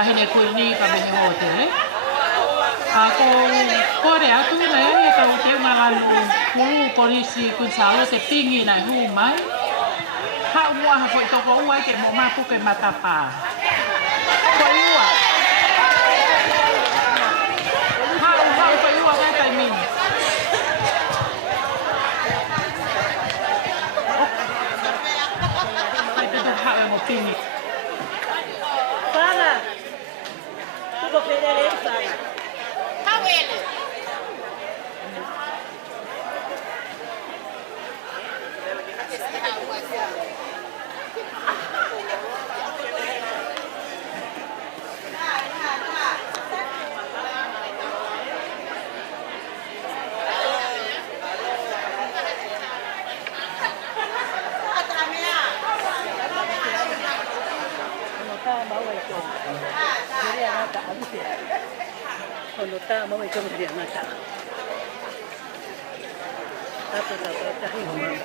kahine kuini ka bene hotel ako kore aku le ya ka te ngalo ku polisi kun salo te pingi na hu mai ha wa ha foi to ko wa ke mo ma ku ke matapa ko iwa ha ko iwa ka tai min ai te to ha mo pingi Tudo Federer sai. Tá ele. Kalau tak mau ikut dia macam, apa tak cari rumah.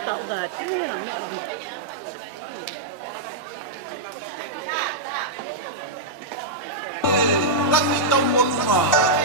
Tahu tak ni ramai. Lagi tahu rumah.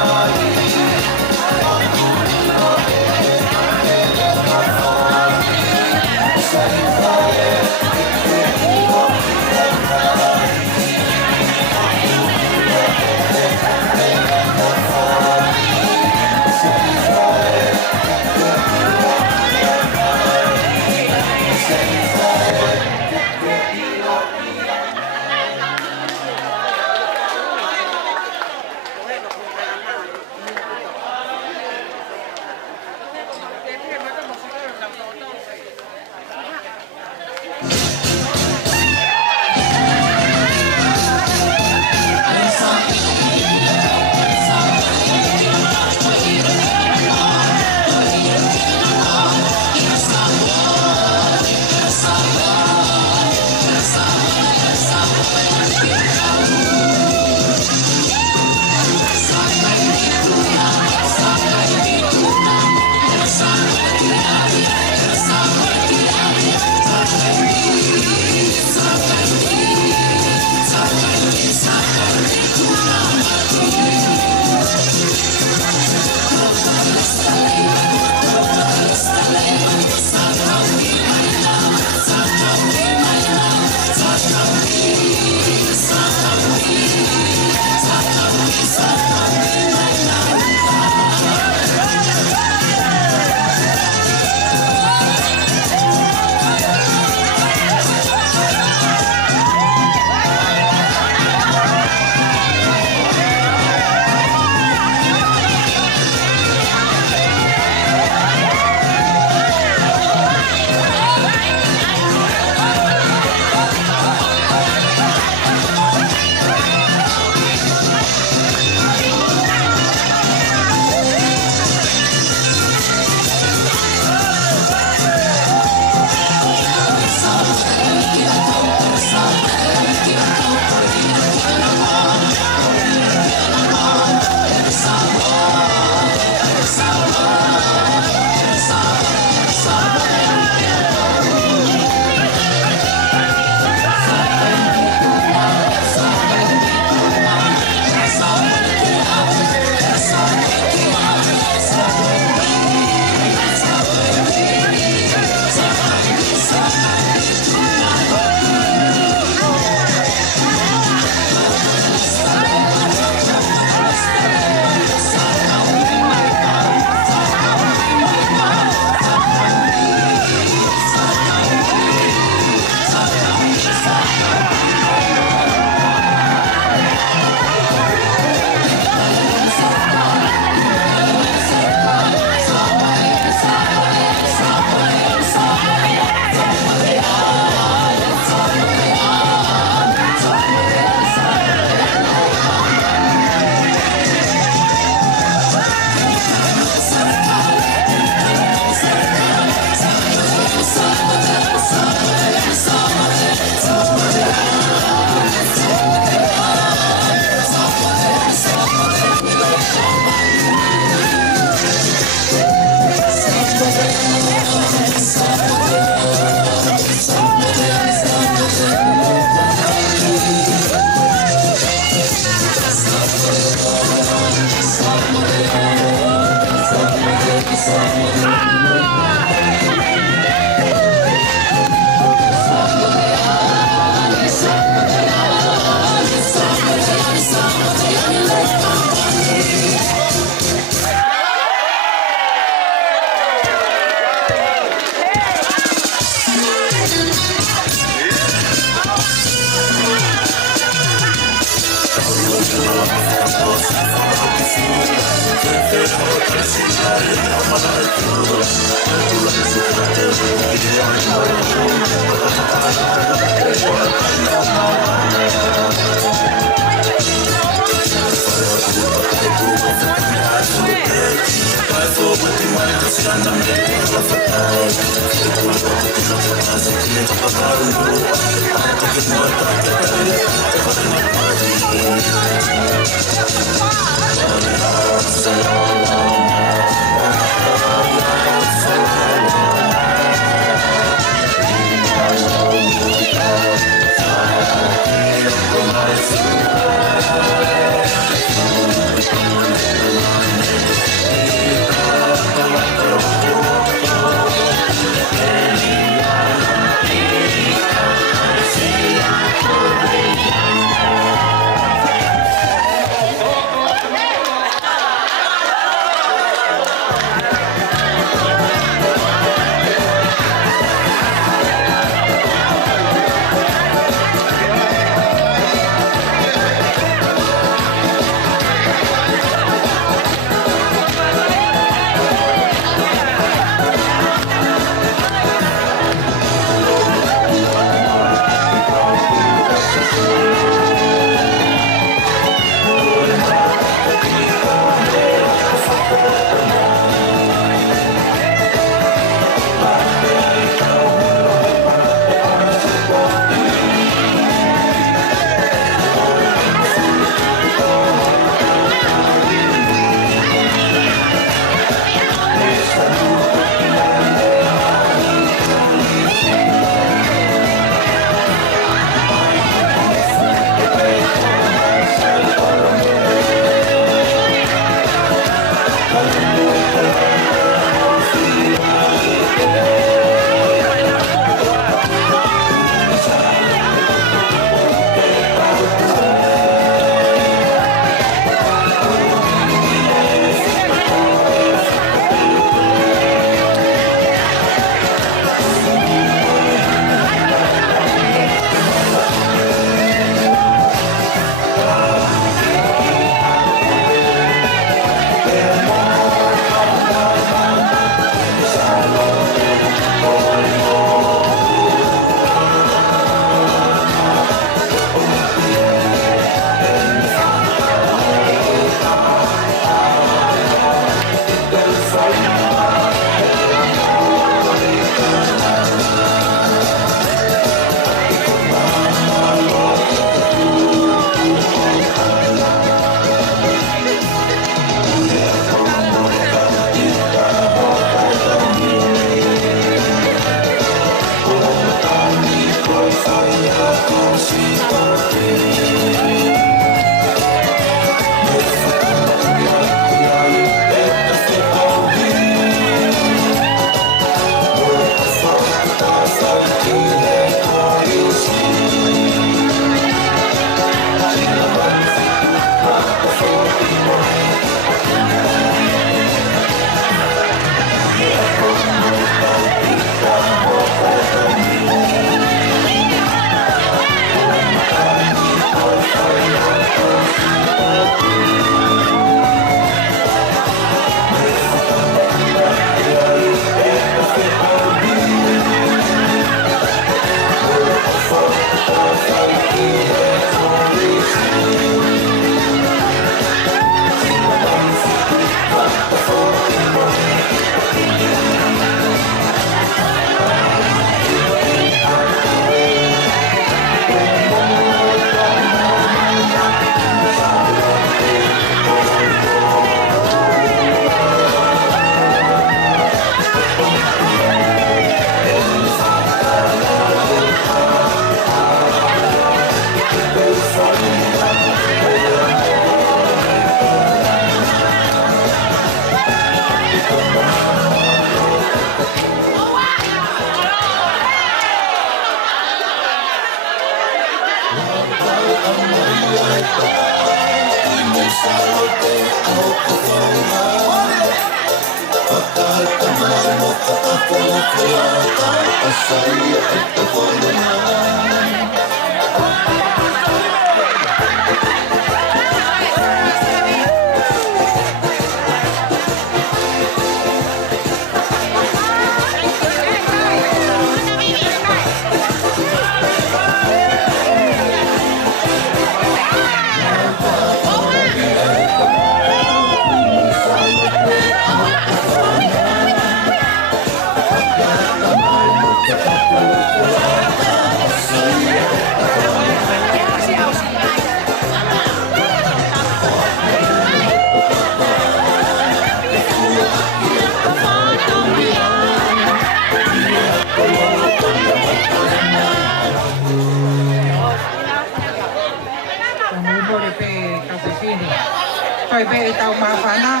Koi be tau mafana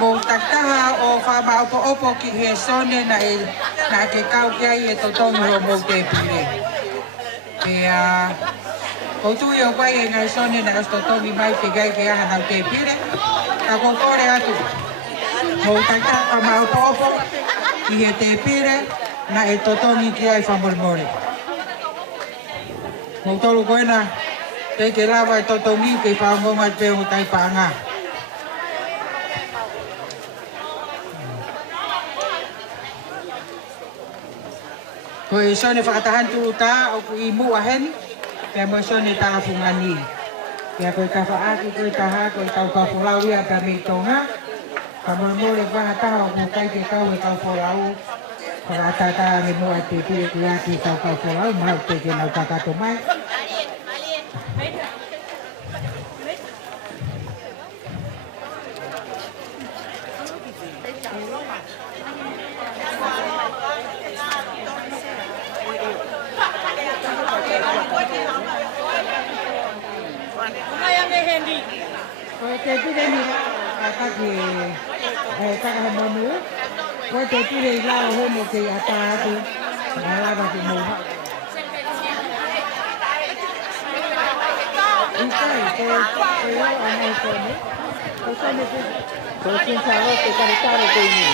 mo taktaha o fa ma opo ki he sone na ke kau kia I to tonu ho mo te pire. O tu yo pai e ngai sone na sto tomi mai ke gai ke aha na te pire. Ka ko kore atu. Mo taktaha ma opo ki he te pire na e to tomi ki ai fa mormore. Mo tolu koina ke lava e totongi ke whaongonga te o tai paanga. Ko e sone whakatahan tu ta o ku I mua hen, ke mo sone ta afungani. Ke koe ka whaaki koe taha, koe tau ka wholau ia ka me tonga. Ka mormore whakataha o mo kai ke kau e kau wholau. Whakatata me mua te pire ki aki tau kau wholau, mau te ke nau takato mai. Te pide mira ata que kaka monu ko te pide la ho mo ke ata tu ala ba ki mo Ikai ko yo amo ko ne ko sa ne ko sin sa ro ke ka tare ko ni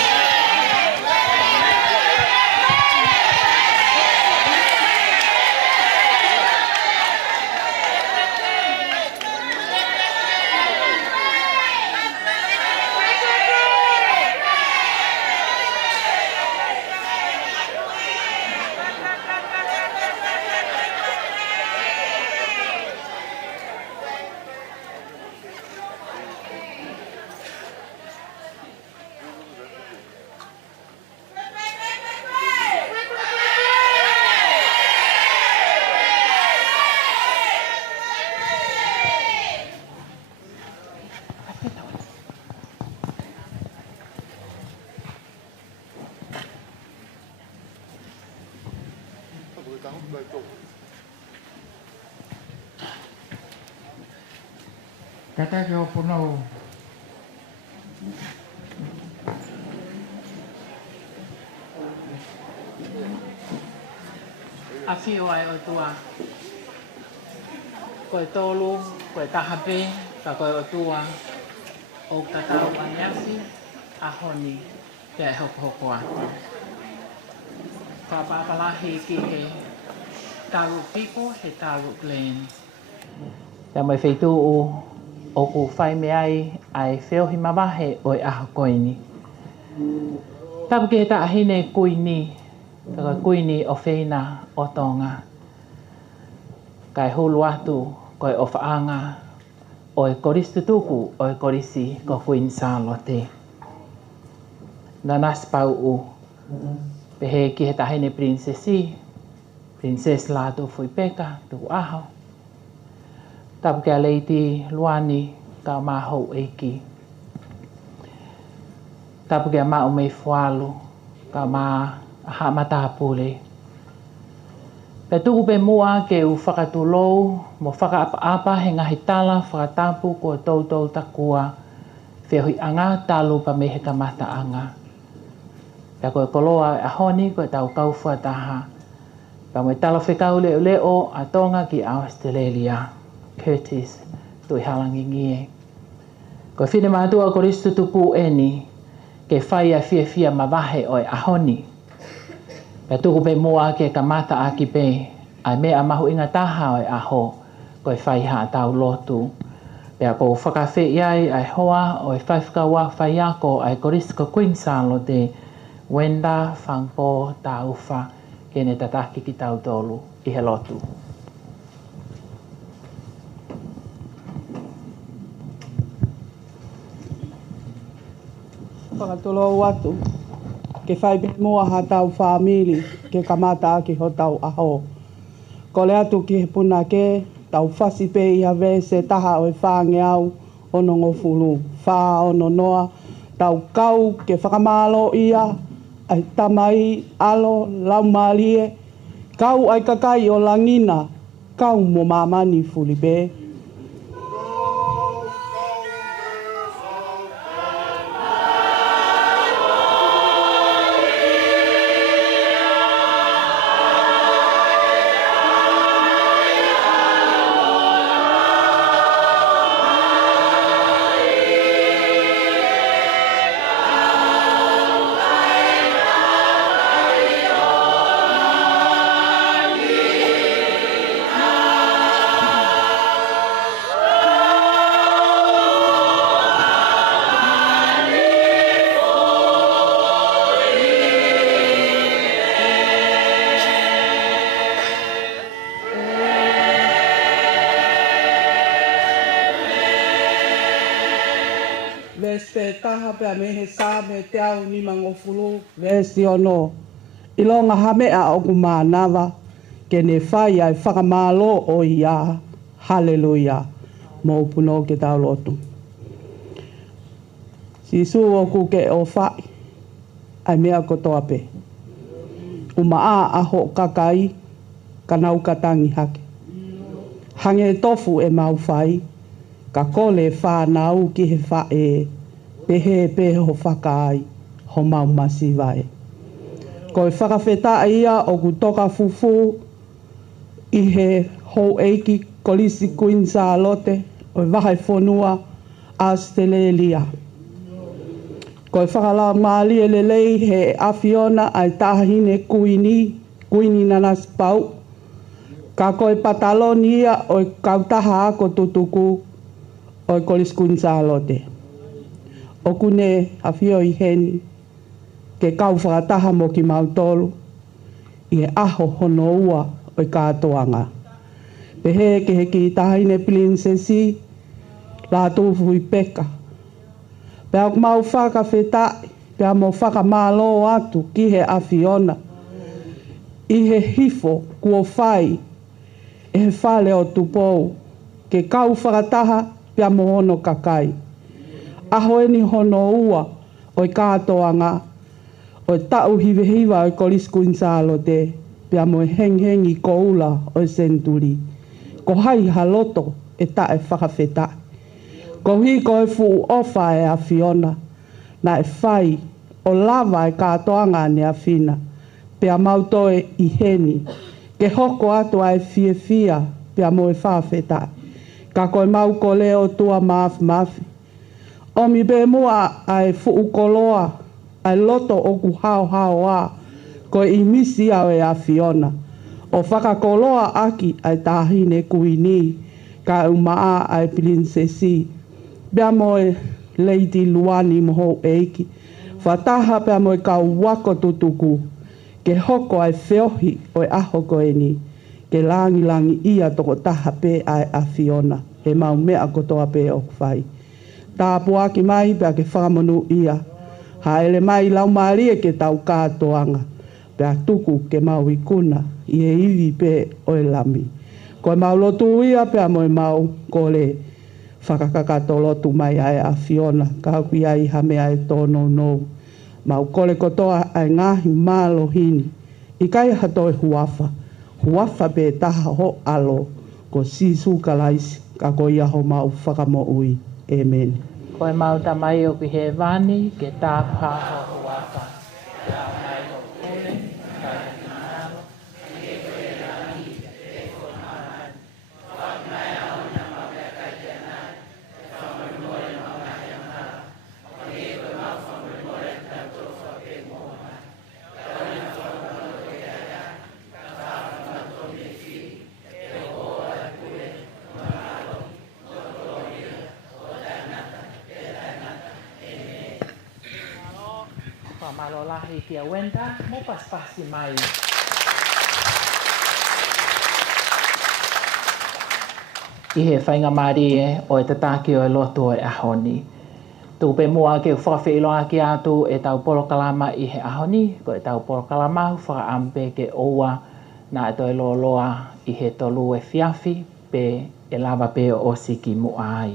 Kata ke opono Awhio ai o tua. Koe tolu, koe tahape, ka koe o tua. O tatau aniasi, a honi, pia e hoko hoko atu. Whapapalahi ki he talu pipo, he talu glen. Pia mai wheitu o ku whai me ai whio hi mawahe o e aha koini. Tapu ke he taahine kuini, taka kuini o whina o tonga. Kai hulu atu koe o whaanga o e koristu tuku o e korisi ko Queen Charlotte. Nanas pau u pehe ki he tahine princesi, princess la tu fui peka tu aho. Tapu ke a leiti luani ka mahou eiki. Tapu ke a mau mei fualu ka ma ha matapule. Pe tuku pe mua ke u whakatulou mo whakaapa he ngahi tala whakatapu ko tautou takua whiohi anga talu pa me he kamata anga. Pea koe koloa a honi koe tau kaufua taha. Pa moe tala whekau leo leo a tonga ki Australia. Curtis tui halangi ngie. Koe whine mātua ko ristu tupu eni ke whai a fia mawahe o e ahoni. Pe tuku pe mua ke kamata aki pe ai mea mahu inga taha o e aho ko e whai haa tau lotu. Pea ko whakawhi iai ai hoa o e whaiwhikawa whai ako ai korisko Queensalo te wenda whangpo tā uwha ke ne tataki ki tau tolu i he lotu. Whakatolo watu, ke whai mua ha tau whamili, ke kamata aki ho tau aho. Ko le atu ki he puna ke, tau whasi pe i hawe se taha o e whange au, ono ngō fulu, wha ono noa, tau kau ke whakamalo ia, ai tamai, alo, laumalie, kau ai kakai o langina, kau mo mamani fuli be. Vese taha pia me he sā me te au ni mangofulu. Vese ono. Ilonga hamea o kumanawa. Ke ne whai ai whakamalo o ia. Hallelujah. Mo puno ke tau lotu. Si su o ku ke o whai. Ai mea kotoa pe. Umaa aho kakai. Kanau katangi hake. Hange tofu e mau whai. Ka kole whanau ki he whae, pehe peho whakai, ho mau masi vai. Ko e whakawheta ia o ku toka fufu, i he hou eiki kolisi Queensalote, o e wahai whonua, Australia. Ko e whakala maali e lelei he awhiona ai tahine kuini nanas pau. Ka koe pataloni ia o e kautaha ako tutuku, o e kolis Queensalote. O kune hawhio i heni, ke kau whakataha mo ki mautolu, i e aho hono ua o i kātoanga. Pehe ke he ki tahine prinsesi, la tufu i peka. Pea mau whakawhetai, pea mo whakamalo atu ki he awhiona. I he hifo kua whai, e he whale o tupou, ke kau whakataha, pia mo hono kakai. Aho eni hono ua o i kātoanga, o i tau hiwehiwa o i kolis Queensalote, pia mo hengi koula o i senturi. Ko hai haloto e ta e whakawheta. Ko hi ko e fu ofa e a Fiona, na e whai o lava e kātoanga ne a whina, pia mautoe i heni, ke hoko atu ai fia, pia mo e whawheta. Ka koe mau ko leo tua mafi. O mi be mua ai fuukoloa, ai loto o ku hao a, ko i misi au e a Fiona. O whakakoloa aki ai tahine kuini, ka umaa ai prinsesi. Bea moe Lady Luani moho eiki. Whataha bea moe kau wako tutuku, ke hoko ai whiohi o e aho koe ni. Ke langi ia toko taha pe ai a Fiona, he mau mea kotoa pe o kwhai. Tā puaki mai pia ke whakamonu ia, ha ele mai lau maari e ke tau kātoanga, pia tuku ke mau ikuna, i e iwi pe o e lami. Ko e mau lotu ia pia mo e mau ko le whakakakato lotu mai ai a Fiona, ka hui ai hamea e tono nou. Mau kole kotoa ai ngahi malo hini, i kai hato e huafa pe taha ho alo, ko sisu kalaisi, ka ko ia ho mau whakamo ui. Amen. Ko e mau tamai o ki he vani, ke tā pāho huafa. Whamalolahi kia wenda, mo paspasi mai. I he whainga marie o e tataki o e loto e ahoni. Tupe mua ke whakawhiloa ki atu e tau polokalama i he ahoni, ko e tau polokalama whakaampe ke oua na e toi loloa i he tolu e fiafi pe e lava pe o siki mua ai.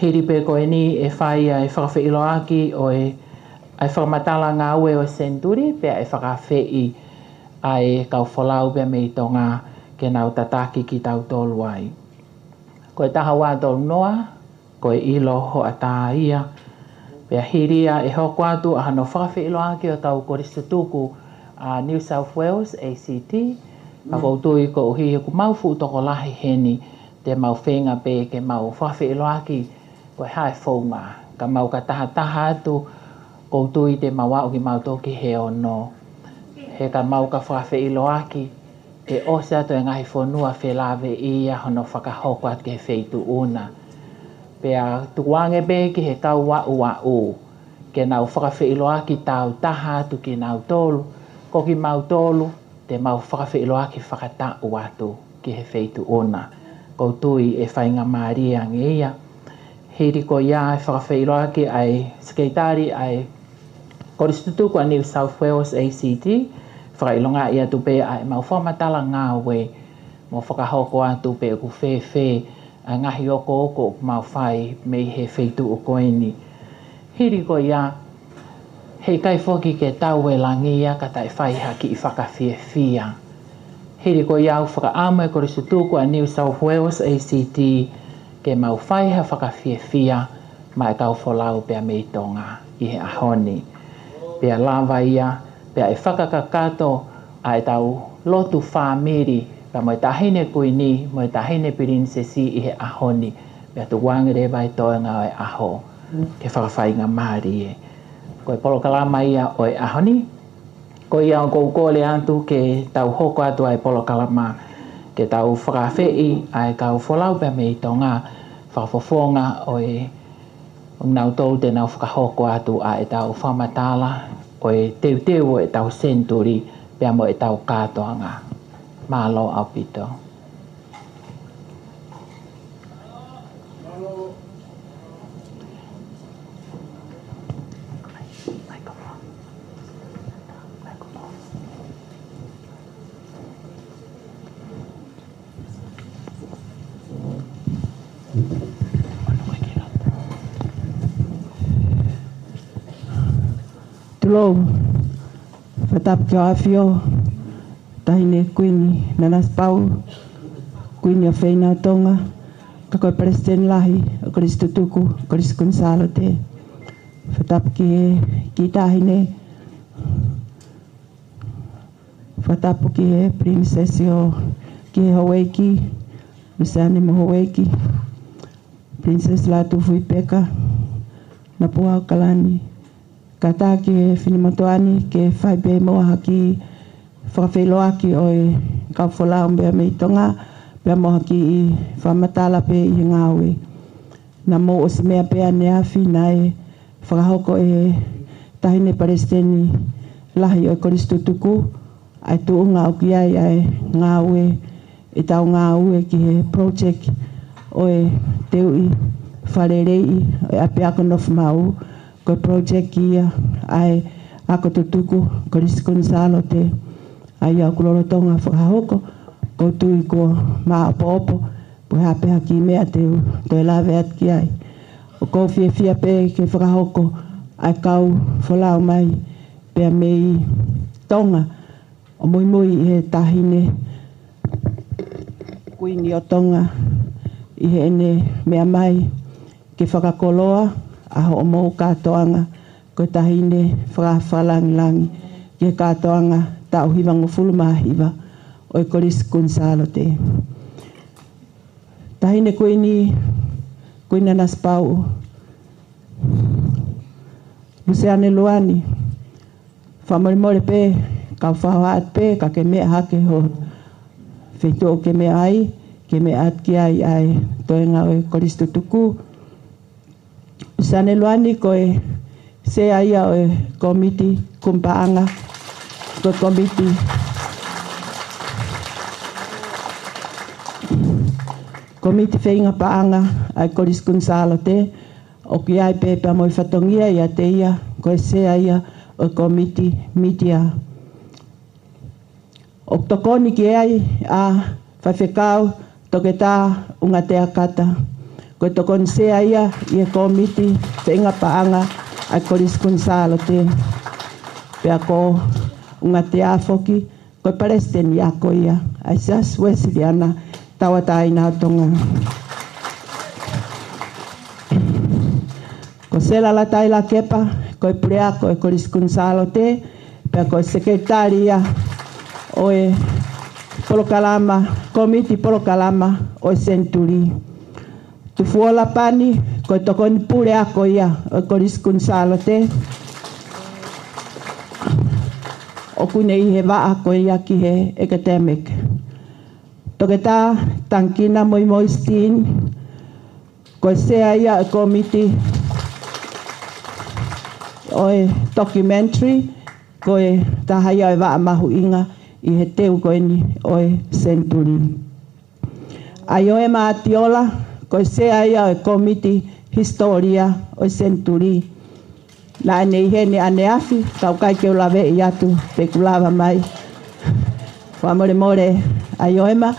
Hiri pe koe ni e whai e whakawhiloa ki o e ai whakamatala ngā ue o senturi pe e whakawhi ai kau wholau pe me i tonga ke nau tataki ki tau tolu ai. Ko e taha wā tolu noa, ko e ilo ho a tā ia. Pea hiria e hoko atu a hano whakawhiloa ki o tau koristutuku a New South Wales, ACT. A koutui ko uhi ku mau fu toko lahi heni te mau whenga pe ke mau whakawhiloa ki ko e hae whaunga. Ka mau ka taha atu koutui te mau au ki mau toki he ono. He ka mau ka whakawhiloa ki e ose atu e ngahi whanua whelawe ia hono whakahoko atu ke wheitu una. Pea tuwange be ki he kau wau ke nau whakawhiloa ki tau taha atu ki nau tolu, ko ki mau tolu te mau whakawhiloa ki whakatau atu ki he wheitu una. Koutui e whainga maria nge ia. Hiri ko ia e whakawhiloa ki ai skeitari ai koristutuku a New South Wales ACT, whakailonga ia tupe ai mau whamatala ngā we, mo whakahoko atu pe ku whewhe, a ngahi oko mau whai me he wheitu o koeni. Hiri ko ia, hei kai whoki ke tau e langia ka tai whai haki i whakawhiawhia. Hiri ko ia u whakaamo e koristutuku a New South Wales ACT, ke mau whai ha whakawhiawhia, mai kau wholau pia me i tonga i he ahoni. Pea lava ia, pea e whakakakato a e tau lotu whamiri, pea mo e tahine kuini, mo e tahine pirinsesi i he ahoni, pea tu wangere vai toi ngā e aho, ke whakawhainga maari e. Ko e polokalama ia o e ahoni, ko ia o koukole atu ke tau hoko atu ai polokalama, ke tau whakawhei ai kau wholau pea me i tonga, whakafofonga o e nau tau te nau whakahoko atu a e tau whamatala o e teu e tau senturi pia mo e tau kātoanga. Malo au pito. Tulou, whatap kia awhio, tahine kuini nanas pau, kuini a whaina tonga, ka koe President lahi, o Kristo tuku, Kristo Gonzalo te. Whatap ki tahine, whatap ki he princess o ki he Hawaii, Lusane mo Hawaii, princess la tu fui peka, na pua kalani, kata ke whinimotoani ke whai pe moha ki whakawhiloa ki o e kawholau mbea me i tonga pea moha ki i whamatala pe i ngāwe. Na mo o si mea pea ne awhi na e whakahoko e tahine Palestini lahi o e Koristo tuku ai tu unga o ki ai ai ngāwe e tau ngāwe ki he project o e teu i wharerei o e apeako nofu mau ko project ia ai ako tutuku Kristo Gonzalo te ai au kuloro tonga whakahoko ko tui ko maa opo po hape haki mea teu te lawe at ki ai o ko fia pe ke whakahoko ai kau wholau mai pea mei tonga o mui he tahine kuini o tonga i he ene mea mai ke whakakoloa aho o mou katoanga ko tahine whakawhalangilangi ke katoanga tau hiwango fulumahiwa o e Kristo Gonzalo te. Tahine koe nanas pau Luciane Luani whamorimore pe ka whahoat pe ka ke mea hake ho whetō ke mea ai ke mea at ki ai toenga o e Kristo tuku Luciane Luani koe se aia o komiti kumpaanga ko komiti whainga paanga ai Koris Kunsalo te o ki ai pepa mo i whatongia ia te ia ko se aia o komiti mitia. O tokoni ki ai a whawhekau toke tā unga te akata. Ko tokoni se aia i e komiti whainga paanga ai Koris Kunsalo te. Pea ko unga te afoki ko Palestine ia ko ia. Ai sas wesi ana tawa taina tonga. Ko sela la taila kepa ko prea ko Koris Kunsalo te. Pea ko sekretaria o e Polokalama, komiti Polokalama o Senturi. Tu fuola pani ko tokoni pure ako ia o Koris Kunsalo te. O kune i he waa ko ia ki he academic. Toke tā tankina moi moistin ko sea ia o komiti o e documentary ko e tahaya e waa mahu inga i he teu koeni o e Senturi. Ai o e maatiola ko se aia o komiti historia o Senturi. Na ane i hene ane afi, kau kai ke ulawe i atu pe kulawa mai. Kua more more ai o ema,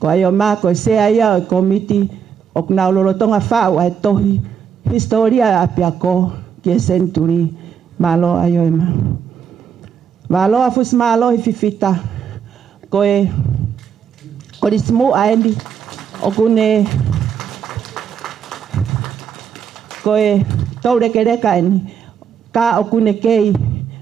ko ai o ma ko se aia o komiti o kna ulolotonga whau ai tohi historia api ako ki Senturi. Malo ai o ema. Malo afus malo i fifita ko e korismu aendi o kune ko e taure kereka eni ka o kune kei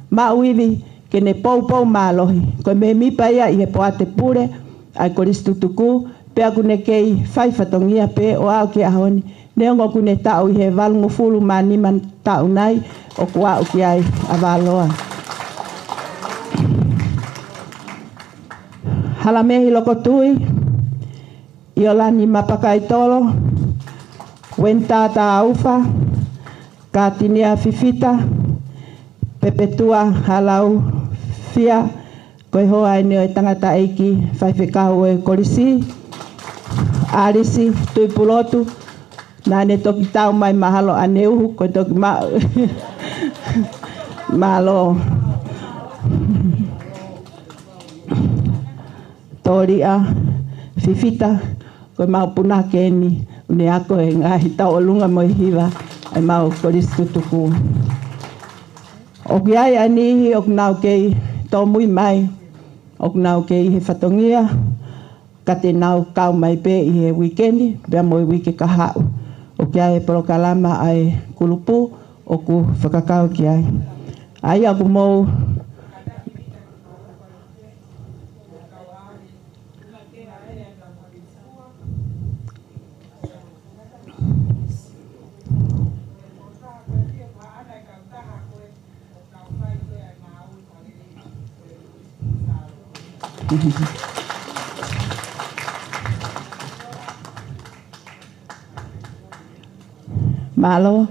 mauivi ke ne pou malohi ko me mi paia i he poate pure ai koristutuku pe a kune kei whaifatongia pe o au ki ahoni ne ongo kune tau i he valungu fulu mani man tau nai o kua o ki ai a valoa. Halamehi loko tui, i o lani mapakai tolo, wenta ta aufa, ka tinia fifita, pepetua halau fia, koe hoa ene o tangata eiki, whaiwhekau e korisi, arisi, tui pulotu, na ne toki tau mai mahalo aneuhu, koe toki malo. Toria, fifita, koe mau puna keni, une ako e ngahi tau o lunga mo hiwa, ai mau koristutuku. O ki ai anihi o knau kei tō mui mai, o knau kei he whatongia, ka te nau kau mai pe i he wikendi, pia mo i wike ka hau. O ki ai Polokalama ai kulupu, o ku whakakau ki ai. Ai aku mou, malo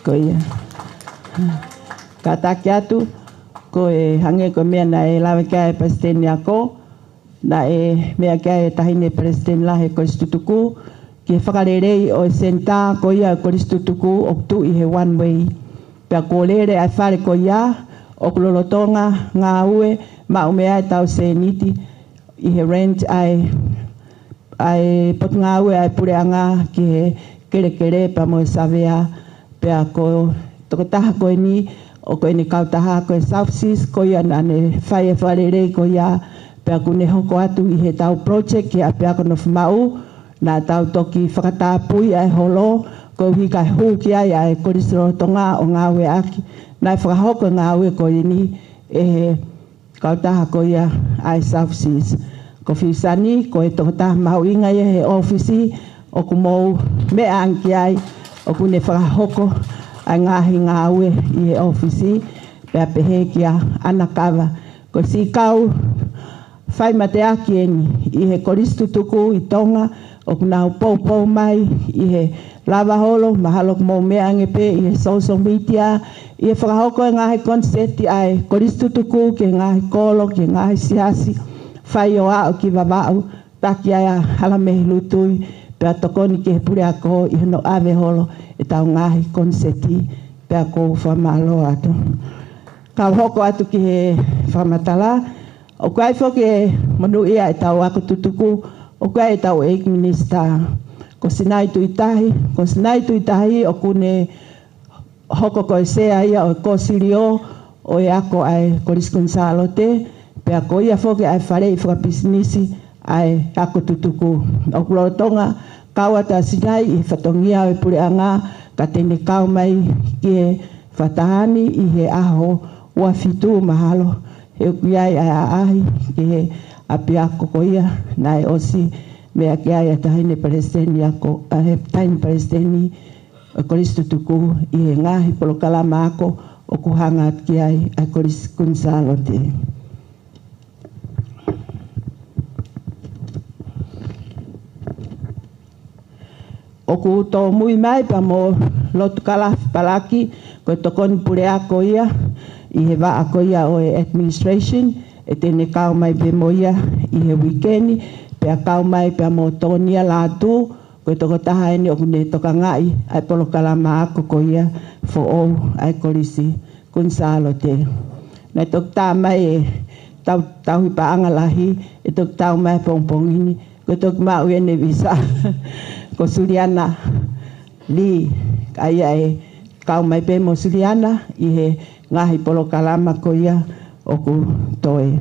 ko ia kata ki atu ko e hange ko mea na e lawe kia e presidenti ako na e mea kia e tahine presidenti lahe koristutuku ki e whakarerei o e senta ko ia koristutuku o tu i he one way pia ko lere ai whare ko ia o kulolotonga ngā ue ma umea e tau se niti i he rent ai pot ngā ue ai pureanga ki he kere pa mo e savea pia ko toko taha koe ni o koe ni kautaha koe South Seas ko ia nane whai e wharerei ko ia pia kune hoko atu i he tau project ki a pia kono whamau na tau toki whakatapui ai holo ko hika hu ki ai ai korisiro tonga o ngā ue aki nai whakahoko ngā ue ko ini e kautaha ko ia ai South Seas ko whisani ko e tohota mau inga i he ofisi o ku mou mea anki ai o ku ne whakahoko ai ngahi ngā ue i he ofisi pea pehe kia anakawa ko si kau whai mate aki eni i he koristutuku i tonga o kuna pou mai i he lava holo mahalo mo mea nge pe i he social media i he whakahoko e ngahi konseti ai koristu tuku ke ngahi kolo ke ngahi siasi whai o ao ki wawau taki ai a hala mehi lutui pe a tokoni ke he pure ako i hano ave holo e tau ngahi konseti pe a kou whamalo ato ka hoko atu ki he whamatala o kai fo ke manu ia e tau ako tutuku o kai e tau eik minister ko sinai tuitahi o kune hoko ko e sea ia o ko sirio o e ako ai Koris Gonzalo te pe ako ia fo ke ai wharei whaka bisinisi ai ako tutuku o kulotonga kaua ta sinai i whatongia o e pure anga ka tene kau mai ki e whatahani i he aho ua fitu mahalo he kuiai ai ahi ki he api ako ko ia na e osi mea ki ai tahine palestini ako tahine palestini o Koris tutuku i he ngahi polo kalama ako o kuhanga ki ai a Koris Gonzalo te. O ku tō mui mai pa mo lotu kalafi palaki ko tokoni pure ako ia i he wa ako ia o e administration e tene kau mai pe mo ia i he weekendi pe a kau mai pe a mo tonia lātu ko toko taha ene o kune toka ngai ai polo kalama ako ko ia fo o ai Korisi Gonzalo te. Nei tok tā mai e tau hi pa angalahi e tok tau mai pongpongini ko tok mau ene visa ko Suliana li ai ai kau mai pe mo Suliana i he ngahi polo kalama ko ia o ku toe.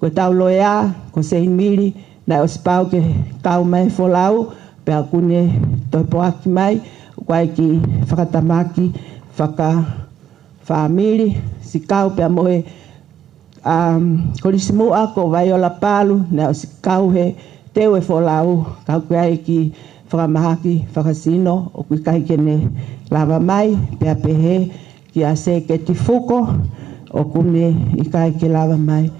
Ko tau loea ko Saint Miri na o spau ke kau mai folau pe akune toi poaki mai kwai ki whakatamaki whaka si kau pe amoe Korisimua ko Vaiola Palu na o si kau he teo e folau kau kwai ki whakamahaki whakasino o kui kai kene lava mai pe a pehe ki a se ke tifuko o kune i kai ke lava mai.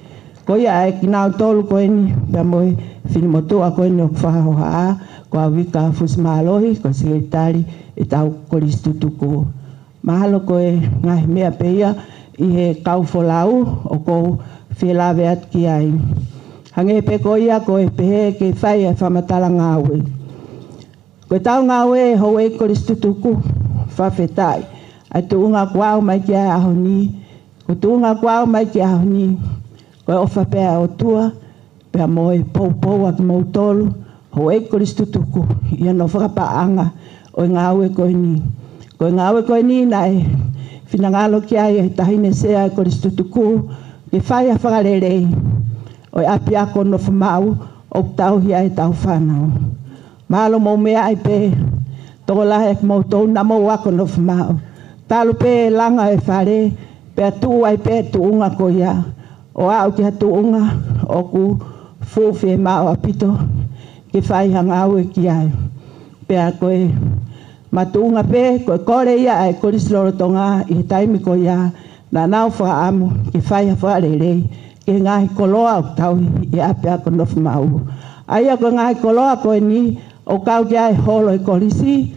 Ko ia e ki nao tolu ko eni pe amoe whinimotua ko eni o whahoha a ko a wika fusmalohi ko sekretari e tau Koris tutuku. Mahalo ko e ngahi mea peia i he kau folau o ko whilawe at ki ai. Hange pe ko ia ko e pehe ke whai e whamatala ngāwe. Ko tau ngāwe hou e Koris tutuku whawhetai. Ai tuunga kuau mai ki ai ahoni. Ko tuunga kuau mai ki ahoni. Ko e ofa pea o tua pea moe pou aki mau tolu. Ho e Koris tutuku ia no whakapaanga o ngāwe koe ni. Ko ngāwe koe ni na e whinangalo ki ai e tahine sea e Koris tutuku ke whai a whakarerei. O e api ako no whamau o tau hia e tau whanau. Mahalo mo mea ai pe toko lahe aki mau tau na mau ako no whamau. Talu pe langa e whare pe atu ai pe tuunga ko ia. O au ki hatuunga o ku fuwhi e mao apito. Ke whai hangau e ki ai. Pea koe matuunga pe, koe kore ia ai Koris Lorotonga i he taimi ko ia na nau whaamu ke whai ha whaarerei ke ngahi koloa o tau i ape ako nofu mau. Aia koe ngahi koloa koe ni o kau ki ai holo e Korisi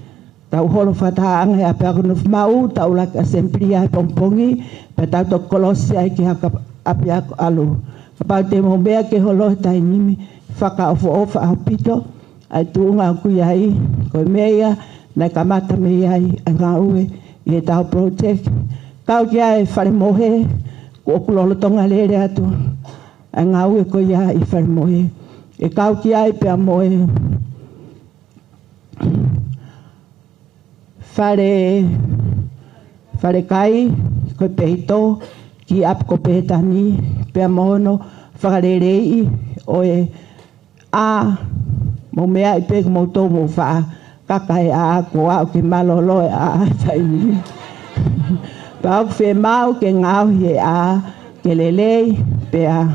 tau holo whataanga i ape ako nofu mau tau laka sempiri ai pongpongi pe tau to kolosi ai ki haka ape ako alu. Kapau te mombea ke holo he tainimi whaka ofa apito ai tuunga kui ai koe mea na kamata mea ai a ngā ue i he tau project kau ki ai whare mohe ko kulolo tonga lere atu a ngā ue ko ia i whare mohe e kau ki ai pea mohe whare kai koe peito ki ap ko petani pea mohono whakarerei o e a mo mea i pek mo tō mo wha kakai a ko au ke malolo e a taini. Pa au whe mau ke ngau he a ke lelei pe a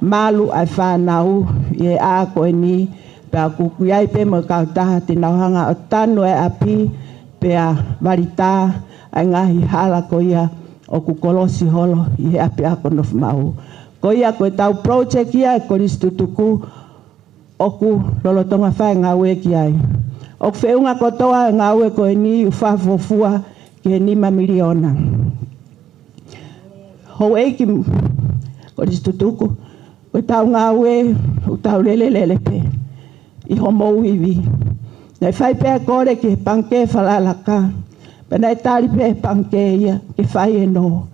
malu ai whanau i a koe ni pe a kukuiai pe mo kautaha te nauhanga o tanu e api pe a warita ai ngahi hala ko ia o kukolosi holo i he api a kono whamau. Ko ia koe tau project ia e Koris tutuku oku lolotonga whae ngā ue ki ai. O whiunga kotoa ngā ue koe ni uwhawhofua ki ni mamiliona. Hou eiki o ristutuku, o tau ngā ue, o tau lele pe, I homo iwi. Nei whai pēr kore ki he panke whalalaka, pēnei tāri pēr panke ia, ki whai e no.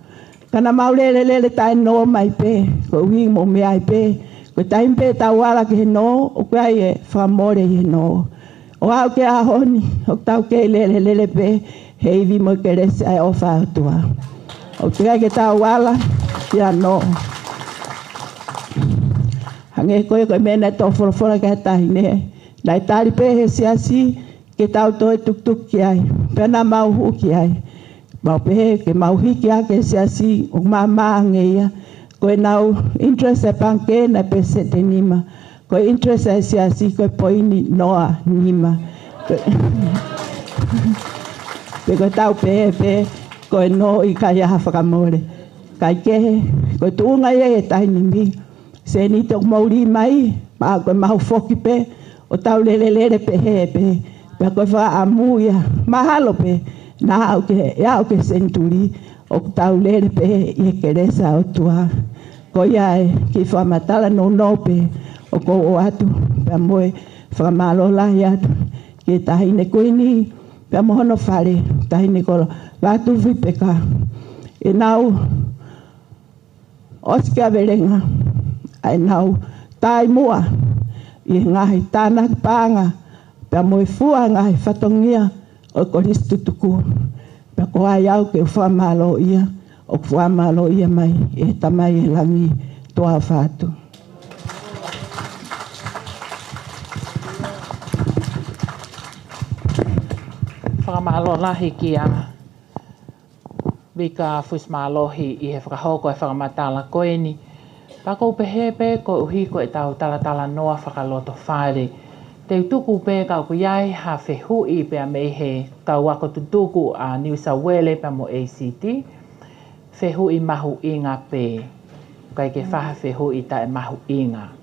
Kana maulele tai no mai pē, ko ui mo mea I pē, ko tai pē tau wala ki he no, o kai e whamore I he no. O au ke ahoni, o tau ke lele pē, he iwi mo ke rese ai o whautua. O te kai ke tau wala, ia no. Hange koe mena tō whorofora kai tahi ne. Nai tāri pē he siasi, ke tau toi tuk ki ai, pēna mauhu ki ai. Mau pē ke mauhi ki ai ke siasi, o mama ngeia. Koe nau interest e panke na pese te nima. Koe interest e siasi, koe poini noa nima. Pe koe tau pē, koe no I kai aha whakamore. Kai kehe, koe tuunga e tai nimi. Se ni tok mauri mai, pa koe mahu foki pe, o tau lele pe he pe, pe koe wha amuia, mahalo pe, na au ke senturi, o tau lele pe I ke resa o tua. Ko ia e ki whamatala no pe, o ko o atu, pe moe whamalola I atu, ki tahine koe ni, pe mohono whare, tahine kolo, watu vipeka, e nau, oske a verenga, ai nau tai mua I ngahi tāna pānga pia moe fua ngahi whatongia o koristu tuku pia ko ai au ke whamalo ia o whamalo ia mai e tamai e langi toa whātu. Whakamalo lahi ki a Vika Fusmalohi I he whakahoko e whakamatala koe ni. Pako pehepe ko uhi ko e tau tala noa whakaloto whaere. Te utuku pe kau ku iai ha whehui pe a mei he kau wako tutuku a New South Wales pe mo ACT. Whehui mahu inga pe. Kai ke whaha whehui ta e mahu inga.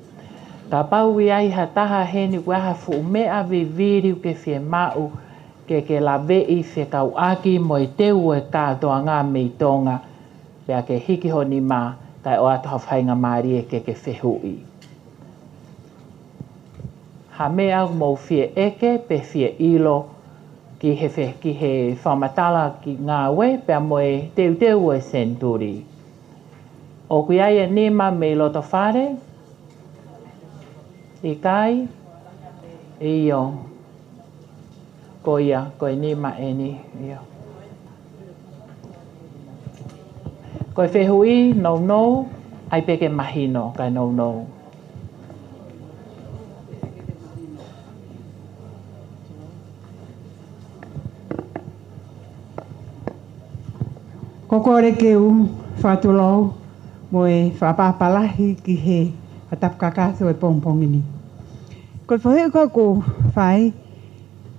Ka pau iai ha taha heni waha fu mea viviriu ke whe mau ke la vei whe kau aki mo I teu e kātoa ngā mei tonga. Pe a ke hiki honi maa. Tai o atu hawhainga maari e ke whehui. Ha mea mo whie eke pe whie ilo ki he whamatala ki ngā we pia moe teu e senturi. O kui ai e nima me loto whare. I kai. Iyo. Ko ia, ko e nima e ni. Iyo. Koe whehui, no, ai peke mahino, kai no. Kokore ke u whātulau mo e whapapalahi ki he atapkakato e pongpongini. Koe whahe ko whai,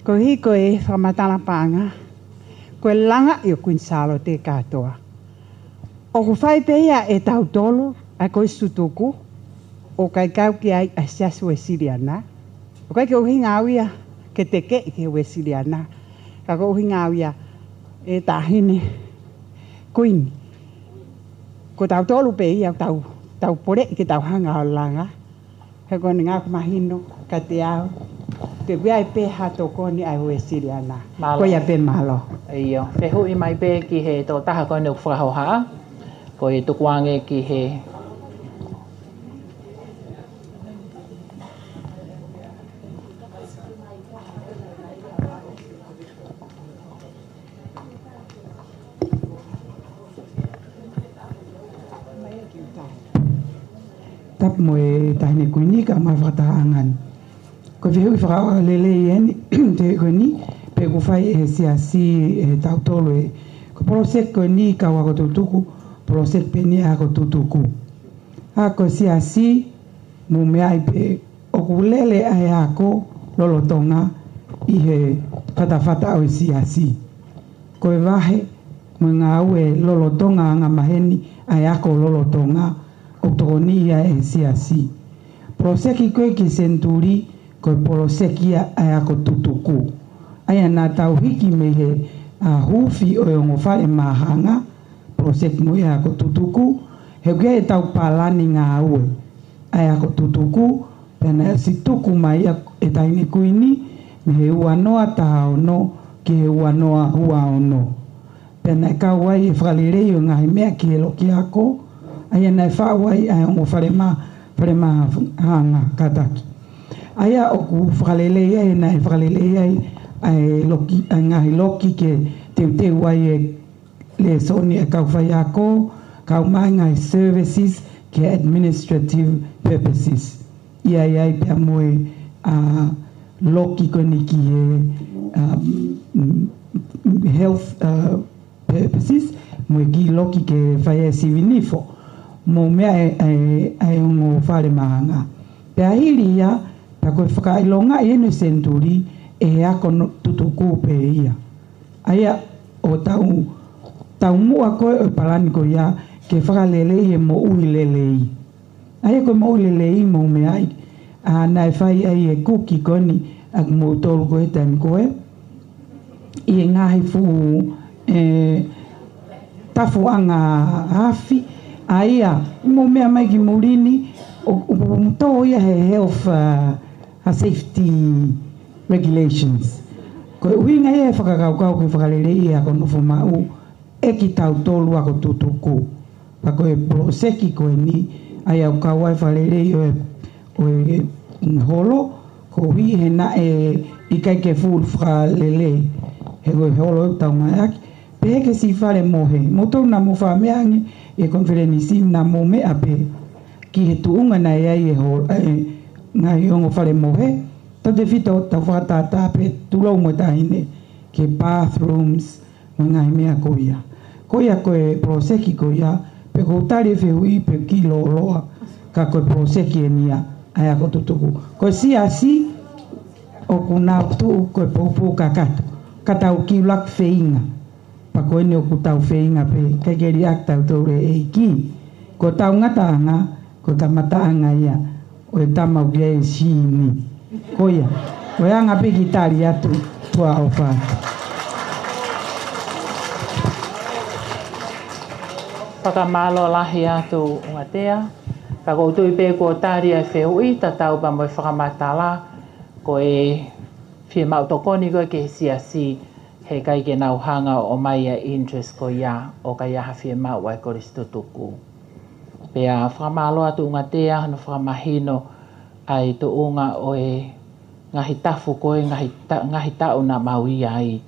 ko hi koe whamatala pānga, koe langa I o kuinsalo te katoa. O ku whai peia e tau tolo, a koe sutuku, o kai kau ki ai a siasu e siriana. O kai ke uhi ngāwia ke teke ke ue siriana. Ka ko uhi ngāwia e tahine kuini. Ko tau tolo peia tau pore ke tau hanga o langa. He kone ngā kumahino ka te au. Te wea e pe hato koni ai ue siriana. Ko ia pe malo. Iyo, whehui mai pe ki he tō taha kone u whakahoha. Ko e tukuange ki he tap mo e tahine kuini ka mai whatahangan. Ko whihui whakawa lele I eni te kuini pe ku whai e siasi e tautolo e ko prosek kuini ka wako tutuku prosek peni a ko tutuku. A ko siasi mu mea I pe o ku lele ai ako lolotonga I he whatawhata o siasi. Ko e wahe mo ngā ue lolotonga ngā maheni ai ako lolotonga o tokoni ia e siasi. Proseki koe ki senturi koe proseki ai ako tutuku. Aia nā tau hiki me he hufi o ongo whare mahanga, proseki mo ia ako tutuku, he kia e tau palani ngā ue. Ai ako tutuku, pena si tuku mai e taine kuini, me he ua noa taha ono, ki he ua noa hua ono. Pena e kau wai e whakalirei o ngahi mea ki he loki ako, aia nei whawai ai ongo whare mahanga kataki. Aia oku whakalelei ai, nei whakalelei ai, ai ngahi loki ke te wai e le soni e kau whai ako, kau mai ngai services ke administrative purposes. Iai pia moe loki koni ki health purposes, moe ki loki ke whai e sivinifo. Mo mea e ongo whare mahanga. Pea hiri ia, pia koe whakailonga e no senturi, e ako tutuku pe ia. Aia o tau mua koe o palani ko ia ke whakalelei e mo ui lelei. Aia koe mo ui lelei mo me ai. Nai whai ai e kuki koni ak mo tolu koe tani koe. I e ngahi fu tafu anga hafi. Aia mo mea mai ki murini o tō ia he health safety regulations. Koe uhinga e whakakaukau ke whakalelei e ako nofo mau e ki tau tolu ako tutuku. Pa koe proseki koe ni ai au kawai whakalelei o e holo, ko hui he na e ikai ke fulu whakalelei. He koe holo e tau mai aki. Pe heke si whare mohe. Motou na mo whameangi e konferenisi na mo mea pe. Ki he tuunga na e ai e holo. Ngai ongo whare mohe. Tau te whito tau whakatata pe tulau mo tahine ke bathrooms mo ngai mea koia. Koia koe proseki koia pe ko tari whihui pe kilo loa ka koe proseki e nia ai ako tutuku. Koe si o kuna tu koe popo kakatu. Katau ki lak feinga. Pa koe ne o kutau feinga pe kekeri ak tau taure e ki. Ko tau ngataanga, ko tamataanga ia o e tamau kia e siini. Koia, koe anga piki tari atu tua o wha. Whakamalo lahi atu ngatea. Ka koutu i pe ko tari ai whehui, ta tau pa moi whakamatala, ko e whia mautokoni koe ke siasi he kai ke nau hanga o mai a interest ko ia o ka ia whia mau ai koristo tuku. Pea whakamalo atu ngatea, hana whakamahino ai to unga o e ngahi tafu koe, ngahi tau na mau i ai.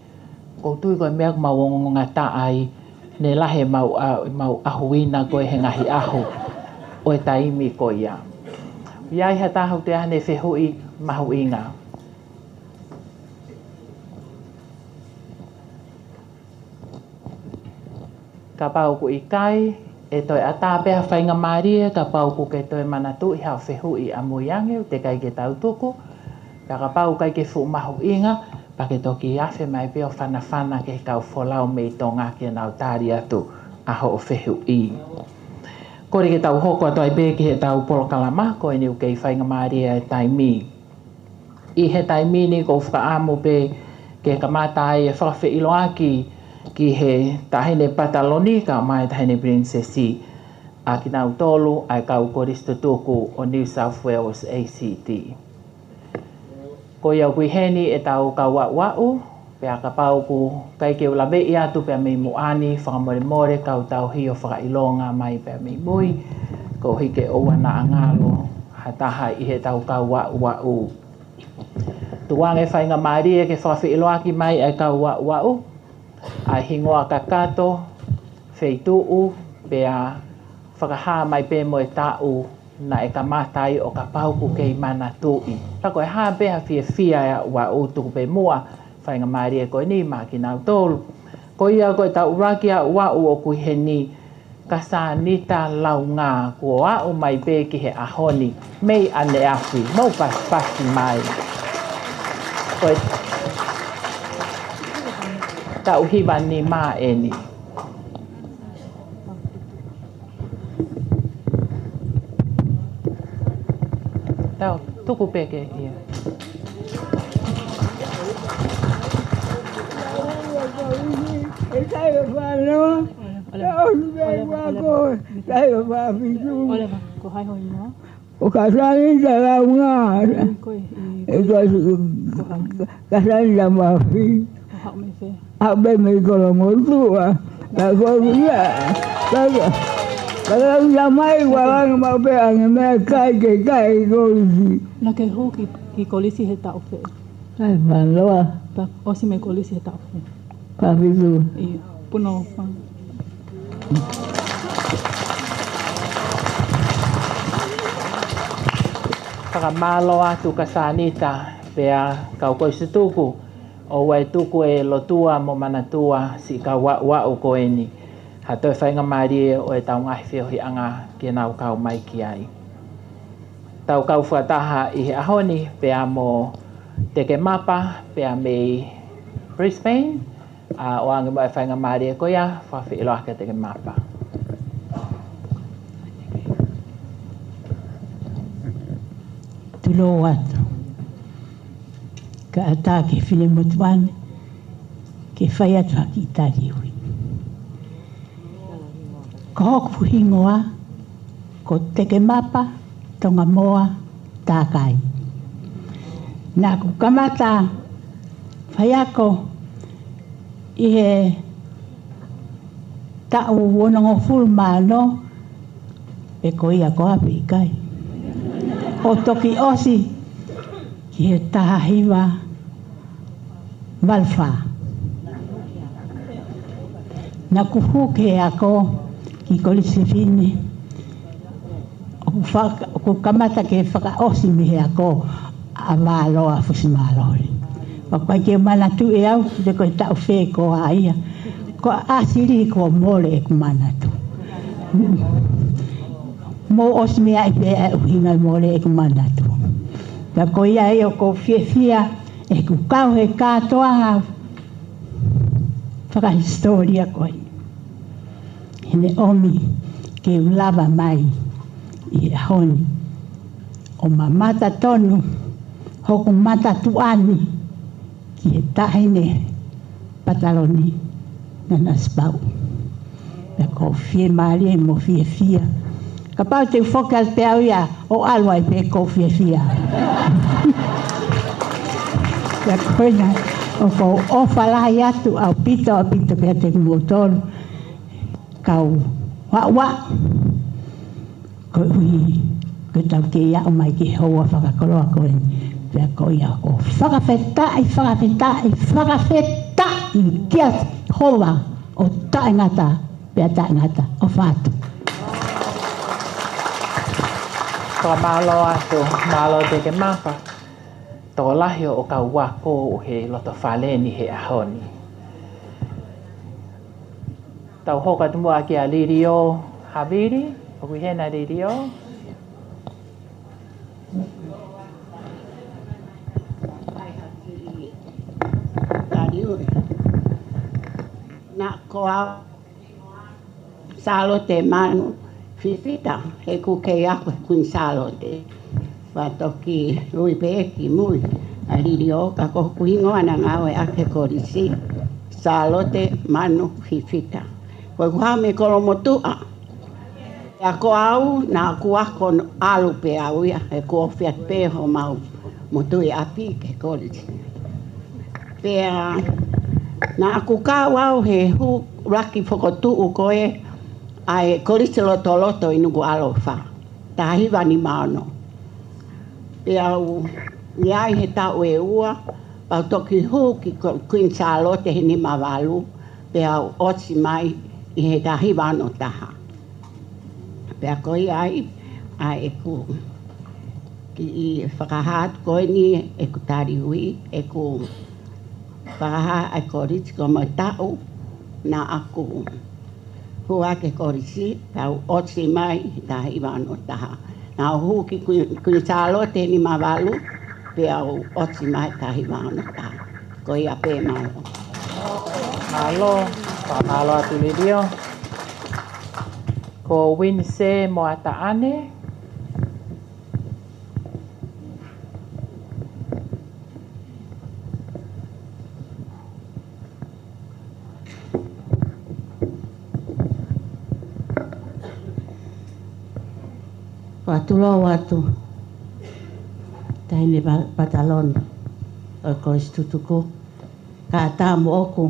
Koutu koe mea mau ngata ai, ne lahe mau ahuina koe he ngahi ahu o e taimi ko ia. Iai ha tahau te ane whehui mahu inga. Ka pau ku i kai, e toi atapea whainga maria, ka pau ku ke toi manatu i hau whehui a muiange, te kai ke tau tuku. Ka pau kai ke fu mahu inga, pa ke toki awhe mai peo whana ke kau wholau mei tonga ke nau tari atu a ho o whehui. Kore ke tau hoko atoi be ki he tau polo kalama, ko e niu kei whainga maria e taimi. I he taimi ni ko whakaamu be ke kamata ai e whakawhi ilo aki ki he tahine pataloni ka mai tahine princesi a ki nau tolu ai kau koristo tuku o New South Wales ACT. Ko iau kui heni e tau kau wau, pea ka pau ku kai ke ula vei atu pea mei muani, whakamore kau tau hio whakailonga mai pea mei mui, ko hike o wana angalo, hataha i he tau kau wau. Tuange whainga maria ke whakawhiiloaki mai ai kau wau, ai hingoa kakato, wheituu, pea whakaha mai pe mo e tau na e kamatai o ka pauku kei mana tui. Tako e haa peha fia e wa o tuku pe mua, whainga maria koe ni maa ki nau tolu. Ko ia koe tau uraki a ua o kui he ni, ka sa nita lau ngā kua o mai pe ki he ahoni, mei ane afi, mau pasi mai. Koe tau hiwa ni maa e ni. Tuku peke ia. O kasani dalam ngas, kasani dalam api, abe mikro mutua, kalau dia, kalau jamai walang mabe ang mereka kai kolisi. Na ke ho ki kolisi he tau fe. Ai maloa, Pa o si me kolisi he tau fe. papitu. Ia puno pa. Whakamalo atu ka sanita pea kau koe se tuku o wai tuku e lotua mo manatua si ka wa o koe ni. Ha toi whainga marie o e tau ngahi whiohi anga ki nau kau mai ki ai. Tau kau whataha i he ahoni pea mo teke mapa pea me Brisbane o anga mo e whainga marie ko ia whawhi ilo ake teke mapa. Tulo atu. Ka ata ke whine motuane, ke whai atu haki i tari hui. Ko hoku hingoa, ko teke mapa, tonga moa, tākai. Nā ku kamata, whai ako, i he tau wonongo fulu māno, e ko ia ko api i kai. O toki osi ki he taha hiwa malwha. Na kuhuke ako ki kolise whine. O kamata ke whaka osi mihe ako a māloa fusi mālori. O kai ke mana tu e au te koe tau whē ko a ia. Ko asiri ko mole e kumana tu. Mo os mea i pēa uhinga mole e kumana tu. Ka ko ia e o ko whia e ku kau he kātoanga whaka historia koe. Hene omi ke ulawa mai i e honi. O mamata tonu hoku mata tuani ki he tahine pataloni na naspau. Ka ko whie maari e mo whia. Ka pau te whokas pe au ia o alwa i pe kofia fia. Ka koina o ko ofalahi atu au pito pe te kumotonu. Kau wa ko hui ko tau ke ia o mai ki hoa whakakoroa koe. Pea ko ia ko whakawhetai kia hoa o taingata pea taingata o whātu. Malo atu, malo teke mapa. Tō lahi o ka wako o he loto whaleni he ahoni. Tau hoka tumua ki a Lirio Haviri, o kui hena Lirio. Na koa salo te manu. Fifita, he kukei aku kun salote. Wa toki lui peki mui. A Lirio ka kohu hingoa na ngawe ake korisi. Salote manu fifita. Koe kuhame kolomotua. Ja ko au na kuako alu pe au ia. He ko fiat peho mau. Motui api ke korisi. Pea na aku kau au he hu raki fokotuu koe. Ai kolise loto inugu alofa. Tahiwa ni mano. Pea iai he tau e ua. Pau toki hu ki kuin salote he ni mawalu. Pea otsi mai i he tahiwa no taha. Pea koi ai e ku ki i whakahat koe ni e ku tari hui. E ku whakahat ai korits ko mai tau na aku. Hua ke korisi, tau otsi mai tahi wano taha. Nā hu ki kuni salote ni mawalu, pea otsi mai tahi wano taha. Ko ia pe malo. Malo atu Lirio. Ko Winse mo ata ane. Watulo watu. Taine patalon. O ko istutuko. Ka tamu oku.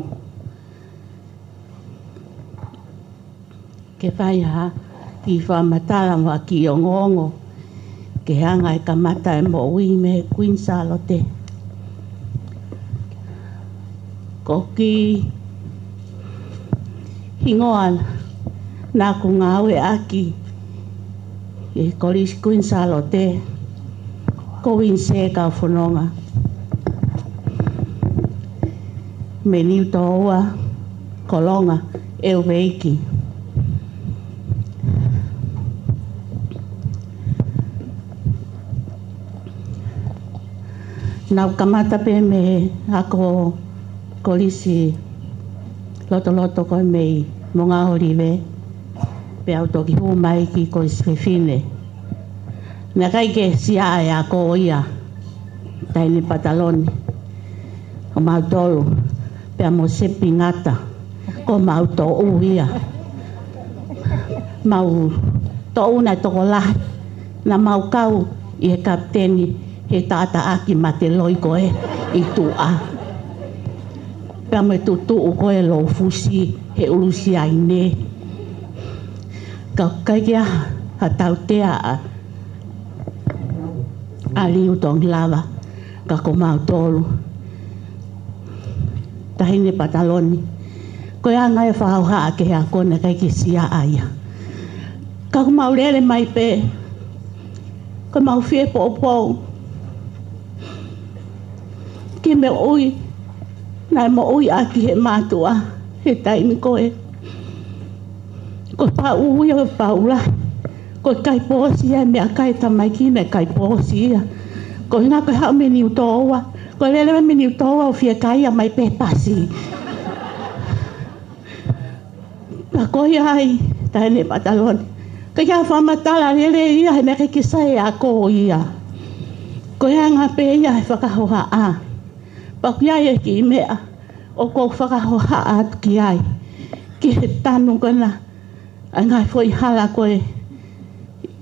Ke whai ha. Ki whamatala wa ki o ngongo. Ke hanga e kamata e mo ui me Queen Charlotte. Ko ki hingoan nā ku ngāwe aki e koris Queen Charlotte ko winse ka whanonga. Me niu toa kolonga e uweiki. Nau kamata pe me ako kolisi loto koe mei mo ngā horiwe pe au toki hu mai ki kolisi whewhine. Nā kai ke sia e a ko ia taini pataloni o mau tolu pe a mo sepi ngata ko mau to u ia mau to una toko lahi na mau kau i he kapteni he tata aki mate loi koe i tu a. Pea me tutu u koe lo fusi he ulusi aine. Ka kai kia ha tautea a liu tong lava ka ko mau tolu. Tahine pataloni. Koe anga e whahau haa ke hea kone kai ki sia aia. Ka ko mau lele mai pe. Ko mau fie po po. Ki me ui. Nai mo ui aki he mātua, he taimi koe. Ko pā ui o paula. Ko kai pōsia mea kai tamai ki me kai pōsia. Ko hinga koe hau me niu tōua. Ko lele me niu tōua o fia kai a mai pe pasi. Pa koe ai, taine pataloni. Ka kia whamatala lele ia he mea ki sae a ko ia. Ko hanga pe ia he whakahoha a. Pakuia e ki mea o kou whakahoha atu ki ai. Ki he tanu kona a ngai foi hala koe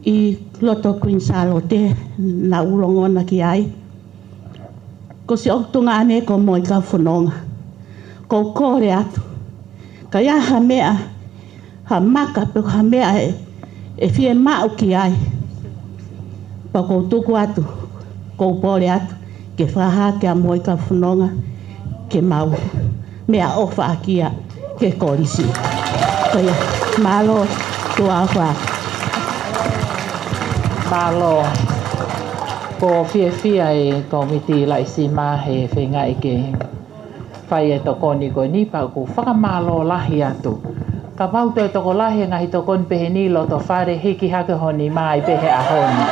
i loto Queen Charlotte na ulongona ki ai. Ko si oktunga ane ko moi ka whanonga. Ko kore atu. Ka ia ha mea ha maka pe ha mea e fie mau ki ai. Pa kou tuku atu. Kou pore atu. Ke whaha ke a moi ka whanonga, ke mau, mea ofa akia, ke korisi. Koia, malo, tua wha. Malo, ko fia e komiti la isi mahe whenga i ke whai e tokoni koe ni pau ku whakamalo lahi atu. Ka pauto e toko lahi ngahi tokoni pehe ni loto whare hiki hake honi mai pehe a honi.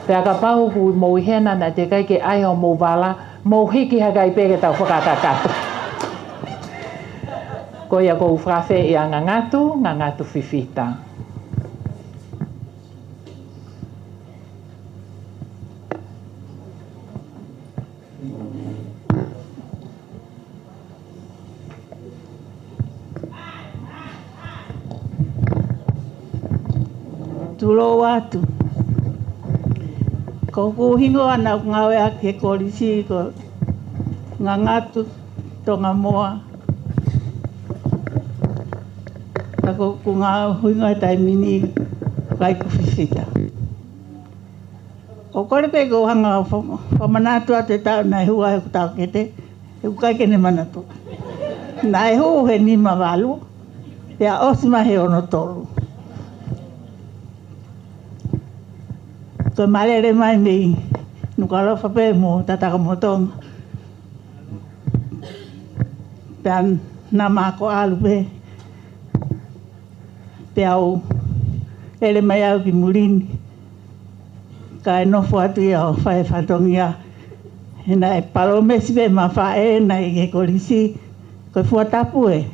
Pea ka pau hui mou hena na te kai ke ai o mou wala, mou hiki hakai peke tau whakakakatu. Ko ia kou whawhe i a ngangatu whiwhita. Tulo watu. Ko hingo ana ngawe ake kolisi ko ngangatu tonga moa. Ako kunga hingo tai mini kai ku fisita. O kore pe ko hanga pamanatu ate ta na hua ku ta kete. U kai kene manatu. Na hu he ni mavalu. Ya osma he ono tolu. Ko malere mai nei nukalo fape mo tata motong dan nama ko alube peau ele mai au ki mulin ka no foatu ia fai fatongia na e palome sibe ma fa e na e kolisi ko fuata pue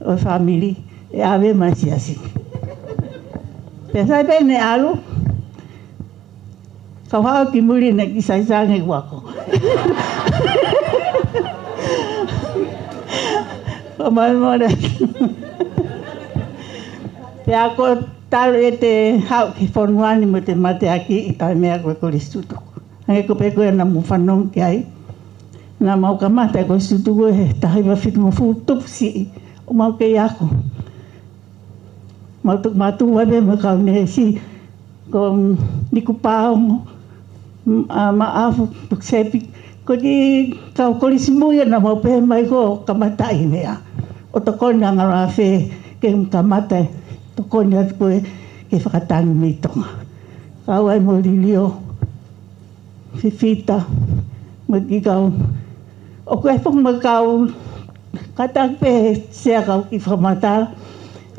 o family e ave masiasi pesa bene alu ka hao ki muri na ki saisange wako. Pamai mora. Te ako Talo e te hau ki whanuani mo te mate aki I tai mea koe kore stutu. Hange ko pe koe na mo whanong ki ai. Nā mau ka mate koe stutu koe he tahi wa whitu mo fu tupu si o mau ke ako. Mau tuk matu wabe mo kau ne si ko niku paongo ma afu tuk sepi. Ko di kau kolisi muia na mau pe mai ko kamatai mea. O to kona ngara fe ke kamata to kona koe ke whakatangi me tonga. Kau ai mo lilio fifita mo ki kau o koe whong mo kau katang pe sea kau ki whamata.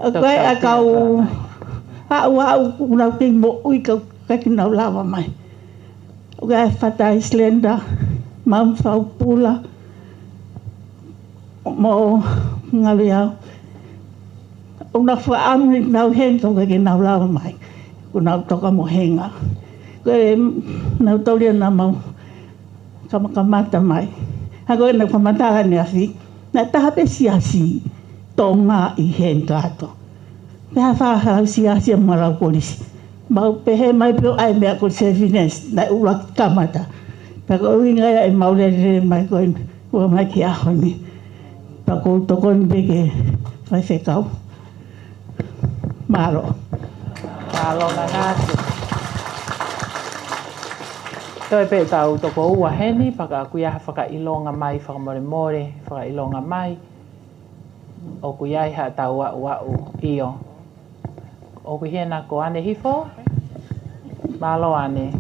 O koe a kau hau unau ki mo ui kau kakinau lawa mai. O koe whata Islanda mam whau pula mo ngari au. Una whaami nau hen tau ke nau lawa mai. Unau toka mo henga. Koe nau taulia na mau kamakamata mai. Ha koe na whamata ni awhi. Na taha pe siasi tō ngā I hen kāto. Peha whahau siasi a marau polisi. Mau pehe mai pio ai mea ko Sevinens na ura kamata. Pako uinga ia e maurere mai koe ua mai ki ahoni. Pako tokoni peke whai whekau. Maro. Maro na ngātu. Toi pe tau toko ua heni, paka kuia whakailonga mai, whakamore whakailonga mai. O kuia ha tau au io. O kuia na ko ane hifo. Malo ane.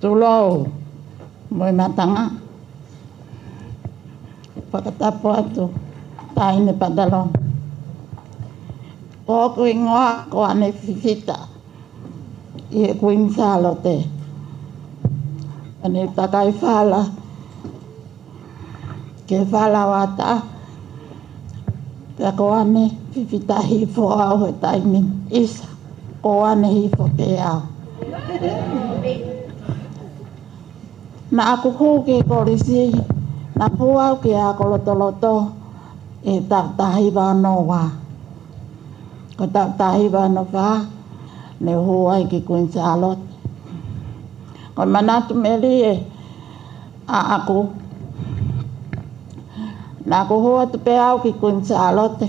Tulou, moi matanga. Whakatapo atu, taine padalong. Ko kui ngoa ko ane fifita. I e kuin salo te. Ane takai whala. Ke whala wata. Pea ko ane fifita hifo au he taimin isa. Ko ane hifo pe au. Na aku huke korisi, na puau ke ako loto e tahi wano wa. Ko tahi wano wa, ne huai ki Queen Charlotte. Ko manatu meri e a aku. Na aku hua tu pe au ki Queen Charlotte.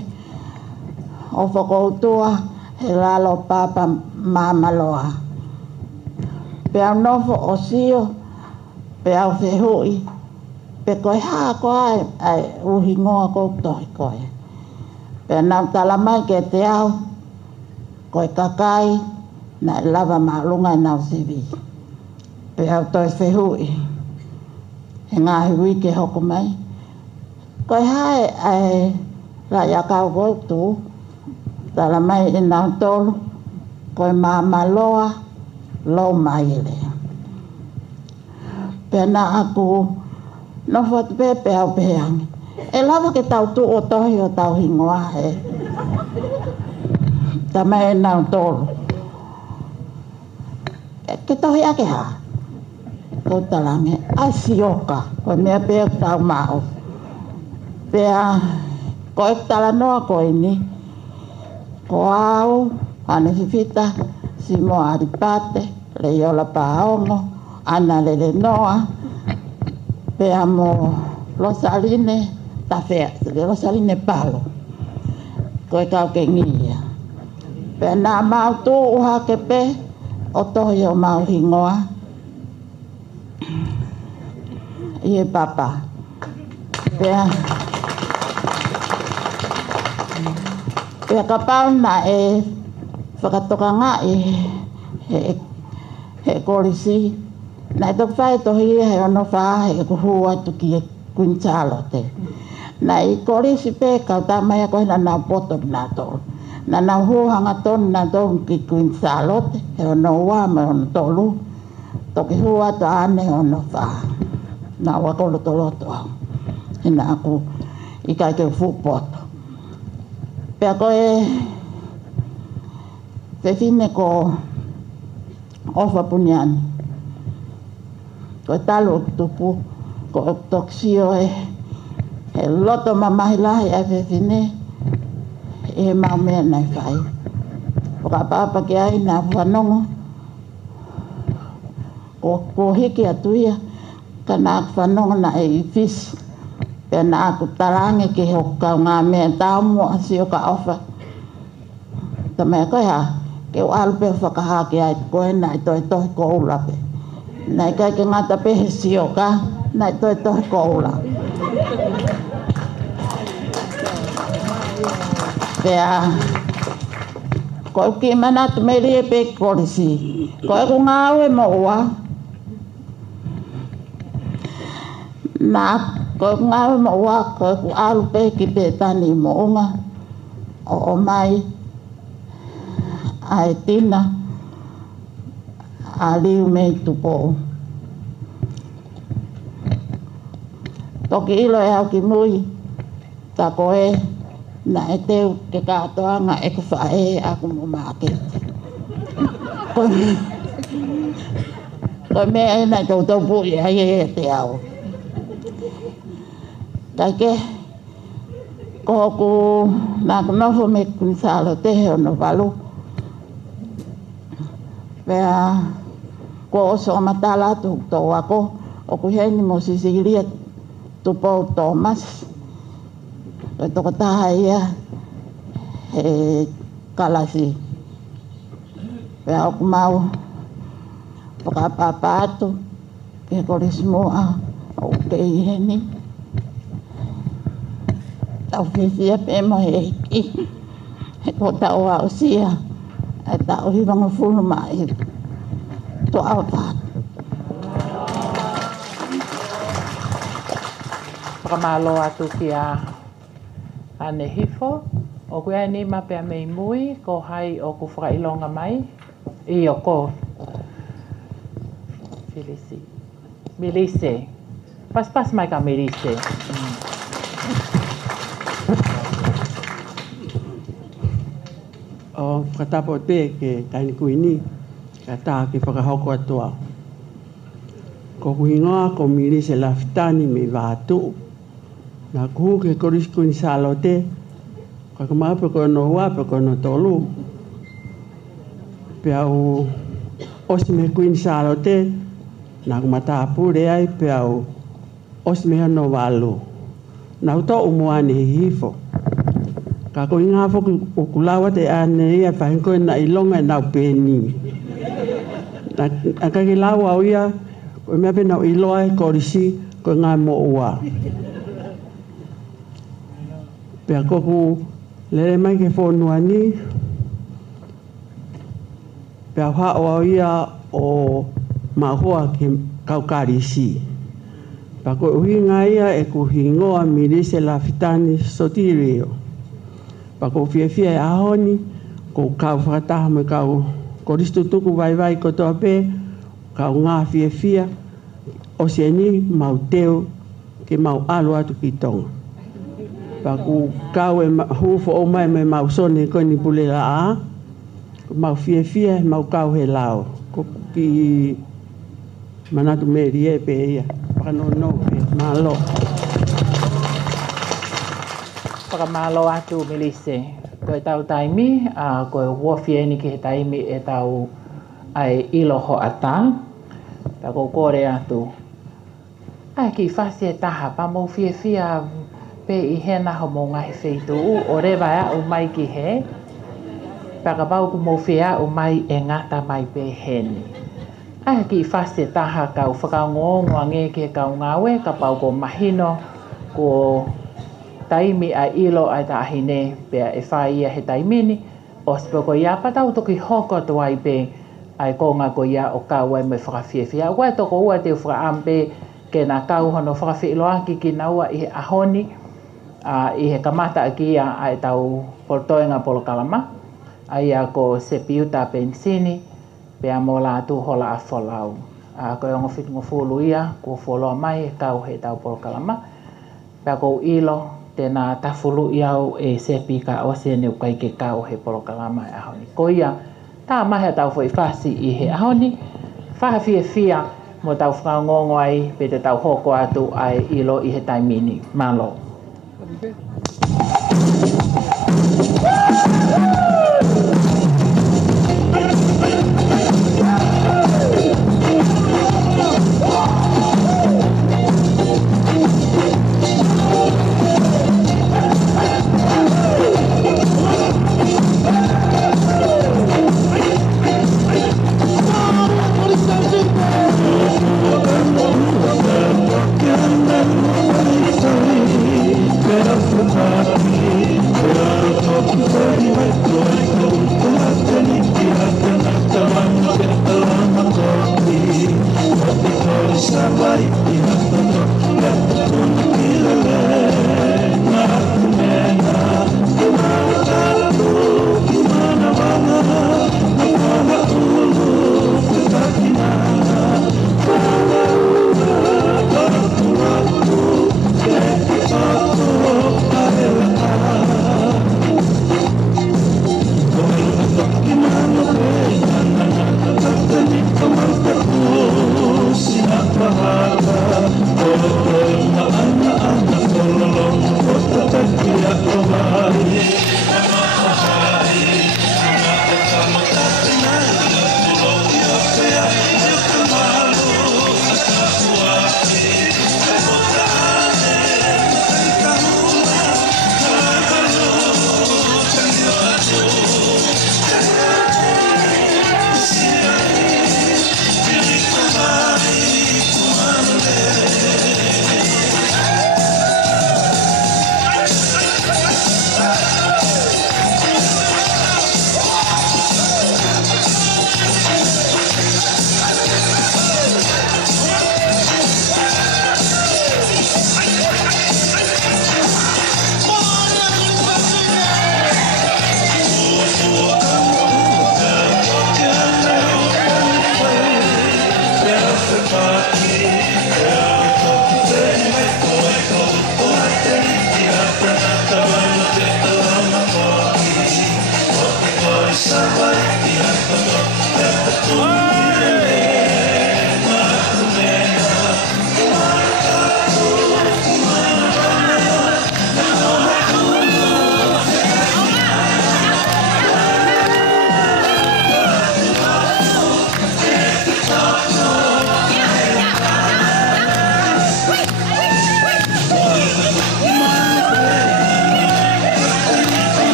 O whakoutua he lalo papa mamaloa. Pe au nofo o sio. Pe au whehui, pe koe haa koe ai uhi ngoa koutohi koe. Pe nau tala mai ke te au, koe kakai, na lava maalunga nau sivi. Pe au toi whehui, he ngā hui ke hoko mai. Koe hae ai rai akau koutu, tala mai e nau tolu, koe maamaloa, lo mai ele. Pena aku no fot pepe au peangi. E lava ke tau tu o tohi o tau hingoa he. Tama e nau tolu. Ke tohi ake ha. Ko talange. Ai sioka. Ko mea pea tau mao. Pea ko e tala noa ko ini. Ko au. Ane fifita. Simo aripate. Leiola paongo. Ana lele noa, pe amo Rosaline, ta fea, Rosaline palo, koe kau ke ngia. Pe nā mau tū uha ke pe, o tohi o mau hingoa. Ie papa. Pe ka pau na e whakatoka ngā he korisi. Nai tok whae tohi he ono wha he kuhua tuki e Queen Charlotte. Nai korisi pe kau tamai koe na nau poto na tolu. Na nau huhanga tonu na tolu ki Queen Charlotte. He ono ua me ono tolu. Toki hua to ane ono wha. Na wakolo toloto au. Hina aku ikai ke fupoto. Pea koe whewhine ko ofa puniani. Ko talo tupu ko toksio e He loto mamahilahi a whewhine e mau mea nei whai. Whakapapa ki ai nā whanongo. Ko heke atuia ka nā whanongo na e whis. Pea nā ku tarange ke hoka ngā mea tāmua si o ka awha. Ta mea koe ha, ke o alupe whakahake ai koe nai toi tohi ko ulape. Nai kai ke ngata pehe si o ka, nai toi tohi ko ulape. Pea, koe ki manatu meri e pe korisi. Koe ku ngā ue mo ua. Nā, koe ku ngā ue mo ua, koe ku alupe ki pe tani mo unga. O mai, ai tina, a liu mei tupo. Toki ilo e au ki mui, ta koe, na e teu ke kātoanga e ku whae aku mo mākete. Koe mea e nai tau pui ai e te au. Tai ke, ko ku nā kunofo me kunisalo tehe o no walu. Pea, ko oso matala tu tō ako, o ku heni mo sisiria tupo Thomas. Koe toko taha ia he kalasi. Pea oku mau whakapapa atu ke korismoa o ke iheni. Tau whiwhia pe mo he iki. He ko tau au sia. E tau hiwanga fulu mai. To au pāt. Whakamalo atu ki a ane hifo. O koe ai ni mapea mei mui, ko hai o ku whakailonga mai. I o ko. Melise. Pas mai ka Melise. O whakatapo te ke taini kuini, ka tā ki whakahoko atua. Ko kuhingoa ko Melise Lafitani me vātu. Nā kuhu ke korisku ni salo te, ka kumapa ko no wapa ko no tolu. Pea u osi me kuini salo te, nā kumata apure ai pea u osi me no walu. Nā uto umuane hifo. Ka ko inga foku o kulawa te ane ia whahinko na ilonga na peni. Na kaki lawa o ia, ko mea pena o iloa e korisi ko ngā mo ua. Pea koku lere mai ke whonua ni, pea hao au ia o mahua ke kaukarisi. Pea ko uhinga ia e ku hingoa Melise Lafitani sotirio. Pa ko fia e ahoni, ko kau whakataha me kau koristu tuku vai ko toa pē, kau ngā fia, o se ni mau teo ke mau alu atu ki tonga. Pa ku kau e hufo o mai me mau sone ko ni pule la a, mau fia, mau kau he lao, ko ki manatu meri e pē ia, pakano no pē, malo. Whakamalo atu Melise. Koe tau taimi, koe wofie ni ki he taimi e tau ai iloho ata. Ta ko kore atu. Ai ki whasi e taha, pa mou fia pe i hena ho mou ngahi wheitu o rewa ea o mai ki he. Paka pau ku mou fia o mai e ngata mai pe heni. Ai ki whasi e taha kau whakaongoa nge ki kau ngawe, ka pau ko mahino, ko taimi a ilo ai ta ahine pea e whai ia he taimini o spoko ia patau toki hoko to ai pe ai konga ko ia o kau ai me whakawhiawhia. Ua toko ua te whakaampe ke nā kau hono whakawhiloaki ki naua i he ahoni i he kamata aki ia ai tau portoenga polo kalama ai a ko se piuta pensini pea mo la tu hola a wholau. Ko e ongo whitungo fulu ia ko wholoa mai e kau he tau polo kalama pea ko ilo tēnā tawhulu iau e sepi ka ose ne ukai ke kau he polokalama e ahoni. Ko ia, tā mahe tau fwoi whasi i he ahoni, whahawhia mo tau whakaongongo ai, pe te tau hoko atu ai ilo i he taimini. Malo.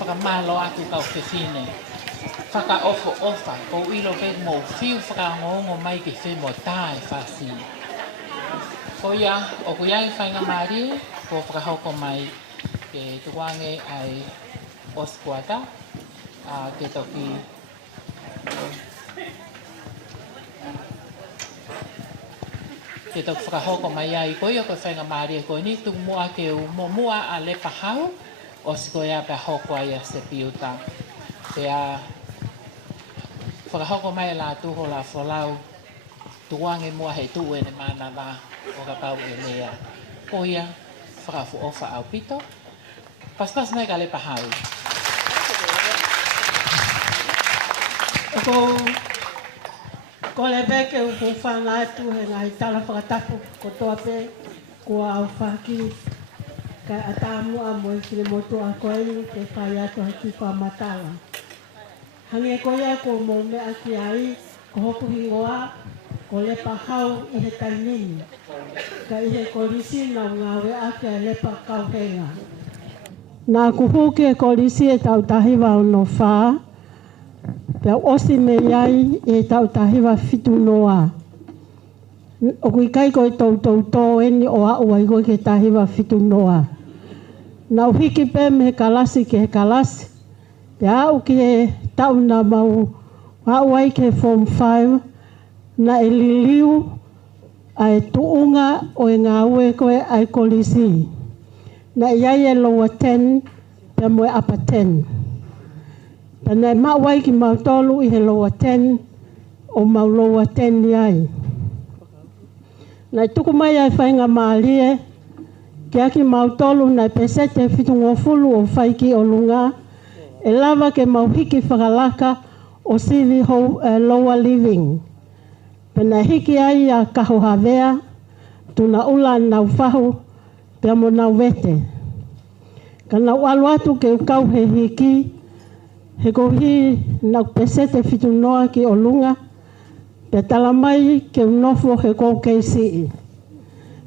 Whakamalo atu kau whiwhine. Whakaofo ofa, ko ilo pe mō whiu whakangongo mai ki whi mō tāe whasi. Ko ia, o ko iai whainga maari, ko whakahoko mai ke tuange ai oskuata, ke toki ke toki whakahoko mai ai ko ia ko whainga maari ko ni tu mua ke u mo mua a le pahau, o siko ia pe hoko ai a se piuta. Te a whakahoko mai la tuho la wholau tuange mua he tu e ne mana la o ka pau e mea. Ko ia whakafu ofa au pito. Paspas mai ka le pahau. Ko le beke u ku whanga atu he ngai tala whakatapu ko toa pe kua au whaki. Ka atamu a mo i le motu a koe ke whai atu haki whamatala. Hange koia ko mo me aki ai, ko hoku hingoa, ko le pahau i he tainini. Ka i he korisi na ngawe aki a le pa kauhenga. Nā kuhuki e kolisi e tau tahiwa o no whā. Pea osi me iai e tau tahiwa fitu noa. O kui kai koe tau tō eni o a ua i koe ke tahiwa fitu noa. Nā uhiki pē me he kalasi ke he kalasi. Pea au ki e tau nā mau a ua i ke form 5 na e liliu a e tuunga o e ngā ue koe ai kolisi. Na iai e lower 10 pea moe upper 10. Pena e mawai ki mau tolu i he lower 10 o mau lower 10 iai. Na tuku mai ai whainga maalie, ki aki mau tolu na pesete fitungo fulu o whaiki o lunga, e lava ke mau hiki whakalaka o sivi lower living. Pena hiki ai a kaho havea, tuna ula nau whahu, pea mo nau wete. Ka nau alu atu ke ukau he hiki, he kohi nau pesete fitunoa ki o lunga, pea talamai ke unofo he kou keisi.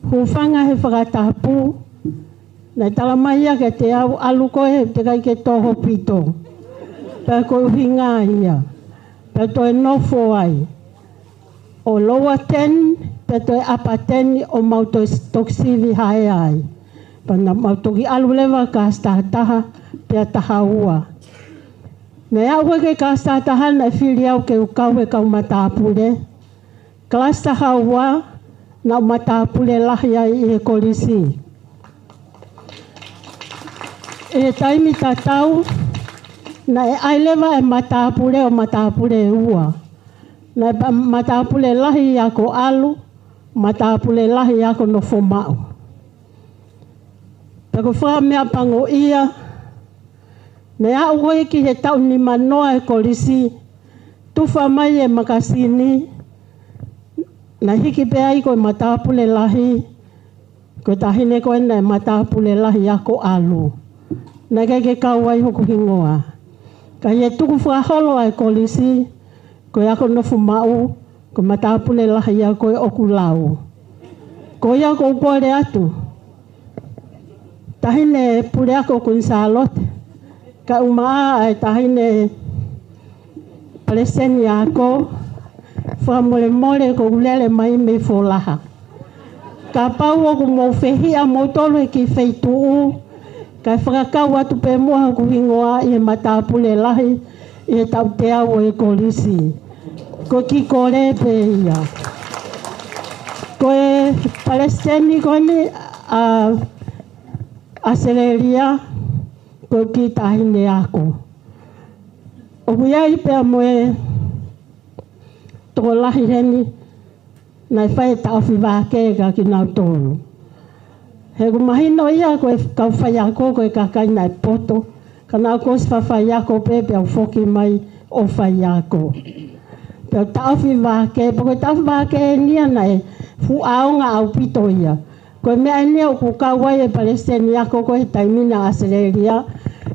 Hufanga he whakatapu, na talamai a ke te au alu koe te kai ke toho pito. Pea koe uhinga ia, pea toe nofo ai. O lower 10, pea toe upper 10 o mau toksivi hae ai. Pana mau toki alu lewa ka stataha, pea taha ua. Me au ke ka stataha na whiri au ke ukau e kau matapule. Klas taha ua, na matapule lahi ai i he kolisi. E taimi tatau, na e ailewa e matapule o matapule ua. Na matapule lahi ako alu, matapule lahi ako no fomau. Peko wha mea pango ia, ne au hoi ki he tau ni manoa e kolisi, tuwha mai e makasini, na hiki pe ai koe matapule lahi, koe tahine koe na e matapule lahi ako alu. Na keke kauai hoku hingoa. Ka he tuku whaholo ai kolisi, koe ako nofu mau, koe matapule lahi a koe oku lau. Koe ako upore atu. Tahine pure ako kun Charlotte. Ka umaa ai tahine preseni ako. Whamole mole ko ulele mai me folaha. Ka pau aku mo whehia mo tolu e ki wheituu. Ka whakakau atu pe mua ku hingoa i e matapule lahi i e tau te au e kolisi. Ko ki kore pe ia. Ko e palesteni kone a sereria ko ki tahine ako. O kuiai pea moe toko lahi reni nai whae tau whiwake ka ki nau tolu. He kumahino ia koe kau whai ako koe kakai nai poto. Ka nau kosi whai ako pe pea ufoki mai o whai ako. Pea tau whiwake, po koe tau whiwake nia nai fu aonga au pito ia. Koe mea nia o kukawai e palesteni ako koe taimina asereria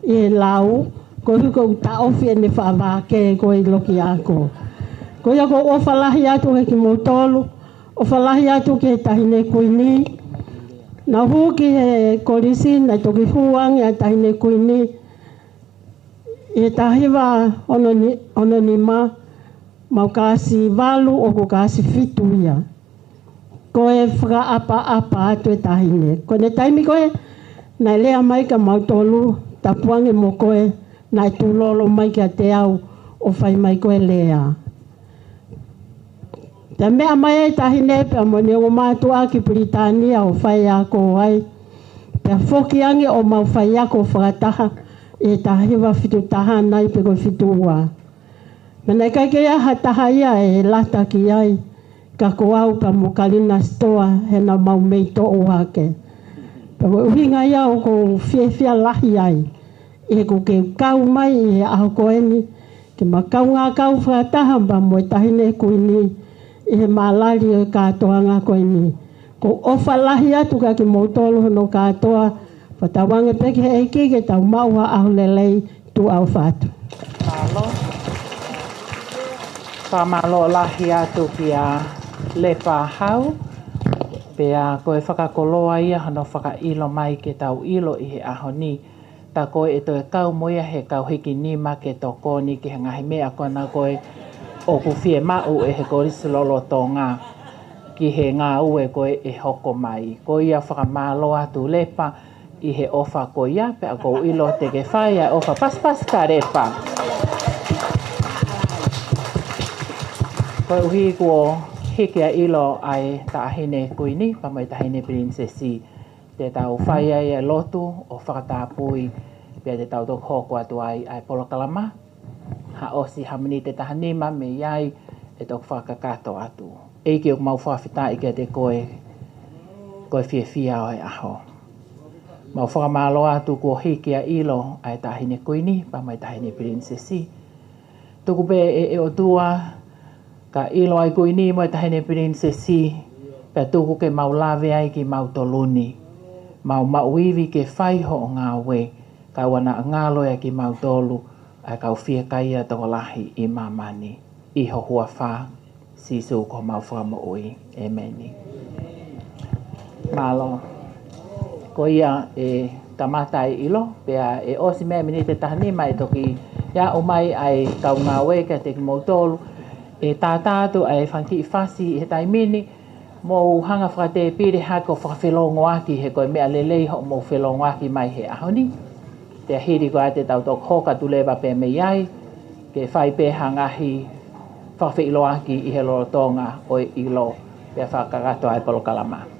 i e lau. Koe huko uta ofi e ne whaavake koe loki ako. Koe ako o whalahi atu he ki motolu, o whalahi atu ki he tahine kuini. Na huki he kolisi na toki huang e tahine kuini. I he tahiwa ononima mau kasi walu o ko kasi fitu ia. Koe whaka apa atu e tahine. Koe ne taimi koe na lea mai ka mautolu tapuange mo koe na tulolo mai ka te au o whai mai koe lea. Te mea mai e tahine pia mo ni o mātu a ki Britania o whai ako ai. Pia whoki ange o mau whai ako whakataha e tahiwa fitu taha nai pe koe fitu ua. Mana kai ke aha taha ia e lata ki ai. Ka ko au pa mo kalina stoa he na mau mei to o hake. Pa ko uhinga ia o ko fia lahi ai. E ko ke kau mai e aho koeni. Ke ma kau ngā kau whakataha pa mo tahine kuini. E he malari e katoa ngā koeni. Ko ofa lahi atu ka ki motolo hono katoa. Whatawange peke he eiki ke tau maua aho lelei tu au whatu. Malo. Whamalo lahi atu ki a le whahau. Pea koe whakakoloa ia hano whakailo mai ke tau ilo i he aho ni. Ta koe e toi kau moia he kau hiki nima ke tō kōni ki he ngahi mea kona koe o ku fie mau e he korisi lolo tō ngā ki he ngā ue koe e hoko mai. Ko ia whakamālo atu lepa i he ofa ko ia pe a kou ilo te ke whai a ofa paspas ka repa. Koe uhi ko hiki a ilo ai taahine kuini pa mai tahine prinsesi. Te tau whai ai a lotu o whakatapui pia te tau tok hoko atu ai Polokalama. Ha osi hamini te tahanima me iai e tok whakakato atu. Eiki o mau whawhita i kia te koe fia fia o e aho. Mau whakamalo atu ko hiki a ilo ai tahine kuini pa mai tahine prinsesi. Tuku pe e o tua ka ilo ai kuini mo e tahine prinsesi pe tuku ke mau lave ai ki mau toluni. Mau mauivi ke whaiho o ngā we ka wana ngalo e ki mau tolu ai kau fia kaia toko lahi i mamani. Iho hua wha sisu ko mau whakamo ui. Ameni. Malo. Ko ia e tamata i ilo, pea e osi mea mini te tahanima e toki ia o mai ai kau ngā weka te ki mautolu, e tātātu ai whanki i whasi i he taimini, mō hanga whakate pire hako whakawhelongo aki he koe mea lelei ho mō whelongo aki mai he ahoni. Te hiri ko ai te tau tok hoka tu lewa pe me iai, ke whai pe hangahi whakawhelo aki i he lorotonga o i ilo, pea whakagato ai Polokalama.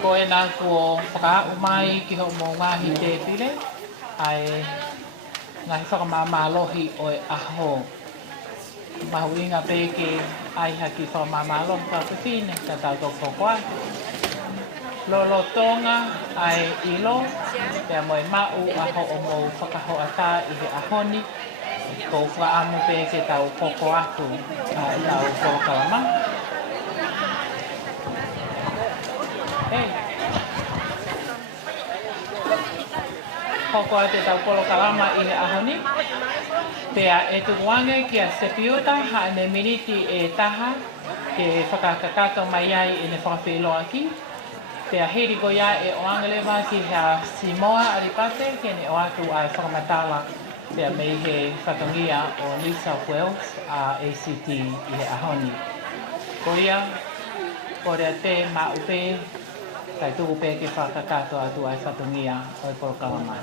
Ko e nā kua whakaumai ki ho mō ngahi te tire, ai ngai whakamamalohi o e aho. Mahuinga peke ai haki whakamamalohi ka kuwhine, ka tātou whakua. Lolo tonga ai ilo, pia moe mau aho o mō whakaho ata i he ahoni. Ko whaamu peke tau koko aku, tau whakalamang. Hoko a te tau kolo kalama i he ahoni. Pea e tukuange ki a sepiuta ha ne miniti e taha ke whakakakato mai ai e ne whakawhiloa ki. Pea hiri ko ia e oangalewa ki hea Simoa Aripate ke ne o atu a whakamatala pea mei he whakangia o New South Wales a ACT i he ahoni. Ko ia, ko rea te maupe tai tuku pe ke whakakato atu ai whakangia o e kolo kalama.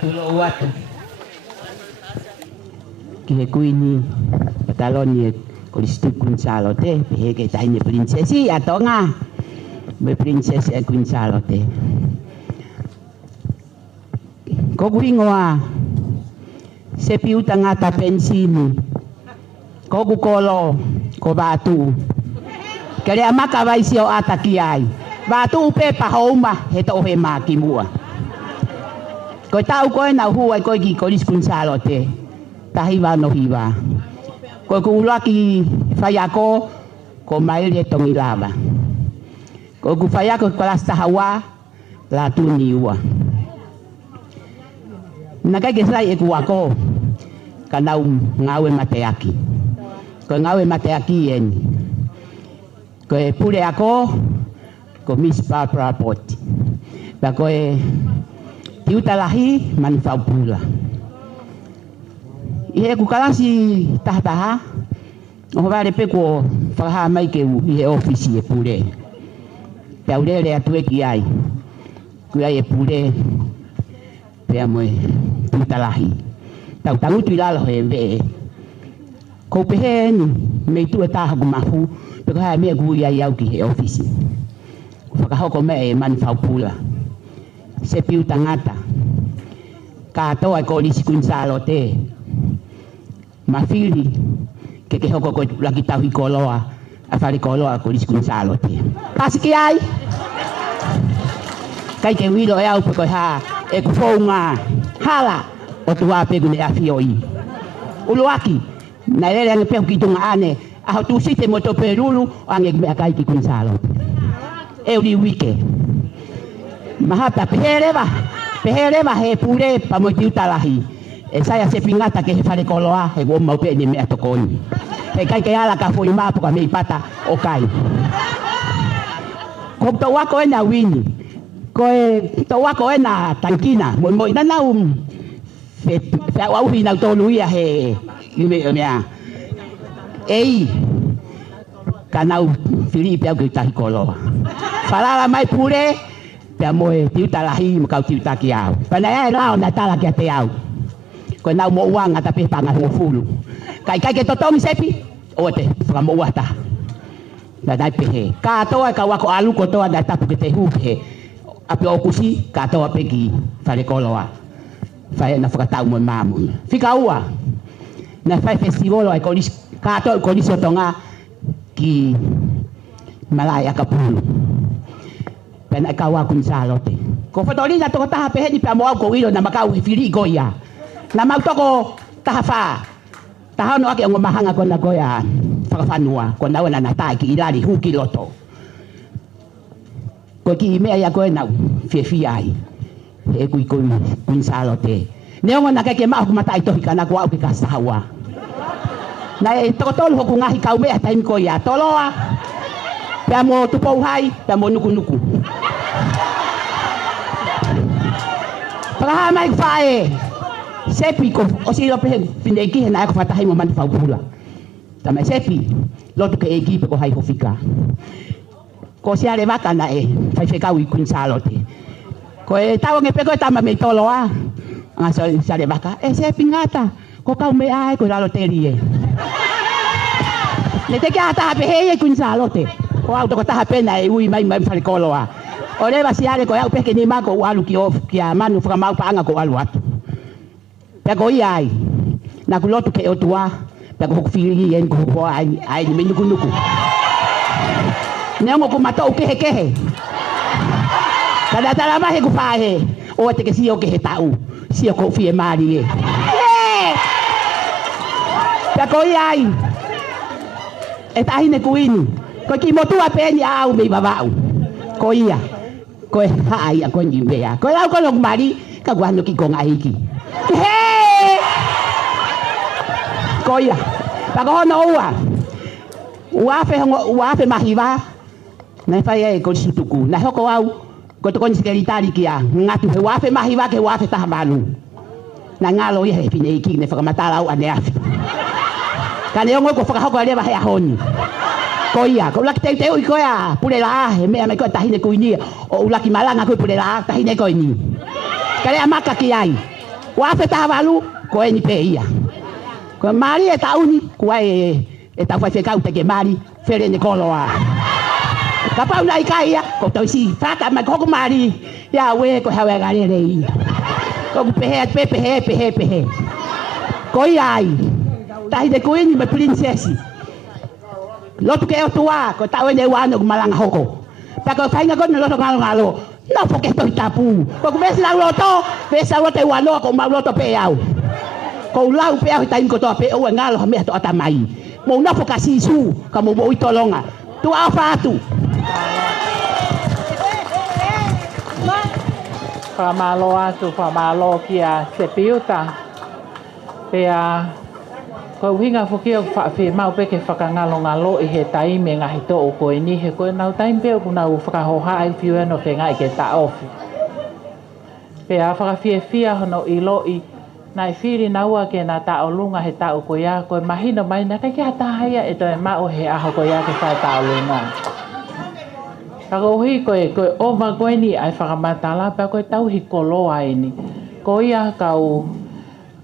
Tulo watu ki he kuini pataloni e Kristu Gonzalo te he ke taine prinsesi atonga me prinsesi e Gonzalo te ko kuingoa se piuta ngata pensini ko kolo ko batu kere amaka vai sio ataki ai batu pe pa homa he to he makimua ko tau ko na hua ko ki ko Gonzalo te tahiwa no hiwa ko ulaki fayako ko maile tongilava ko ku fayako klasta hawa la tuniwa naga ke sai e kuako kana ngawe mateaki ko ngawe mateaki en ko e pure ako ko Miss Barbara Pot ba ko e tiuta lahi man faupula. Ihe ku kalasi tahtaha. O vale pe ko whakaha mai ke u ihe ofisi e pure. Pea urere atu e ki ai. Ku ai e pure. Pea moe tiuta lahi. Tau tangutu ilalo he vee. Ko pehe ni mei tu e taha ku mahu. Pe ko hae mea ku iai au ki he ofisi. Whakahoko me e man faupula. Se piu tangata katoa ko Lisi Gonzalo te mafili ke hoko ko laki tau koloa afari koloa ko Lisi Gonzalo te pasiki ai kai ke wilo e au ko ha e ku fonga hala o tua pe gune afioi uluaki na lele nge pe ki tunga ane a tu site moto perulu ange me kai ki Gonzalo e uli wike mahata pehereba he pure pa mo tiuta lahi e saya se pingata ke he fare koloa he go mau pe ni me atokoni e kai ke ala ka foi ma po ka me pata o kai ko to wa ko na wini ko e to wa ko na tankina mo na na fe wa wi na to luia he me ei kanau Filipe au ke ta koloa falala mai pure pea moe tiuta lahi makau tiuta ki au. Pana e rao na tala ki a te au. Ko nau mo uanga ta pe panga mo fulu. Kai ke totongi sepi, o te whaka mo uata. Na dai pehe. Ka toa ka wako alu ko toa na tapu ke te huke. Ape o kusi, ka toa pe ki whare koloa. fai na whakatau mo mamu. Whika ua, na fai festival ai kato kolisi o tonga ki Malaya Kapulu. Pena kawa kun salote. Ko fatori na to taha pehe ni pa mo ko ilo na makau fili goya. Na mau toko taha fa. Taha no ake ngomahanga ko na goya. Whakafanua, ko na wana na tai ki ilari huki loto. Ko ki mea ya ko na fie ai. E kui kun salote. Neongo na keke mahu matai tohi kana ko au ki kasawa. Na e toko tolu hoku ngahi kau mea taimi ko ya toloa. Pea mo tupou hai, pea mo nuku. Pakaha mai fae. Sepi ko o si lope pineki na ko fatahi mo man faupula. Tama sepi lotu ke eki pe ko hai ko fika. Ko si ale vaka na e fai fekau I kun salote. Ko e tawo nge pe ko tama me toloa. Nga so ale vaka e sepi ngata ko kau me ai ko laloterie. Le te kia taha pehe kun salote. Ko au toko taha pena e ui mai whare koloa. O rewa si are ko au peke ni mako ualu ki a manu whakamau paanga ko alu atu. Pea ko I ai. Na ku lotu ke otua. Pea ko hoku whiri en ko hoku ai ni me nuku. Neongo ku matou kehe. Kada tala mahe ku whahe. O te ke sio kehe tau. Sio ko fie maari e. Pea ko I ai. E tahine kuini. Ko ki motua peni au me babau. Ko ia. Ko hai a ko ni bea. Ko lau ko long mari ka guano ki konga iki. He! Ko ia. Pa ko no ua. Uafe mahiva. Na fai e ko sutuku. Na hoko au ko to kon sekretari kia. Ngatu he uafe mahiva ke uafe tahamanu. Na ngalo ia he pine iki ne whakamatala au ane afi. Ka neongo ko whakahoko a lewa he ahoni. Ko ia, ko laki teu I koea, pule la he mea me koe tahine kuini, o ulaki malanga koe pule la, tahine koe ni. Ka rea maka ki ai, wafe taha walu, koe ni pe ia. Ko mari e tauni, kua e tau whai whekau teke mari, where ne koloa. Ka pau nai ka ia, ko tau si, whaka mai koko mari, ia we ko hawe gare rei. Ko pehe. Ko ia ai, tahine kuini me princesi. Lotu ke otua ko tau ne wano malanga hoko. Pa ko fainga ko no loto ngalo. No porque estoy tapu. Ko ves la loto, ves a loto wano ko ma loto pe au. Ko lau pe au tain ko to pe o ngalo me to atamai. Mo no foka sisu ka mo boi tolonga. Tu a fatu. Whamalo atu, whamalo kia se piuta. Pea ko hinga foki o whawhi mau peke whakangalo I he taime ngahi to o koe ni he koe nau taime pe o kunau whakahoha ai whiu no ke ngai ke ta ofi. Pea whakawhiawhia hono I loi nai whiri naua ke na ta o lunga he ta o koe a koe mahino mai na kai kia tahaia e toi mao he aho koe a ke whai ta o lunga. Kako hui koe oma koe ni ai whakamatala pea koe tau hi koloa e ni. Ko ia kau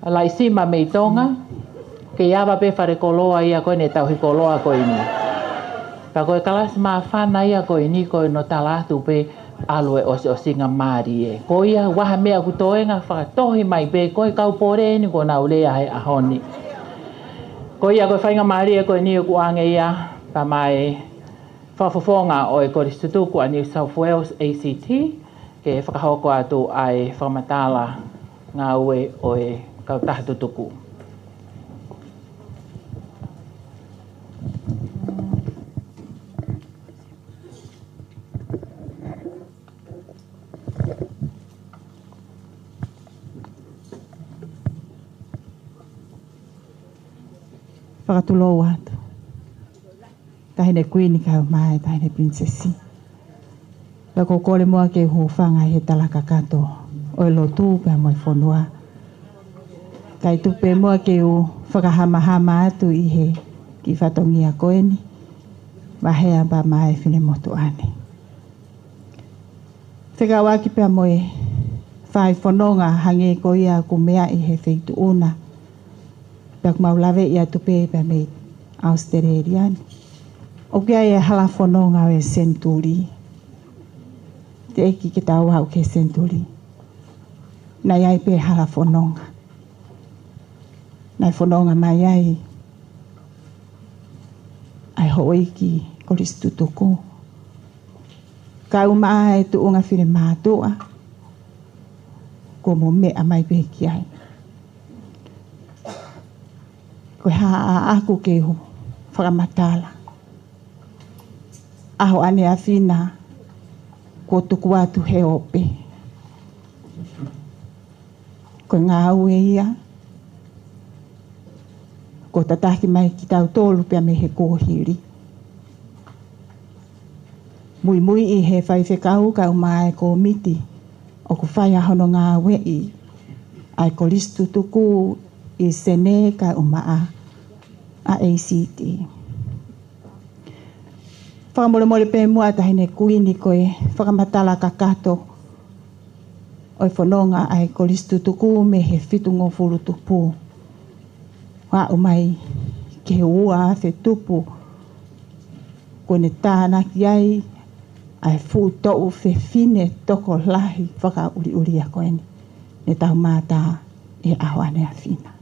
laisima mei tonga. Ke iawa pe whare koloa ia koe ne tau hi koloa koe ni. Pa koe kalas maa whana ia koe ni koe no talatu pe alue o singa maari e. Ko ia waha mea kutoenga whakatohi mai pe koe kaupore ni ko nau lea he ahoni. Ko ia koe whainga maari e koe ni ku ange ia pa mai whafofonga o e kore stutuku a New South Wales ACT ke whakahoko atu ai whamatala ngā ue o e kautaha tutuku. Whakatulou atu. Tahine kuini kau mai, tahine princesi. Pako kore moa ke hufanga he talaka kato. O lotu pe moi fonua. Kai tupe moa ke u whakahama atu I he ki whatongia koeni. Wahea ba mai fine motu ane. Whika waki pe moi whai whanonga hange ko ia kumea I he wheitu una. Pek mau lawe ia tupe pe me Australian. O kia e hala whanonga e Centuri. Te eki ki tau hau ke Centuri. na iai pe hala fononga. Na fononga mai ai ai hoi ki Koristu tuku. Ka uma e tu unga fire mātua. Ko mo mea mai pe ki ai. Ko haa aku ke hu whakamatala. Aho ane a whina ko tuku atu he ope. Ko ngā ue ia. Ko tataki mai ki tau tolu pia me he kōhiri. Mui mui i he whai whekau ka umae ko miti. O ku whai ahono ngā wei. Ai Koristu tuku i sene ka umaa a ACT. Whakamole mole pe mua tahine kuini koe whakamatala ka kato. Oi whanonga ai Koristu tuku me he whitungo furu tupu. Wa umai ke ua te tupu. Kone tāna ki ai ai fu tau fe fine toko lahi whaka uri uri a koeni. Ne tau mātā e awane a fina.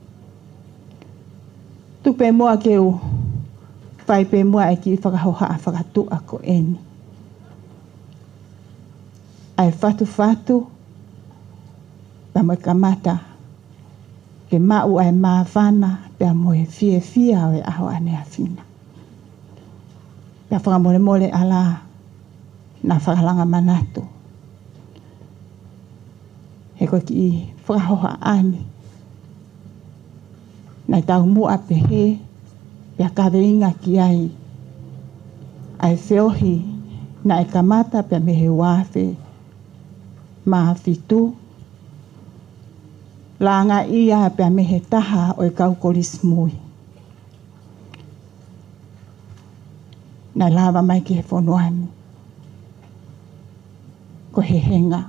Tupe mua ke u whai pe mua e ki whakahoha a whakatu a koeni. Ai whatu whatu pa moe kamata ke mau ai mawhana pe a moe fie fia o e awane a fina. Pe a whakamole mole ala na whakalanga manatu. He koe ki whakahoha ani. Nai tau mua pehe, pia kaweinga ki ai. Ai whiohi, na e kamata pia mehe wafe, maa fitu. Langa ia pia mehe taha o e kaukoris mui. Nai lava mai ki he whonoani. Ko he henga,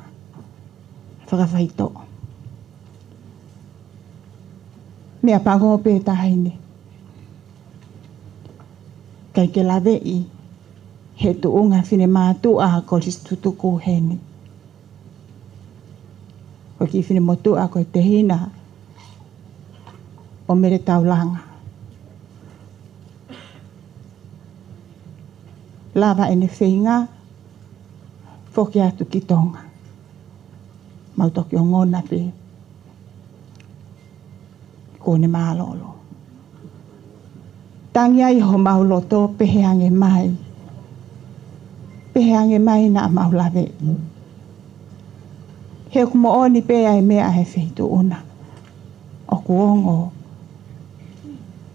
whakawhaito. Mea pango pe tahaine. Kai ke lawe i, he tuunga whine mātu a Koristu tuku heni. Ko ki whine motu a koe te hina, o mere taulanga. Lava ene whinga, whoki atu ki tonga. Mautoki o ngona pe. Kone mālolo. Tangi ai ho mauloto peheange mai. Peheange mai na maulawe. He kumo oni pe ai mea he wheitu una. O kuongo.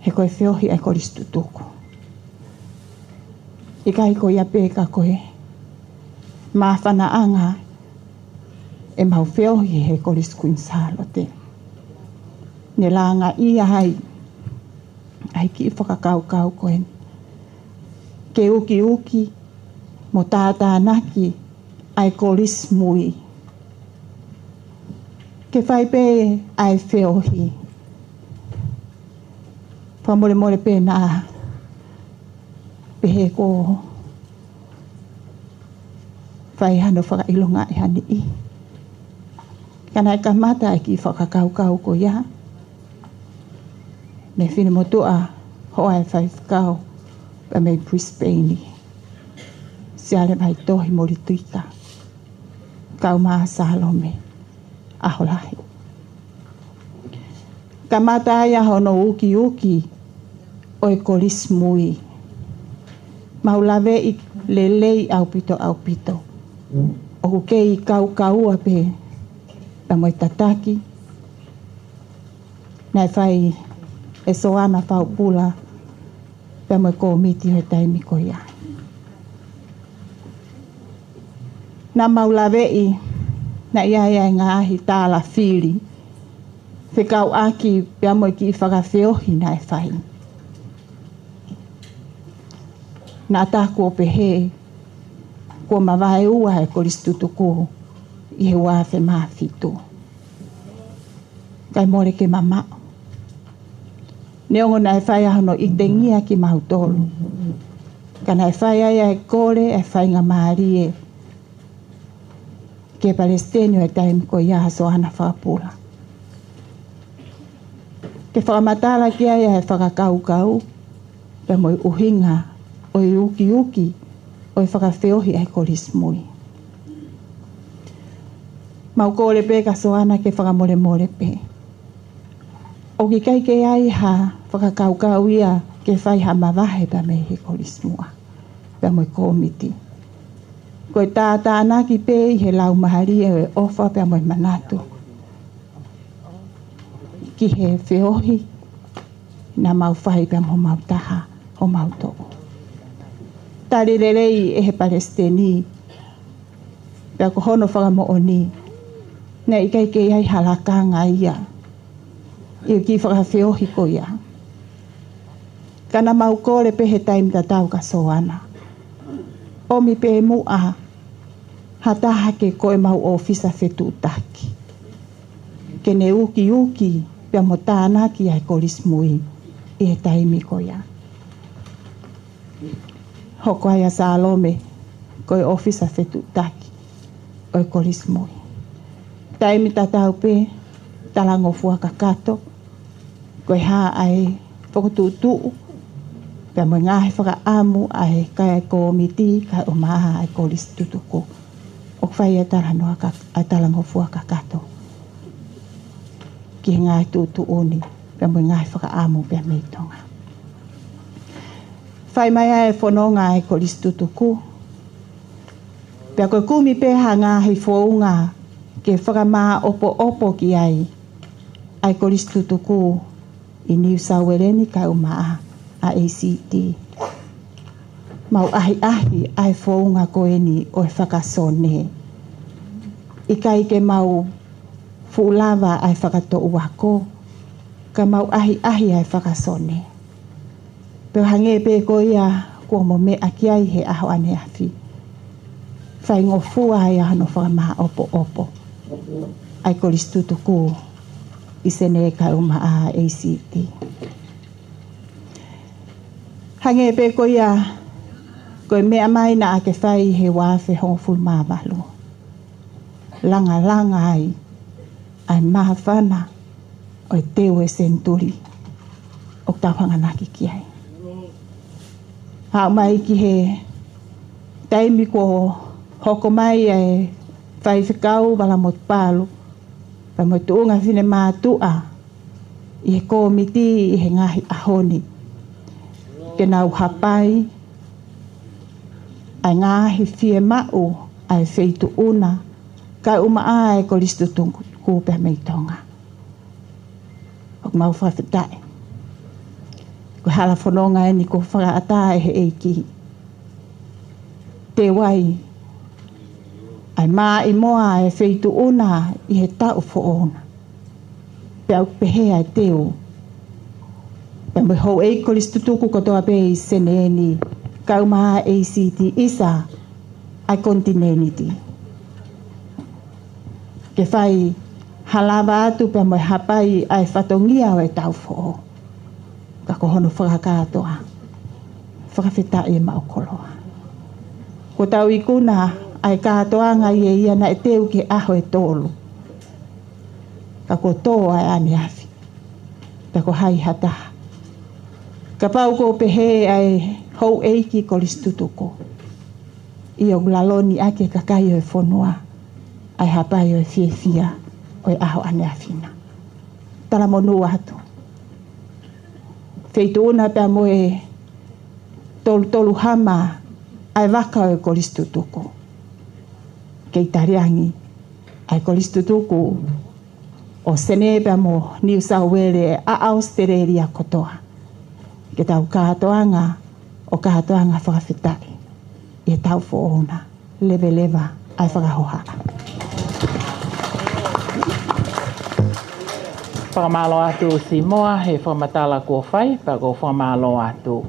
He koe whiohi ai Koristu tuku. Ikai ko ia pe ka koe. Mawhana anga e mau whiohi he Koristu kuinsalo te. Ne langa ia hai. Ai ki whakakau koen. Ke uki uki mo tātā naki ai Koris mui. Ke whai pe ai whiohi. Whamore more pe nā pehe ko whai hano whakailonga e hani i. Kana e ka mata e ki whakakau ko ia. Me whine motua hoa e whai whakau pa mei Brisbane. Siale mai tohi mori tuika. Kau maa Salome. Aholahi. Ka mata ai ahono uki uki o e Koris mui. Maulawe i lelei au pito. O kukei kau ape pa moi tataki. Nai whai e soana whau pula pa moi komiti hoi taimi ko ia. Na maulawe i na ia ngā ahi tāla whiri. Whikau aki pia moi ki whakawhiohi na e whai. Nā tāku o pehe, ko mawai ua e Koristu tuku i he wāwhe māwhitu. Kai more ke mamao. Neongo na e whai ahono i te ngia ki mautolu. Ka na e whai ai e kore e whai ngā maari e. ke Palestinio e taimi ko ia soana whakapula. Ke whakamatala ki ai e whakakau-kau, pe moi uhinga, o i uki-uki, o i whakawheohi ai korismui. Mau kore pe ka soana ke whakamole-mole pe. O ki kai ke ai ha whakakau-kau ia ke whai ha mawahe pa me he korismua, pe moi komiti. Koe tātā anaki pe i he lau mahari e ofa pe moi manatu. Ki he whiohi na mau whai pe mo mau taha o mau tō. Tari rerei e he Palestini, pe ko hono whakamo oni, na i kai ke ai halakanga ia, i ki whakawhiohi ko ia. Kana mau kore pe he taim ta tau ka soana. Omi pe mua, hataha ke koe mau ofisa whetu taki. Ke ne uki, pe mo tānaki ai korismui, i he taimi ko ia. Hoko ai a Salome, koe ofisa whetu taki, oi korismui. Taimi tatau pe, talango fua kakato, koe haa ai whakututu, pe mo ngahe whakaamu ai kai komiti, kai o maha ai koristutuku. O whai e taranoa ai talango fua kakato. Ki ngai tutu oni, pe mo ngahe whakaamu pe meitonga. Whai mai ai whanonga ai koristutuku. Pe koe kumi pe ha ngahi whaunga, ke whakamaa opo ki ai koristutuku i New South Wales kai o maa a ACT. Mau ahi ai whaunga koe ni o e whakasone. I kai ke mau fuulawa ai whakatoa wako, ka mau ahi ai whakasone. Pero hange pe ko ia kua mo me aki ai he aho ane afi. Whai ngofua ai ahano whakamaha opo. Ai koristutuku i sene kai o maa ACT. Hange pe ko ia koe mea mai na ake whai he wafe hongful māwalu. Langa ai maha whana o e teo e senturi o tawhanganaki ki ai. Hau mai ki he taimi ko hoko mai e whai whikau wala mot pālu pa mo tuunga whine mātua i he komiti i he ngahi ahoni. Ke nau hapai ai ngahi fie mau ai feitu una kai uma ai koristutuku kupe meitonga. Ok mau whawhetai. Ko hala whanonga e ni ko whakaata e he eiki. Te wai ai maa i moa e feitu una i he tau whoona. Pe au pehe ai teo. Pe mo hou e koristutuku kotoa pe i sene ni kau maa ACT isa ai kontineniti. Ke whai halawa atu pe mo hapai ai whatongia o e tau whoo. Ka kohono whakakatoa. Whakawhita e maokoloa. Ko tau ikuna ai katoanga i e ia na e teu ke aho e tolu. Ka ko tō ai ane afi. Ka ko hai hataha. Ka pau ko pehe ai hou eiki koristutuko. I o laloni ake kakai o e whonua. Ai hapai o e fia o e aho ane afina. Tala monua atu. Feitu una pia mo e tolu hama ai waka o e koristutuko. Kei tariangi ai koristutuku o sene pia mo New South Wales a Australia kotoa. Ke tau kahatoanga o kahatoanga whakawhitai. E tau whoona lewa ai whakahohara. Whakamalo atu si moa he whamatala kua whai, pa ko whakamalo atu.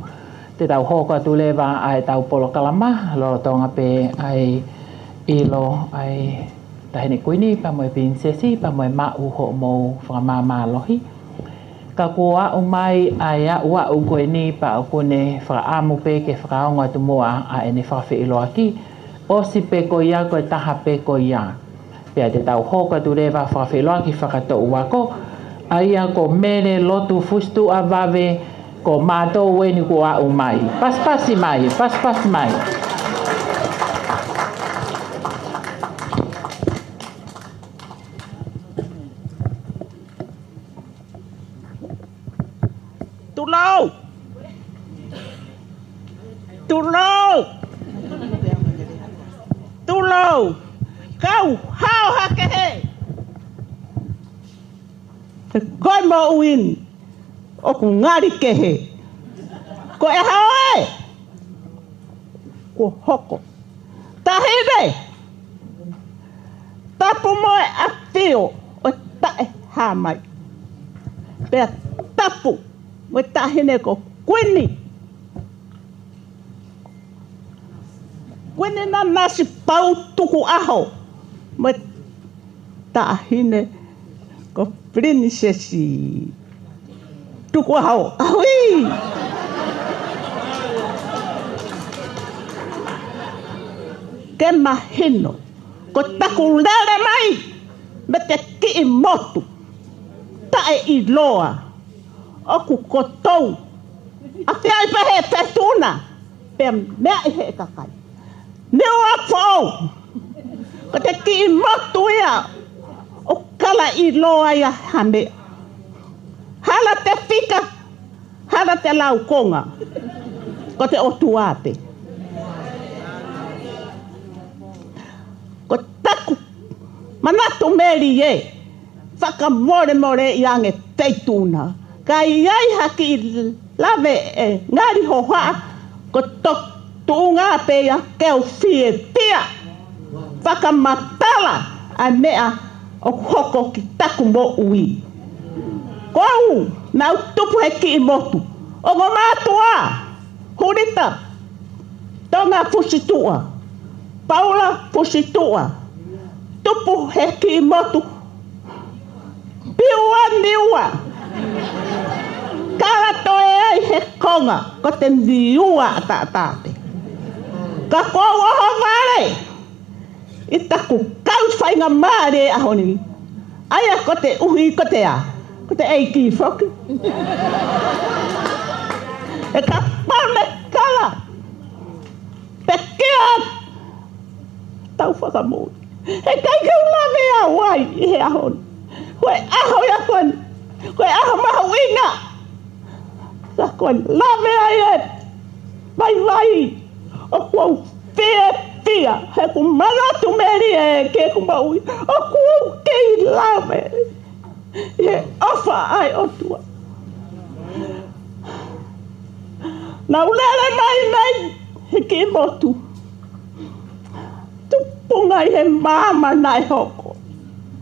Te tau hoko atu lewa ai tau polo kalama, lo tonga pe ai ilo ai tahine kuini, pa moe prinsesi, pa moe mau ho mou whakamamalohi. Ka kua o mai ai a ua u koe ni pa o kone whakaamu pe ke whakaonga tu moa a ene whawhi ilo aki. O si pe ko ia koe taha pe ko ia. Pea te tau hoka tu rewa whawheloa ki whakatou wako. Aia ko mene lotu fustu a wawe ko mātou weni ko au mai. Paspasi mai, paspasi mai. Tulau! Tulau! Tulau! Kau hao hake he! Te koe mo uini o ku ngari ke he. Ko e hao e! Ko hoko. Tahine! Tapu moe a whio o tae hamai. Pea tapu mo tahine ko kwini. Kwini na nasi pau tuku aho. Mo tahine ko princesi. Tuku aho. Ahui! Ke mahino. Ko taku lele mai. Me te ki motu. Tae i loa. Oku kotou. A whiai pehe petuna. Pea mea i he kakai. Neu a fōu. Ko te ki motu ia. O kala i loa ia hame. Hala te whika. Hala te laukonga. Ko te otuate. Ko taku. Manatu meri e. Whaka more i ange teituna. Ka iai haki i lawe e ngari hoha. Ko tok tuunga pea keo fie tia. Whaka matala a mea o hoko ki taku mo ui. Kou nau tupu he ki i motu. O ngo mātua. Hurita. Tonga fusitua. Paula fusitua. Tupu he ki i motu. Piua niua. Kala toe ai he konga. Ko te niua tātāte. Ka kou oho vare. I taku kau whainga maare ahoni. Aia ko te uhi ko te a. Ko te eiki whoki. E ka paune kala. Pekea. Tau whakamoi. E kai kau lawe a wai i he ahoni. Koe aho ia koen. Koe aho maha winga. Ka koen lawe ai e. Vai. O kuau fia. He ku manatu meri e ke ku maui. O kuau kei lawe. He ofa ai otua. Na ulele mai. He ki motu. Tupunga i he mama nai hoko.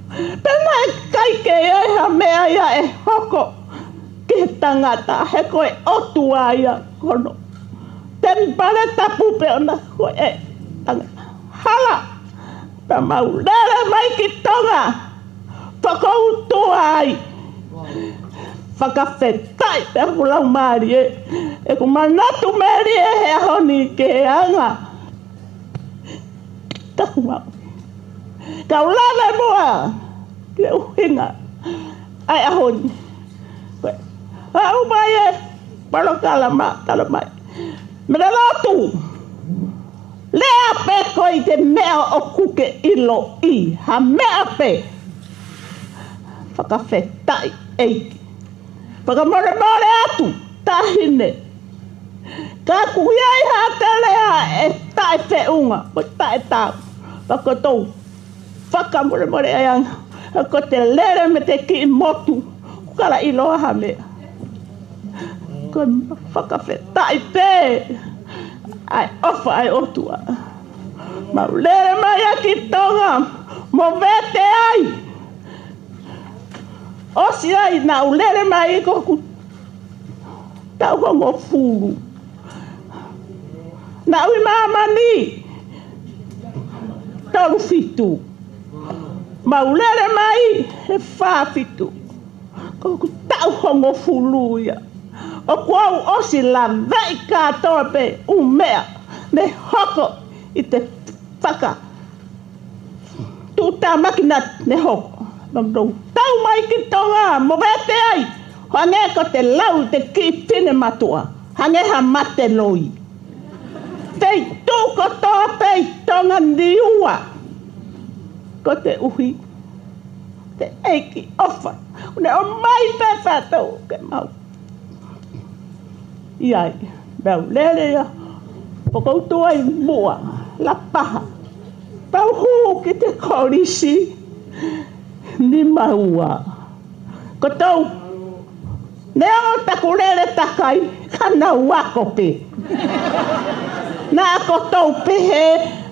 Pena e kaike e ha mea ia e hoko ki he tangata he koe otua ia kono. Ten pare tapu pe ona koe e tangata. Hala! Pa maulere mai ki tonga. Whakautua ai. Whakawhetai pe pulau maari e. E ku manatu meri e he ahoni ke he anga. Taku mau. Kau lave mua. Ke uhinga. Ai ahoni. Au mai e. Palo kala mai. Mena lotu. Lea pe koi te mea o kuke ilo i. Ha mea pe. Whakawhetai eiki. Whakamore atu. Tahine. Ka kuiai ha te lea e tae whiunga. Ko tae tau. Whakatou. Whakamore aianga. Ko te lere me te ki motu. Kukara iloa ha mea. Ko whakawhetai pe. Ai ofa ai otua. Maulere mai a ki tonga. Mo vete ai. Osi ai na ulere mai ko ku. Tau hongo furu. Na ui mama ni. Tau fitu. Maulere mai he wha fitu. Ko ku tau hongo furu ia. O kuau osi la vei katoa pe umea me hoko i te whaka tu ta makina ne ho. Tau mai ki tonga mo vete ai. Hange ko te lau te ki pine matua. Hange ha mate loi. Tei tu ko toa pei tonga niua. Ko te uhi. Te eiki ofa. Une o mai pepa tau ke mau. Iai. Bau lele ya. Poko tuai mua. La paha. Pau hu ki te korisi. Ni maua. Ko tau. Neo takulele takai. Kana wako pe. Na ako tau pehe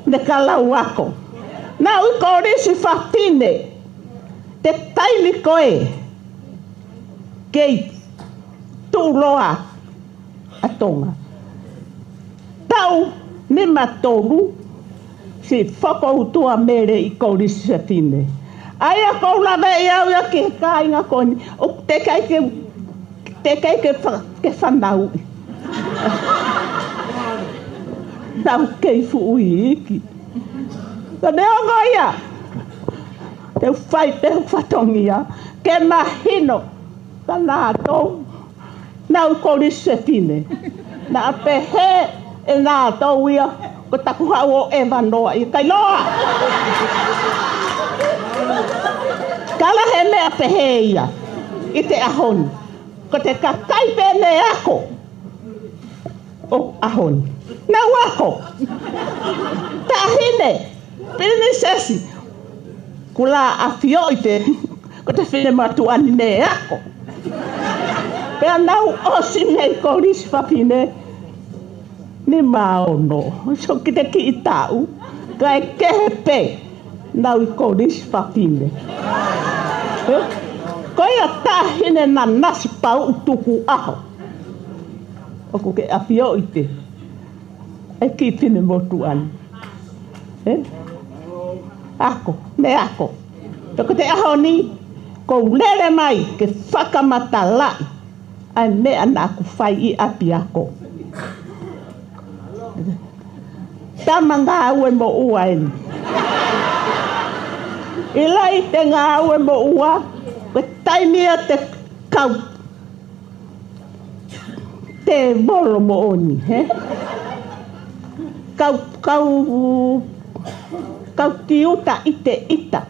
ne kala wako. Na ui korisi whapine. Te taili koe. Kei. Tūloa. Atonga. Tau ni matoru. Si whakautua mere i korisi whapine. Aia kou lawe i au ia ki kāinga koni. O te kai ke whanau. Nau kei fuui iki. Ka neo ngoia. Te whai te whatongia. Ke mahino. Ka nā tau. Nau kori setine. Nā pehe e nā tau ia. Ko taku hau o ewa noa i kai loa. Kala he mea pehe ia. I te ahoni. Ko te kakai pene ako. O ahoni. Nau ako. Tahine. Pene sesi. Kula a fio i te. Ko te whine matuani ne ako. Pea nau osi mei korisi whapine. Ni maono. So ki te ki i tau. Kai kehe pe. Nau i korisi whapine. Koia tahine na nasi pau utuku aho. Oku ke awhio i te. E ki pine motuani. Ako, ne ako. Toko te aho ni, kou lere mai ke whakamata lai. Ai mea na aku whai i api ako. Tama ngā aue mo ua eni. I lai te ngā aue mo ua, ko taimia te kau. Te molo mo oni, he? Kau tiuta ite ita.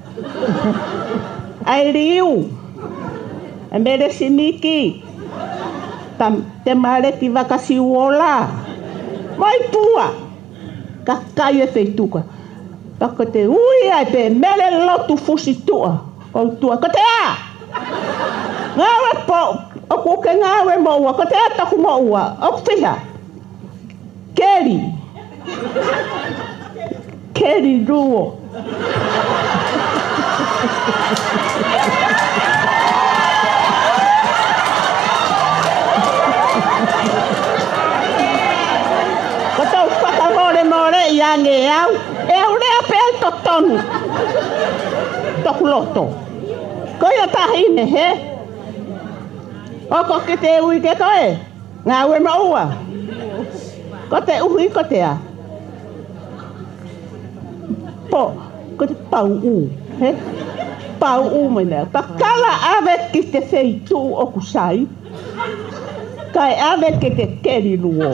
Ai riu. E mere siniki. Te mareti wakasi uola. Mai pua. Ka kai e feituka. Pako te ui ai pe mere lotu fusi tua. O tua. Ko te a. Ngawe po. O kuke ngawe mo ua. Ko te a taku mo ua. O whiha. Keri. Keri ruo. Ko tau whakamore more i ange au. E au rea pēl to tonu. Toku loto. Ko ia tahine he. Oko ke te ui ke koe. Ngā ue maua. Ko te uhi ko te a. Po. Ko te pau u. He? Pau u mene. Pa kala ave ki te feitu o kusai. Kai ave ki te keri luo.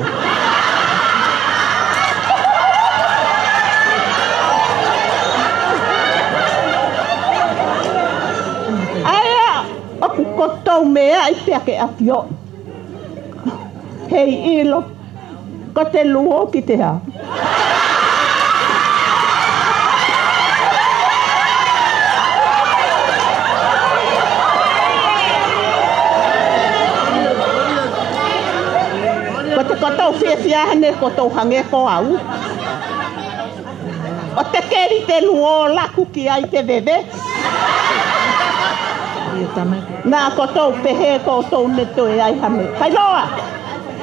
Aia oku kotou mea i te ake apio. Hei ilo. Ko te luo ki te ha. Ko tau whiawhia hane ko tau hange ko au. O te keri te luo laku ki ai te bebe. Nā ko tau pehe ko tau neto e ai hame. Kai loa!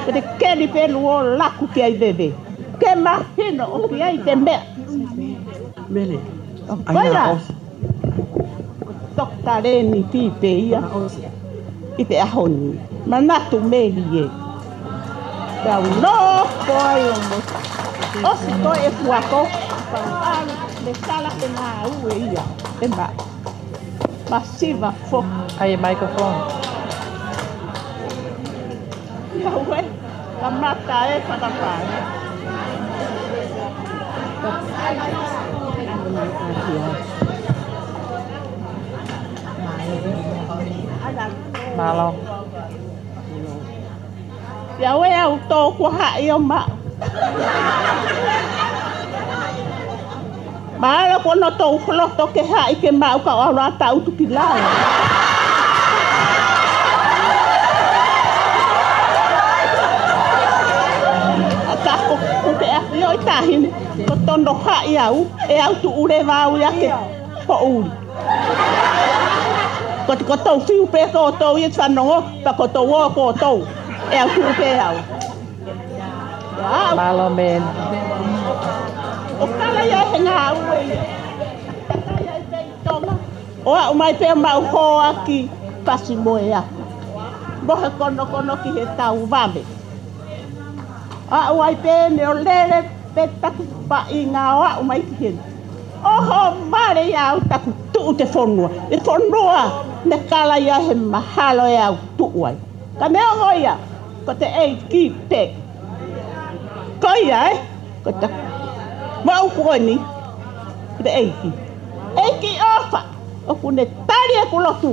Ko te keri pe luo laku ki ai bebe. Ke mahino o ki ai te mea. Mele. Koia! Tokta reni tipe ia. I te ahoni. Manatu meli e. Tau no koi o mo. Osi koi e fuako. Le sala te ngā ue ia. E ma. Masiva fo. Ai, microphone. Ia ue. Ka mata e whakapāne. Malo. Ia ue au tō kua hai o ma. Maala kono tō wholoto ke hai ke mau ka o rata utu ki lai. Ata ko ke a i o i tahine. Ko tono hai au. E au tu ure vau ia ke po uri. Ko tō whiu pe ko tō i whanongo. Pa ko tō o ko tō. E au tu pe au. Malo men. O kala ia he ngā ue ia. Taka ia i pei tonga. O au mai pēr mau hoa ki pasi moe a. Mohe kono ki he tau wame. Au ai pēr ne o lere pe taku pa i ngā o au mai ki hen. Oho mare ia au taku tuu te whonua. E whonua ne kala ia he mahalo e au tuu ai. Ka mea ngoia, ko te ei ki te. Ko ia ko te mau koni te eiki. Eiki ofa. O kune tari e kulotu.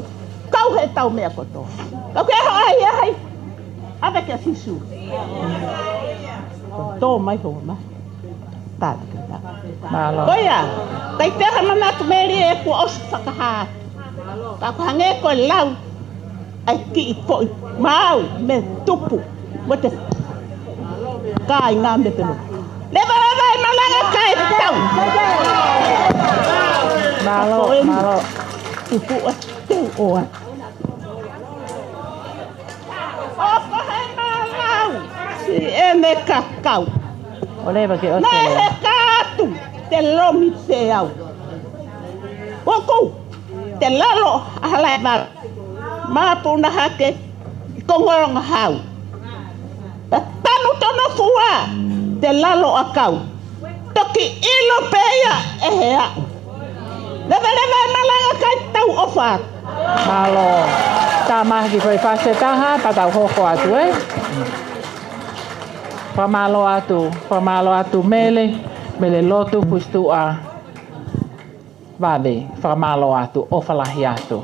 Kau he tau mea koto. Kau ke ho ai. Ave ke sisu. Tō mai hoa mai. Tāti ka tā. Malo. Koia, kai te hamana tu meri e kua osu whakahaa. Ka kuhange koe lau. Ai ki i poi. Mau me tupu. Mo te kai ngā me peno. Leva malanga kai tau. Malo. Tupu a teu oa. Opa he malau. Si e me kakau. O leva ke o Nai he kātu. Te lomi te au. Oku. Te lalo a halai mara. Māpuna hake. Kongoronga hau. Ta tanu tono fua. Te lalo a kau. Toki ilo peia e he au. Lewa malanga kai tau ofa. Malo. Tā mahi ki koe whase taha, patau hoko atu e. Whamalo atu mele lotu pustu a vade. Whamalo atu, ofalahi atu.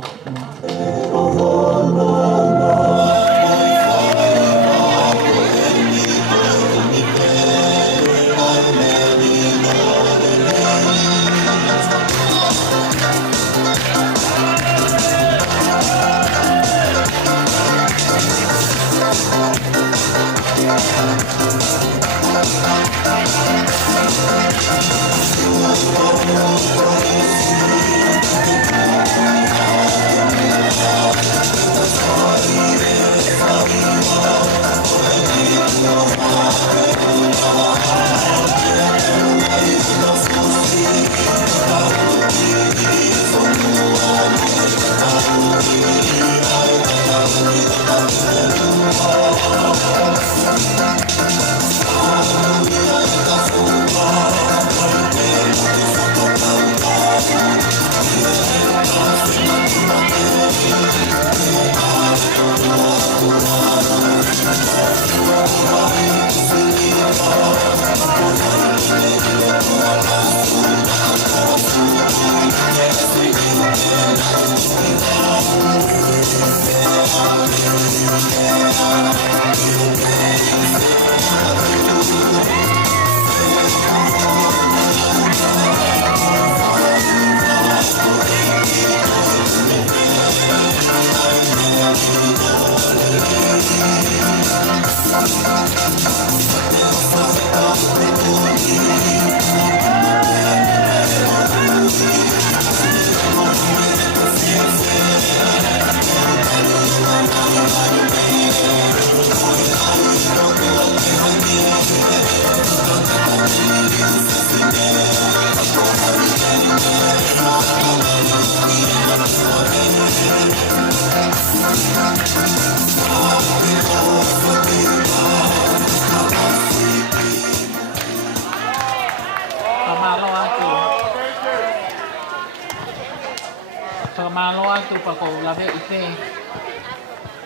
whakamalo atu pa ko lawe i pe.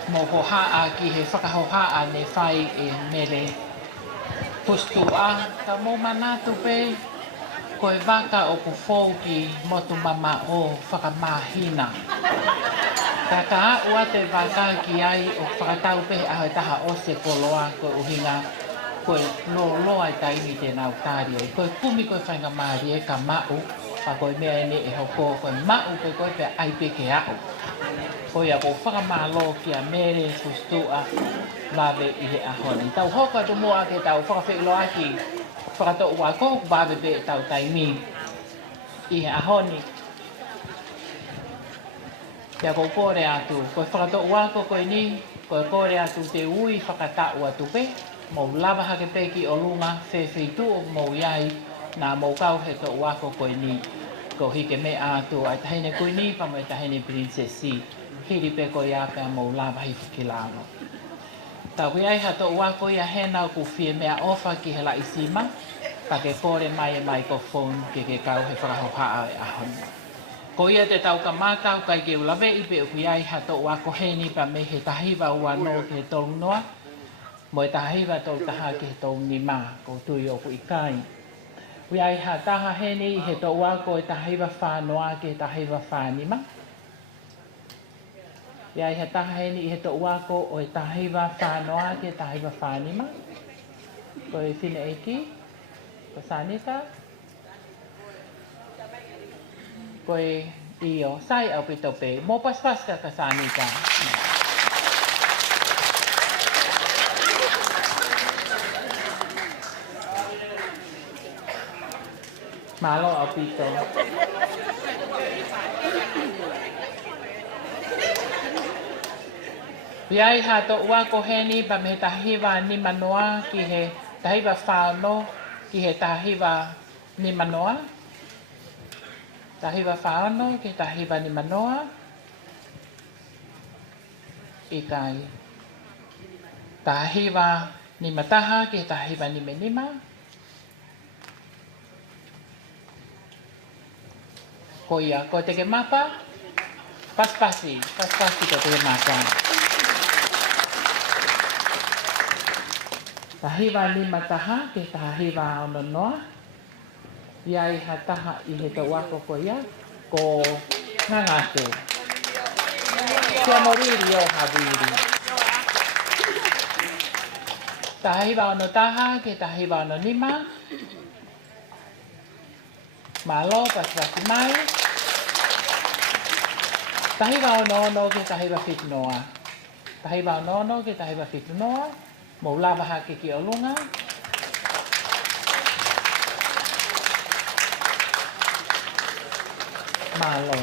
Mo ho haa ki he whakahohaa ne whai e mere pustua. Ka mo manatu pe koe waka o ku fōu ki motu mama o whakamahina. Ka ka ua te waka ki ai o whakatau pe aho taha o se poloa koe uhinga koe loa i taimi te nau tāri ai. Koe kumi koe whainga maari e ka mau pa koe mea ene e hoko koe mau koe koe pe aipe ke au. Koe a ko whakamalo ki a mere pustua wawe i he ahoni. Tau hoka tu mua ke tau whakawhiloa ki whakato ua ko wawe pe tau taimi i he ahoni. Kia ko kore atu, koe whakato ua ko koe ni, koe kore atu te ui whakata ua tupe, mou lava hake pe ki o lunga, whewhitu o mou iai, nā mou kau he to ua ko koe ni. Ko hike me atu, ai tahine koe ni, pa mo i tahine princesi, hiri pe koe a pia mou lava hi whakilano. Tau kui ai hato ua ko ia hena ku fie mea ofa ki he la isima, pa ke kore mai e microphone ke kau he whakahohaa e ahoni. Ko ia te tau ka mākau kai ke ulawe i pe ukui ai hato ua ko heni pa me he tahiwa ua no ke he tolu noa, mo e tahiwa tau taha ke he tolu ni mā, ko tui o ku ikai. Ui ai ha taha heni i he to ua ko e tahiwa whānoa ke he tahiwa whānima. Ui ai ha taha heni i he to ua ko o e tahiwa whānoa ke he tahiwa whānima. Ko e whine eiki, ko Sanika. Koe iyo, sai au pito pe, mo paspas ka kasani ka. Malo au pito. Iai hato ua ko heni pa me tahiwa ni manoa ki he tahiwa whāno ki he tahiwa ni manoa. Tahiwa whaano ke tahiwa ni manoa. Ikai. Tahiwa ni mataha ke tahiwa ni menima. Ko ia, ko te ke mapa. Paspasi ko te ke mapa. Tahiwa ni mataha ke tahiwa ono noa. Iai hataha i he tau ako ko ia, ko ngangate. Kia moriri o haviri. Tahiwa ono taha ke tahiwa ono nima. Malo paswasi mai. Tahiwa ono ke tahiwa whitunoa. Tahiwa ono ke tahiwa whitunoa. Mau lava hake ki o lunga. Malo.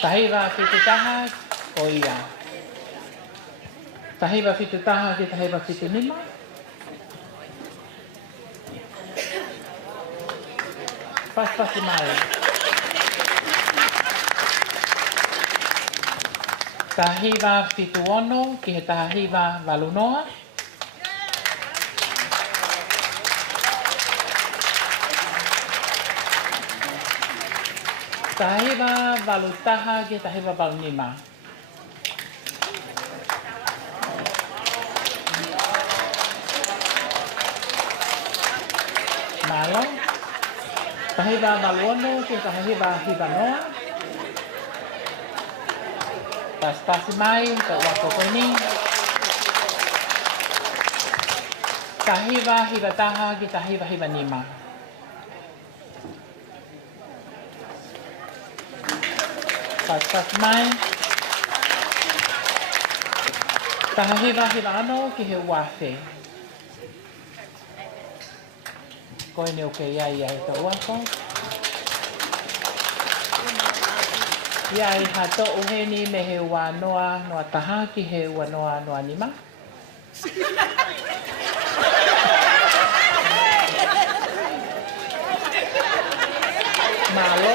Tahiwa whitutaha o ia. Tahiwa whitutaha ke tahiwa whitunima. Paspasi mai. Tahiwa whituono ki he tahiwa walunoa. Tahiwa walutaha ke tahiwa walunima. Malo. Tahiwa waluono ke tahiwa hibanoa. Paspasi mai ke wako koni. Tahiwa hibataha ke tahiwa hibanima. Paspas mai. Tahiwa hibano ki he wafe. Koe ne o ke iai ta wako. Iai hato uheni me he wanoa noa taha ki he wanoa noa nima. Malo.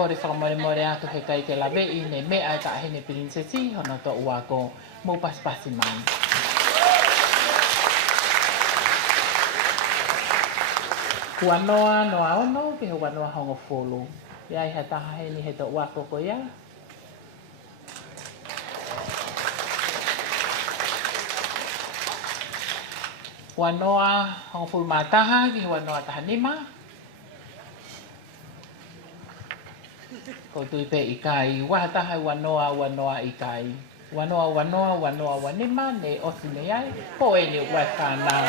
Kore whakamore atu he kai ke lawe i ne mea ka hene princesi hono to ua ko mo paspasi mai. Wanoa noa ono ke wanoa hongo folo. Ia I taha he ni he to wako ko ia. Wanoa hongo folo mataha ke wanoa taha nima. Ko tui pe ikai wa taha wanoa ikai. Wanoa wanima ne osi ne ai. Po e ni wa whanau.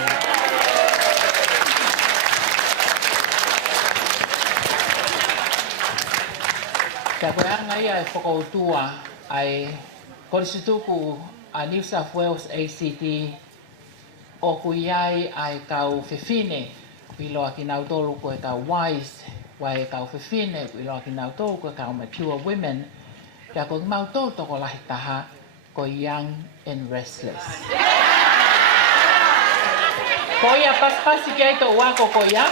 Ka koe anga ia e whakautua ai korisituku a New South Wales ACT o kuiai ai kau whiwhine i loa ki nau tolu koe kau wise wai kau whiwhine i loa ki nau tolu koe kau mature women kia koe mau tolu toko lahi taha ko young and restless. Ko ia paspasi ki ai to wako ko ia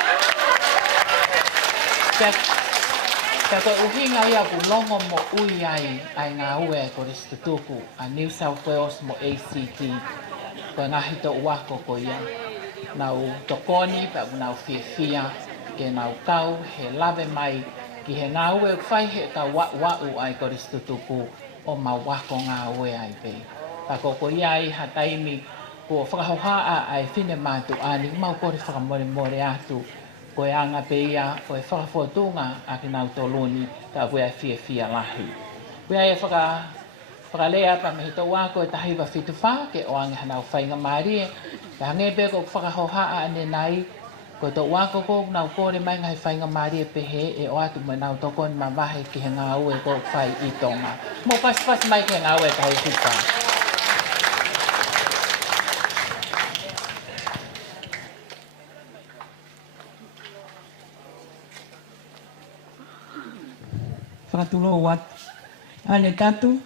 Ka koe uhinga ia ku longo mo ui ai ngā ue korisituku a New South Wales mo ACT. Koe ngahi to wako ko ia. Nau tokoni pa nau whiawhia ke nau kau he lawe mai ki he ngā ue whai he ka wau ai korisituku o ma wako ngā ue ai pe. Pa ko ia ai hataimi ko whakahohaa ai whine mātu ani mau kore whakamore atu. Koe anga pe ia, koe whakafotunga a ki nau toluni ka koe ai whiawhia lahi. Koe ai whakalea pa me hito wā koe tahiwa whituwha ke o ange hanau whainga maarie. Ka hangepe ko whakahohaa ane nai, koe to wā ko nau kore mai ngai whainga maarie pehe e o atu me nau toko ni mawahe ki he ngā ue ko whai I tonga. Mo pas mai ki he ngā ue tahi whituwha. Whakatulo wat. Ane tatu,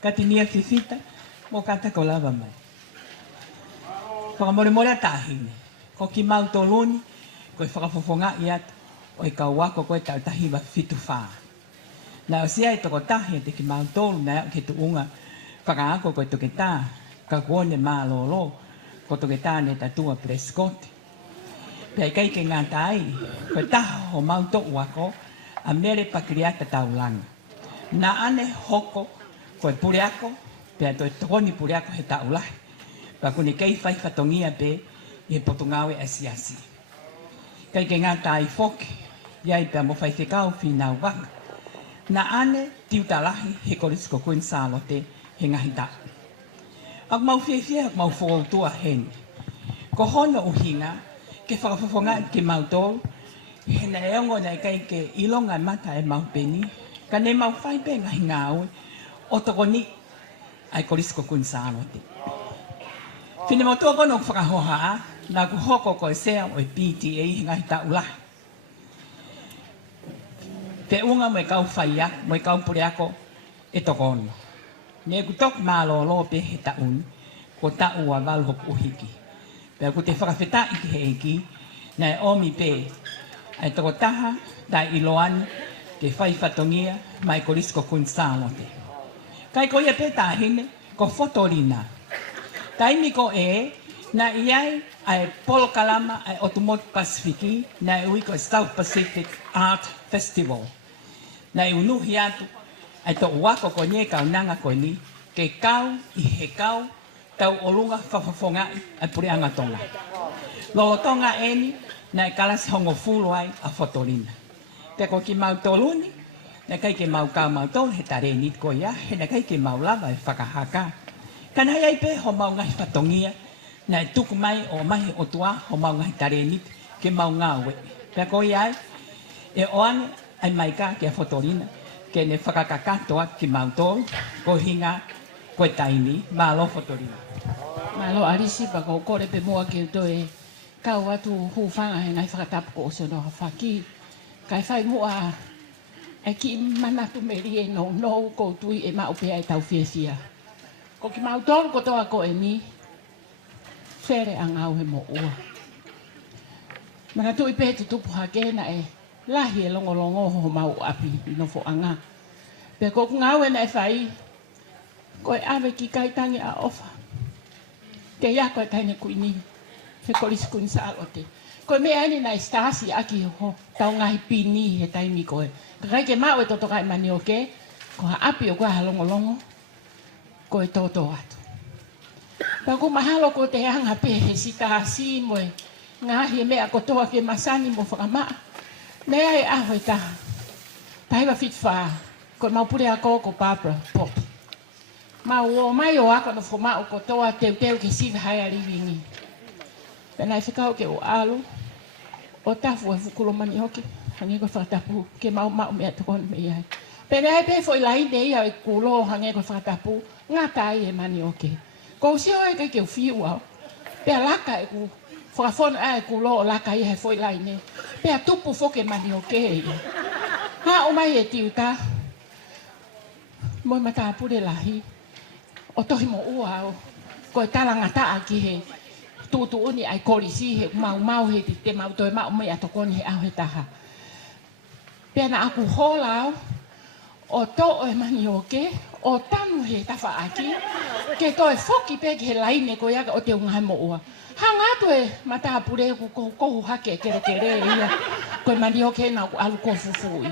katinia whiwhita, mo kata ko lava mai. Whakamore a tahine. Ko ki mau toluni, koe whakafofonga I atu, o I kau wako koe tau tahiwa whitu whaa. Nā o sia I toko tahi te ki mau tolu na ke tu unga, whakaako koe toke tā, ka kuone mā lolo, ko toke tā ne tatua Prescott. Pea kai ke ngā tai, koe taha o mau to wako, a mere pakiriata taulanga. Na ane hoko koe pureako, pea toi tokoni pureako he taulahi. Pa kuni kei whai whatongia pe I he potungawe asiasi. Kai ke ngā tai whoke, iai pea mo whai whekau whinau waka. Na ane tiutalahi he korisko kuin sālote he ngahi taku. Ak mau whiawhia, ak mau whokautua heni. Ko hono uhinga, ke whakafofonga ki mau tolu, he na eongo nei kai ke ilonga mata e mau peni, ka ne mau whai pe ngahi ngāue, o toko ni ai korisko kun sālote. Whine mo tua kono whakahoha, nā ku hoko koe sea o PTA he ngahi taulahi. Te unga mo e kau whaia, mo e kau pureako e toko ono. Ne ku tok mālolo pe he taun, ko tau a walhok uhiki. Pea ku te whakawheta I ki he eki, na e omi pe, ai toko taha, tai iloani, ke whai whatongia, mai korisko kun sālote. Kai ko ia pe tāhine, ko fotorina. Taimi ko na iai ai Polokalama ai Otumot Pasifiki, na ui ko South Pacific Art Festival. Na unuhi atu, ai to wako ko nye kau nanga ko ni, ke kau I he kau, tau olunga whafafonga ai Purianga Tonga. Lolotonga eni, na kalasi hongo fulu ai a fotorina. Te ko ki mau toluni, na kai ke mau kau mau tolu he tare nit ko ia, he na kai ke mau lava e whakahaka. Kana ai pe ho mau ngai whatongia, na tuku mai o mahi o tua ho mau ngai tare nit ke mau ngawe. Pe ko ia e oane ai mai ka ke a fotorina, ke ne whakakakatoa ki mau tolu, ko hinga koe taimi, malo fotorina. Malo arisi pa ko kore pe mua ke toe, kau atu hufanga he ngai whakatapu ko oso no hawhaki. Kai whai mua e ki manatu meri e no ko tui e maupe ai tau whiawhia. Ko ki mau tolu ko toa ko e ni, where a ngau he mo ua. Manatu I pe te tupu hake na e lahi e longo ho mau api no fo anga. Pe ko ngau e na e whai, ko e awe ki kaitangi a ofa. Te ia ko e taine kuini, he koris kun sālote. Ko me ani na stasi aki ho tau ngai pini he taimi koe. Kai ke mau e toto kai mani o ke. Ko ha api o koe halongolongo. Ko e toto atu. Pa ko mahalo ko te hanga pe he stasi mo e. Ngahi mea kotoa ke masani mo whakamaa. Mea e aho e taha. Tahiwa fitwha. Ko maupure ako ko Barbara Pop. Mau o mai o ako no whamao kotoa teu ke siva hai a rivingi. Pena e whikau ke o alu. O tafu e fukulomani hoke. Hange ko whakatapu. Ke mau mea tukon me iai. Pena e pe foi lai nei au e kulo hange ko whakatapu. Ngā tai e mani hoke. Ko usio e kai ke uwhiu au. Pea laka e ku. Whakafona ai kulo o laka i he foi lai nei. Pea tupu foke mani hoke e. Ha o mai e tiuta. Moi mata pure lahi. O tohi mo ua au. Ko e talanga taa ki he. Tutu uni ai korisi he mau he te mau toi mau mai atokoni he au he taha. Pea na aku holau. O to e mani oke. O tanu he tafa aki. Ke toi foki peke he laine ko yaka o te ungai mo ua. Hanga to e mata pure ku kohu hake kere ia. Ko e mani oke na ku alu ko fufui.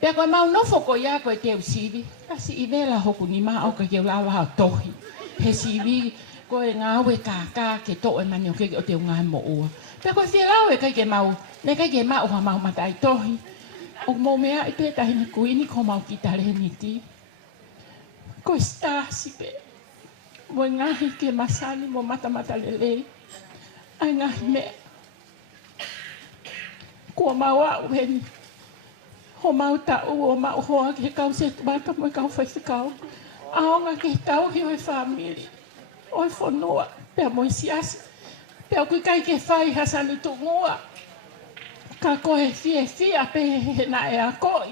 Pea koe mau nofo ko ia koe te usivi. Kasi i vela hoku ni maa o ka ke ulawa hao tohi. He sivi koe ngā ue kākā ke to e mani o ke o te ungai mo ua. Pea koe whia lau e kai ke mau. Ne kai ke mau ha mau matai tohi. O mo mea i pētahi ni kuini ko mau ki tare ni ti. Koe stasi pe. Mo ngahi ke masani mo mata lelei. Ai ngahi mea. Kua mau au heni. Ho mau tau o mau hoa ke kau se bata mo kau fai kau. Aonga ke tau hi oi family. Oi fonua. Pea mo siasi. Pea kui kai ke fai hasani tu ngua. Ka koe fia pe he na e a koi.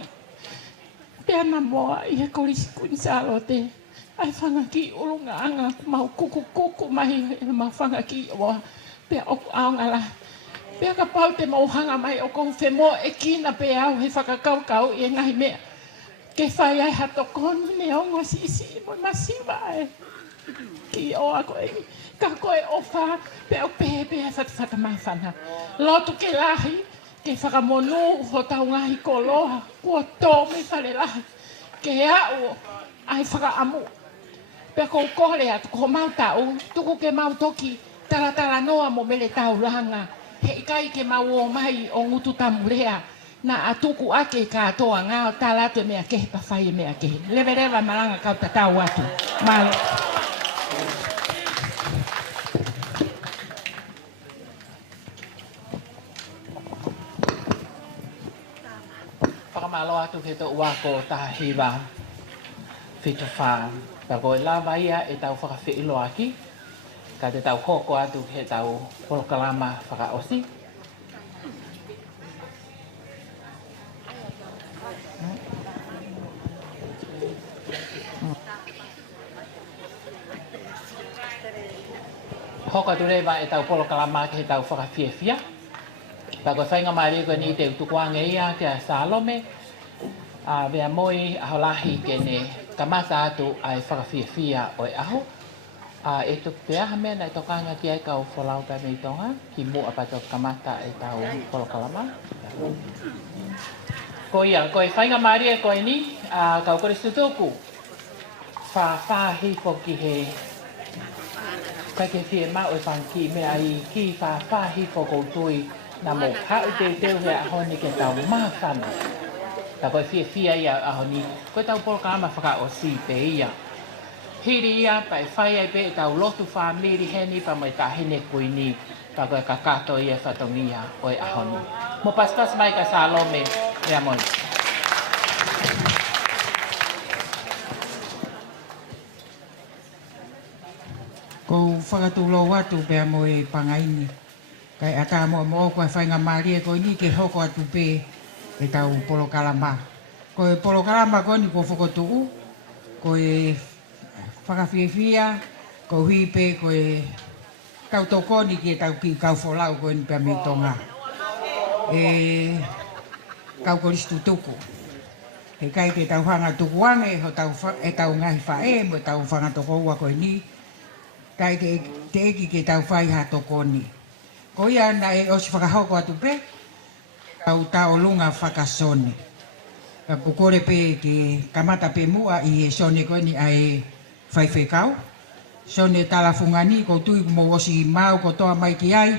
Pea na moa i he korisi kunisalo te. Ai whanga ki urunga anga mau kuku mahi mau whanga ki o. Pea oku aonga la. Pea ka pau te mauhanga mai o kou whemo e kina pe au he whakakaukau i e ngahi mea. Ke whai ai hato koni ne ongo sisi mo masiva e. Ki o ako e ni. Ka koe o wha pe au pehe whata mai whana. Lotu ke lahi ke whakamonu ho tau ngahi koloha. Kua tō me whare lahi. Ke au ai whakaamu. Pea kou kore atu ko mau tau. Tuku ke mau toki taratara noa mo mele tau langa. He kai ke mau o mai o ngutu tamurea na atuku ake katoa ngā tālatu mea kehe pa whai mea kehe. Lewa maranga kau tatau atu. Malo. Whakamalo atu he to uako tahiwa whitu wha. Pa koe lawa ia e tau whakawhiilo aki. Ka te tau hoko atu he tau polokalama whakaosi. Hoko atu rewa e tau polokalama he tau whakawhiawhia. Pa koe whainga maari koe ni te utukuange ia ke a Salome. Vea moi aholahi ke ne kamata atu ai whakawhiawhia o e aho. E to pea mea na to kanga ki ai kau whalau ta mei tonga ki mu apa to kamata e tau polokalama. Ko ia, ko e whainga maari e koe ni, kau kore stutoku. Whahi ki he kai ke whie mau e whanki mea i ki whahi koutui na mo hau te teo he ahoni ke tau mahana. Ta koe whia ia ahoni, koe tau polokalama whaka o si te ia. Hiri ia, pa e whai ai pe tau lotu whamiri heni pa mai ka hene kuini pa koe ka kato ia whatongia o e ahoni. Mo paspas mai ka Salome, rea moi. Ko whakatulo atu pea mo e pangaini. Kai ata mo koe whainga maari e koe ni ke hoko atu pe e tau polokalama. Koe polokalama koe ni ko whakotuu, koe whakawhiawhia, ko hipe koe tau tokoni ki e tau ki kau wholau koe ni pia me tonga. Kau koristu tuku. He kai ke tau hanga tukuange e tau ngahi whae mo e tau whanga toko ua koe ni. Kai te eki ke tau whai ha tokoni. Ko ia na e o si whakahoko atu pe, au tau lunga whakasone. Ka pukore pe ki kamata pe mua i e sone koe ni ai whaiwhekau. Sone talafungani ko tui mo osi mau ko toa mai ki ai.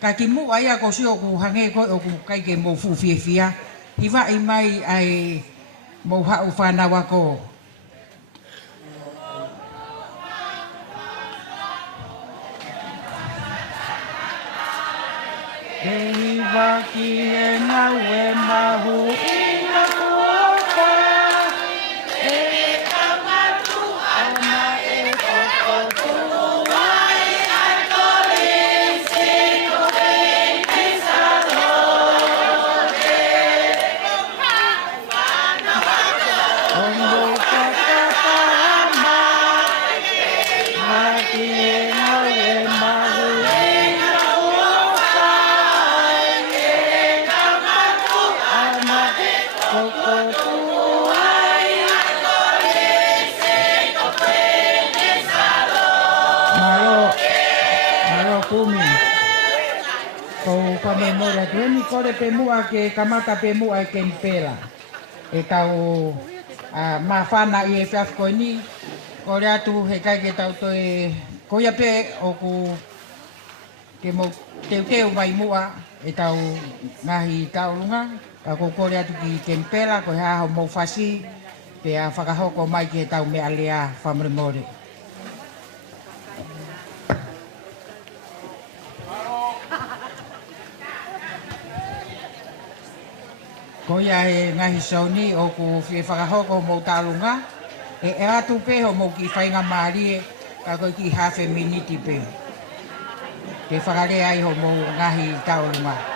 Ka ki mua ia ko si o ku hange koe o ku kaike mo fufiefia. Iwa i mai ai mo hau whanawa ko. Iwa ki e ngau e mahu i na kuoka. E kamatu ana e kokotu. Wai ai kolisi ko peini salone. Ondo kakapahama. Maki e ngau e mahu i na kuoka. Malo kumi. Kau pamemora tueni kore pemua ke kamata pemua ke mpela. E tau mafana i e fiaf koe ni. Kore atu he kai ke tau toe koia pe o ku ke mo teu mai mua e tau ngahi tau lunga. Ka ko kore atu ki kempela ko ha mo fasi pe a whakahoko mai ki tau me alea whamremore. Ko ia e ngahi sauni o ku whie whakahoko mo talunga e atu pe ho mo ki whainga maari ka koe ki hafe miniti pe. Ke whakare ai ho mo ngahi taulunga.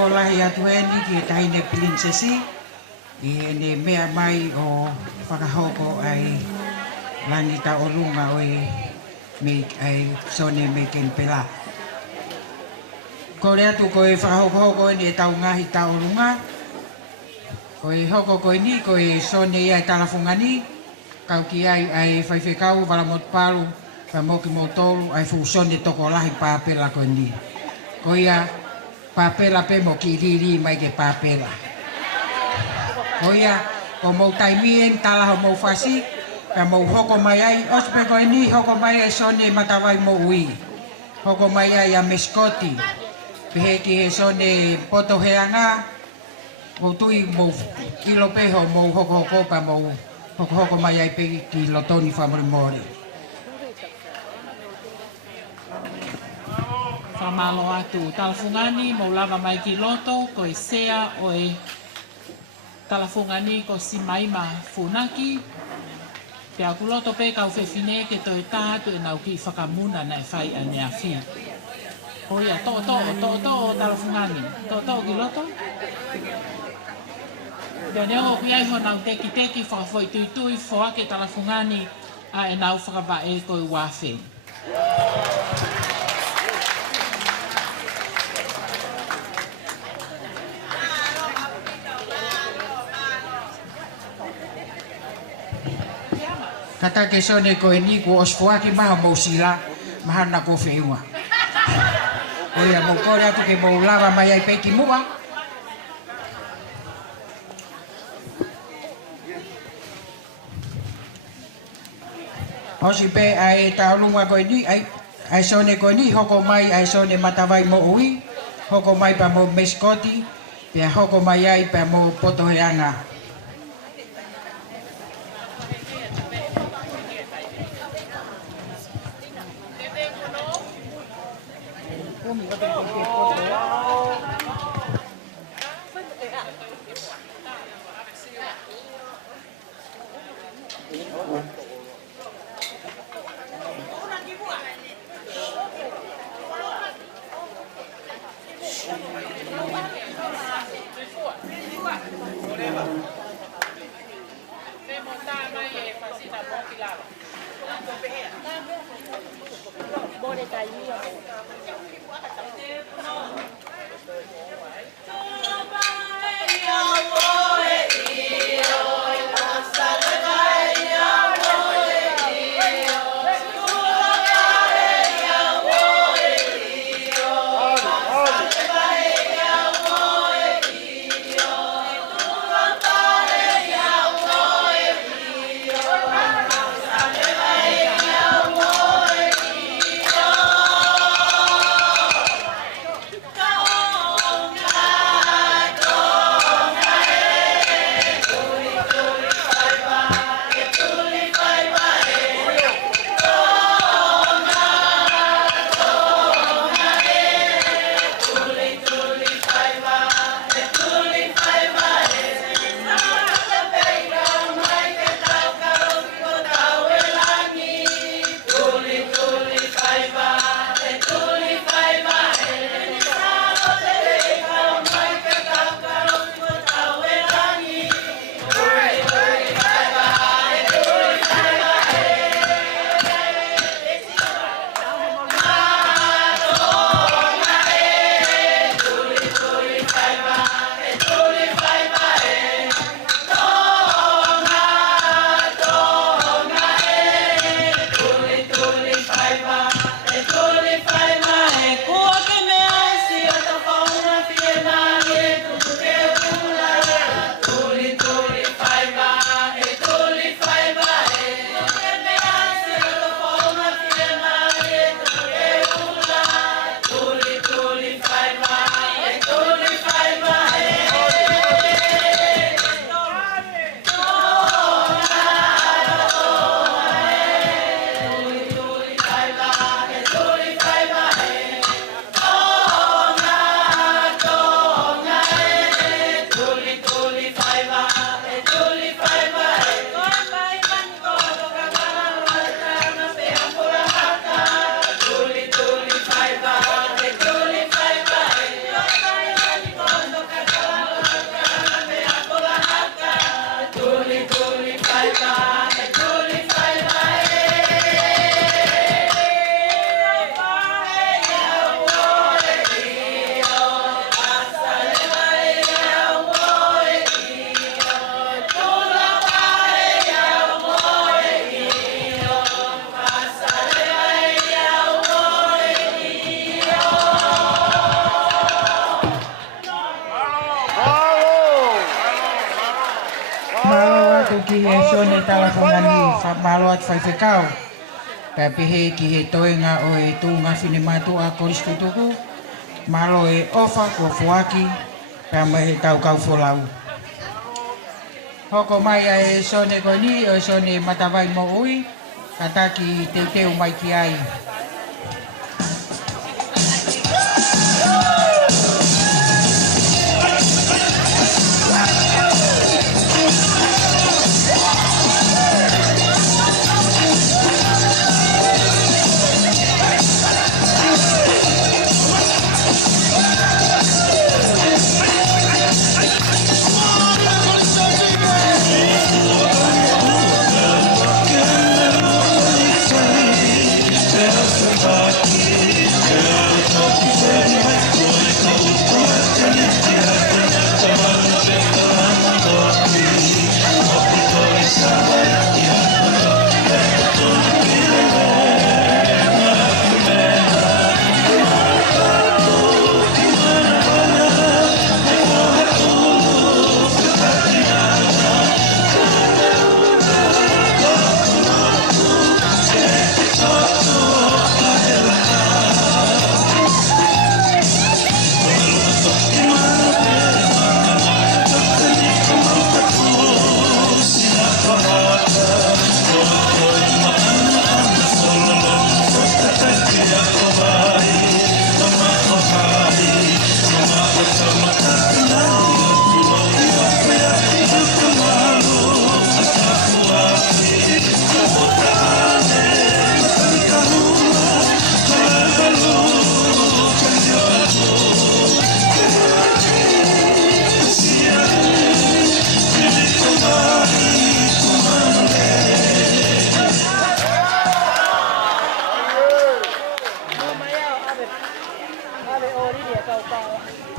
o lahi atu eni ki tahine prinsesi. I ene mea mai o whakahoko ai langi ta o runga o me ai sone me kempela. Ko rea tu ko e whakahoko ene e tau ngahi ta o runga. Ko e hoko ko ni ko e sone ia e talafungani. Kau ki ai whaiwhekau wala mot paru. Ka moki mo tolu ai fu sone toko lahi pāpela ko ni. Ko ia pāpela pe mo ki riri mai ke pāpela. Oia, ko mau taimien tala ho mau fasi, ka mau hoko mai ai, ospe ko ini hoko mai ai sone matawai mo ui. Hoko mai ai a meskoti, pihe ki he sone poto heanga, o tui mau ilo peho mau hoko hoko pa mau hoko mai ai pe ki lotoni whamori mori. Whamalo atu talafungani, mau lava mai ki loto, ko e sea o e talafungani ko si maima funaki. Te aku loto pe kau whewhine ke toi tātu e nau ki whakamuna nei whai a nea whi. Oia, to talafungani. To ki loto. Te neo ku iai ho nau teki whakawhoi tui whoake talafungani a e nau whakawa e koi wawhi. Kata ke sone ko ni ko osfuaki maha mau sila maha na ko feiwa. Oia mo kore atu ke mau lava mai ai peki mua. Osi pe ai taulunga ko ni ai sone ko ni hoko mai ai sone matawai mo ui. Hoko mai pa mo meskoti. Pe hoko mai ai pa mo potoheanga. atu ki he sone talafongani whamalo at whaiwhekau. Pea pehe ki he toenga o e tūnga whinematu a koristu tuku. Malo e ofa kua fuaki, pea mai he tau kau wholau. Hoko mai a e sone koe ni, o e sone matawai mo ui, kataki te teu mai ki ai.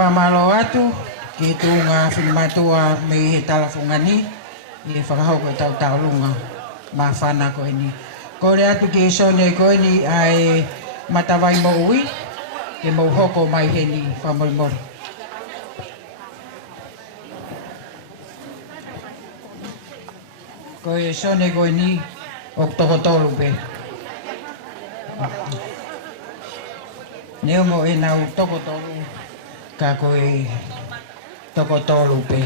Pamalo atu, ki tūnga whimatua me he talafungani, i e whakahau koe tau taulunga, ma whana koe ni. Kore atu ki e sone koe ni ai matawai mo ui, ke mau hoko mai he ni whamorimori. Koe e sone koe ni, o tokotolu pe. Neo mo e nau tokotolu, ka koe tokotolu pe.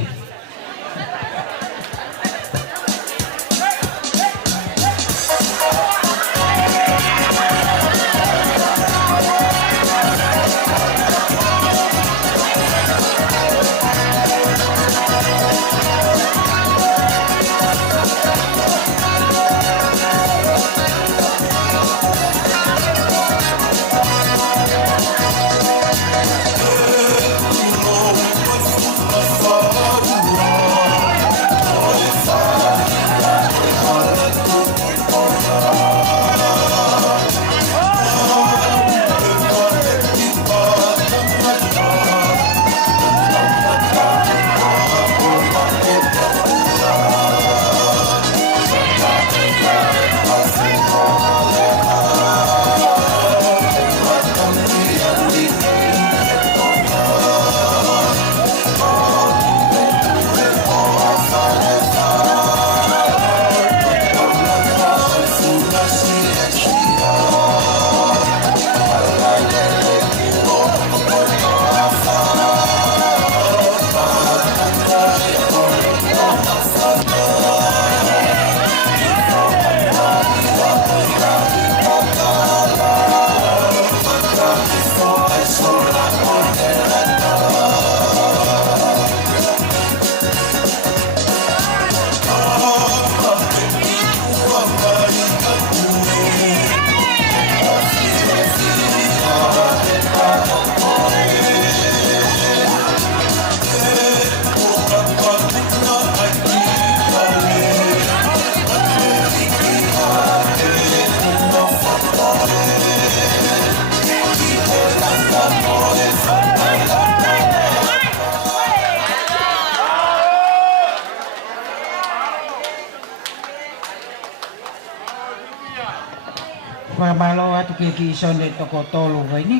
Pamalo atu ki sone tokotolu koe ni,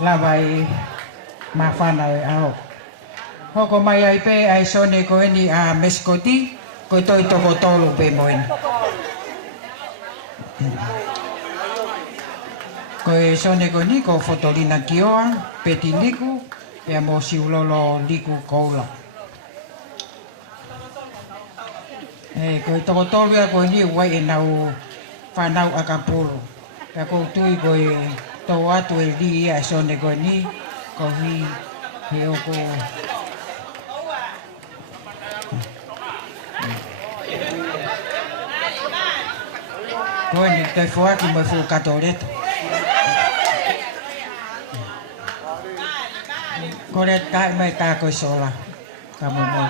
lava e mawhana e ao. Hoko mai ai pe ai sone koe ni a meskoti, Ko toi toko tolu pe moen. Ko e sone ko ni ko fotolina kioa, peti niku, e mo siulolo liku koula. Ko e toko tolu ya ko ni wai e nau whanau akapulu. Pea ko tui ko e tau atu e li ia e sone ko ni, ko hi he oko. Ko ni te fuaki mo fu katoreto. Ko le tai mai ta ko sola. Ta mo mo.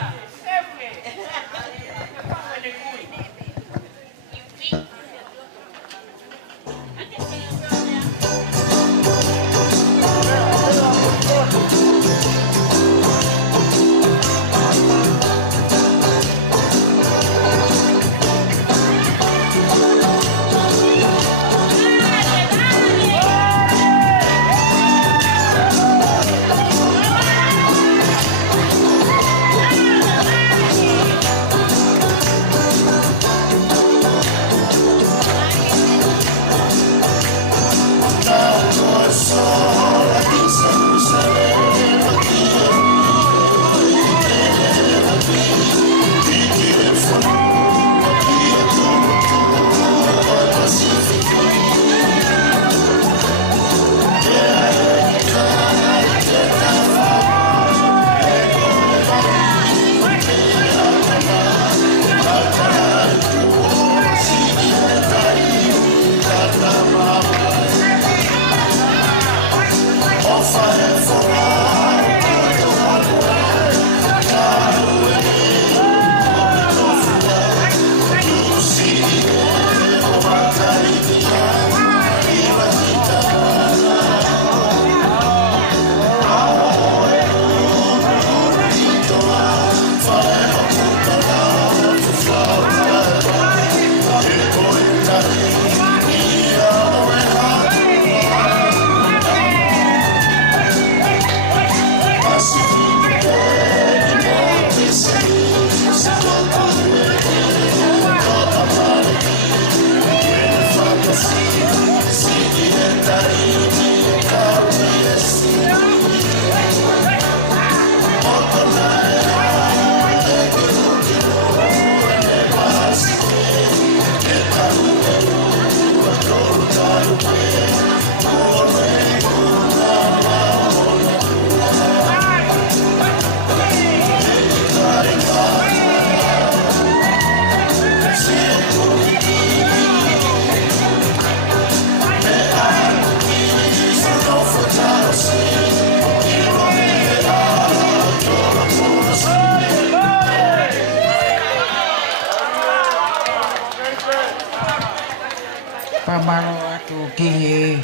Pamalo atu ki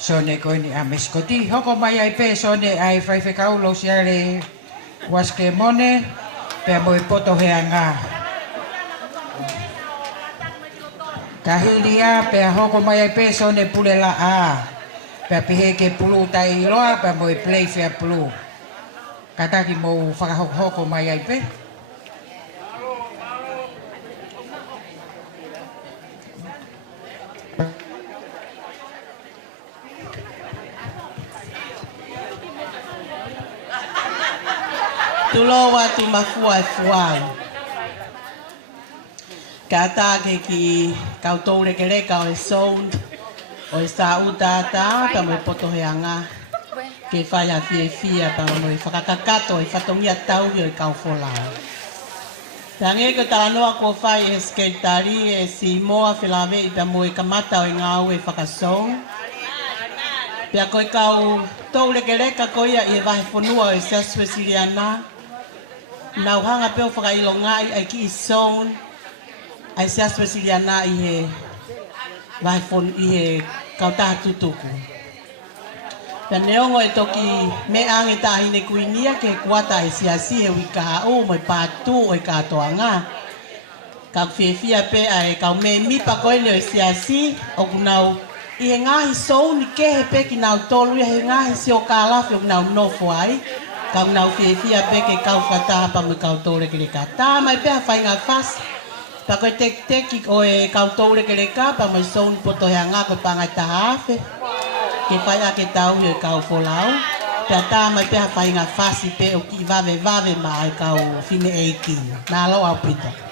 sone ko ni ameskoti hoko mai ai pe sone ai fai fe kaulo siare waske mone pe mo poto heanga kahilia pe hoko mai ai pe sone pulela a pe pihe ke pulu tai loa pe mo play fe pulu kata ki mo fa hoko mai ai pe Tulo watu mafua fuai. Kata ke ki kautore ke reka o sound o sa utata pa mo poto heanga ke faya fia pa mo fakakakato e fatongia tau e kaufola. Tange ke talanoa ko fai e sketari e si moa filave i pa mo e kamata o ngau e fakasong. Pia ko kau tole ke reka ko ia e vai fonua e sa swesiliana. Nau hanga peo whakailongai ai ki i song ai sia spesiliana i he vaifon i he kautaha tutuku. Pea neongo e toki me ange tahine kuinia ke kuata e siasi he wika o mo patu o i katoanga. Kau whiawhia pe ai kau me mipa koele o siasi o kunau i he ngahi song ni ke he pe ki nau tolu i he ngahi si o ka alafi o kunau nofo ai. Kau nau fia beke kau fata pa me kau tore ke ka. Ta mai pe fai nga fas. Pa ko tek ki o e kau tore ke ka pa me son poto hanga ko pa nga ta hafe. Ke fai a ke tau e kau folau. Pe ta mai pe fai nga fas pe o ki vave mai kau fine e ki. Na lo au pita.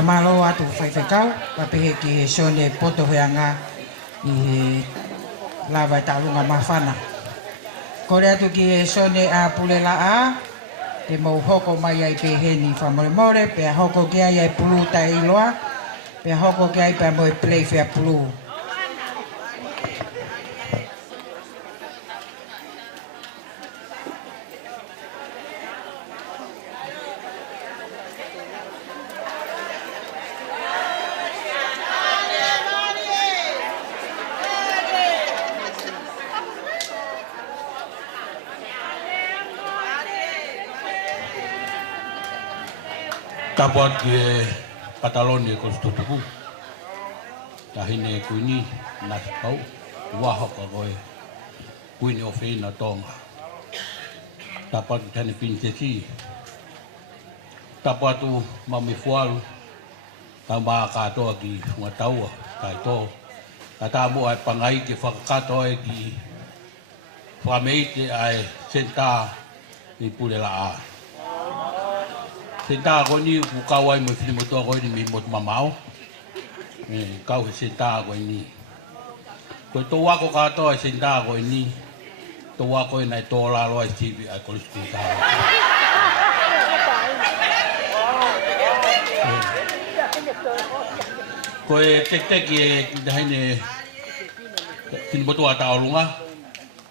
Mamalo atu fai kau papehe ki he sone poto heanga I he lava talunga mafana. Kore atu ki he sone a pulela a te mau hoko mai ai pe heni whamore more pe hoko ki ai pulu ta iloa pe hoko ki ai pe moe play fea pulu. Tapuat ke Pataloni ko stutuku. Tahine kuini nas kau wahok koe. Kuini ofina tonga. Tapuat tani prinsesi. Tapuat tu mami fualu. Tamba kato ki ngataua kaito. Katamu ai pangai ke whakakato e ki whameite ai senta ni pulela a. Senta ko ni kawai mo fili mo to ko ni mi mo mamao. Kau he senta ko ni. Ko to wa ko ka to senta ko ni. To wa ko na to la lo ai TV ai ko sku ta. Ko tek ye dai ne fili mo to ata olunga.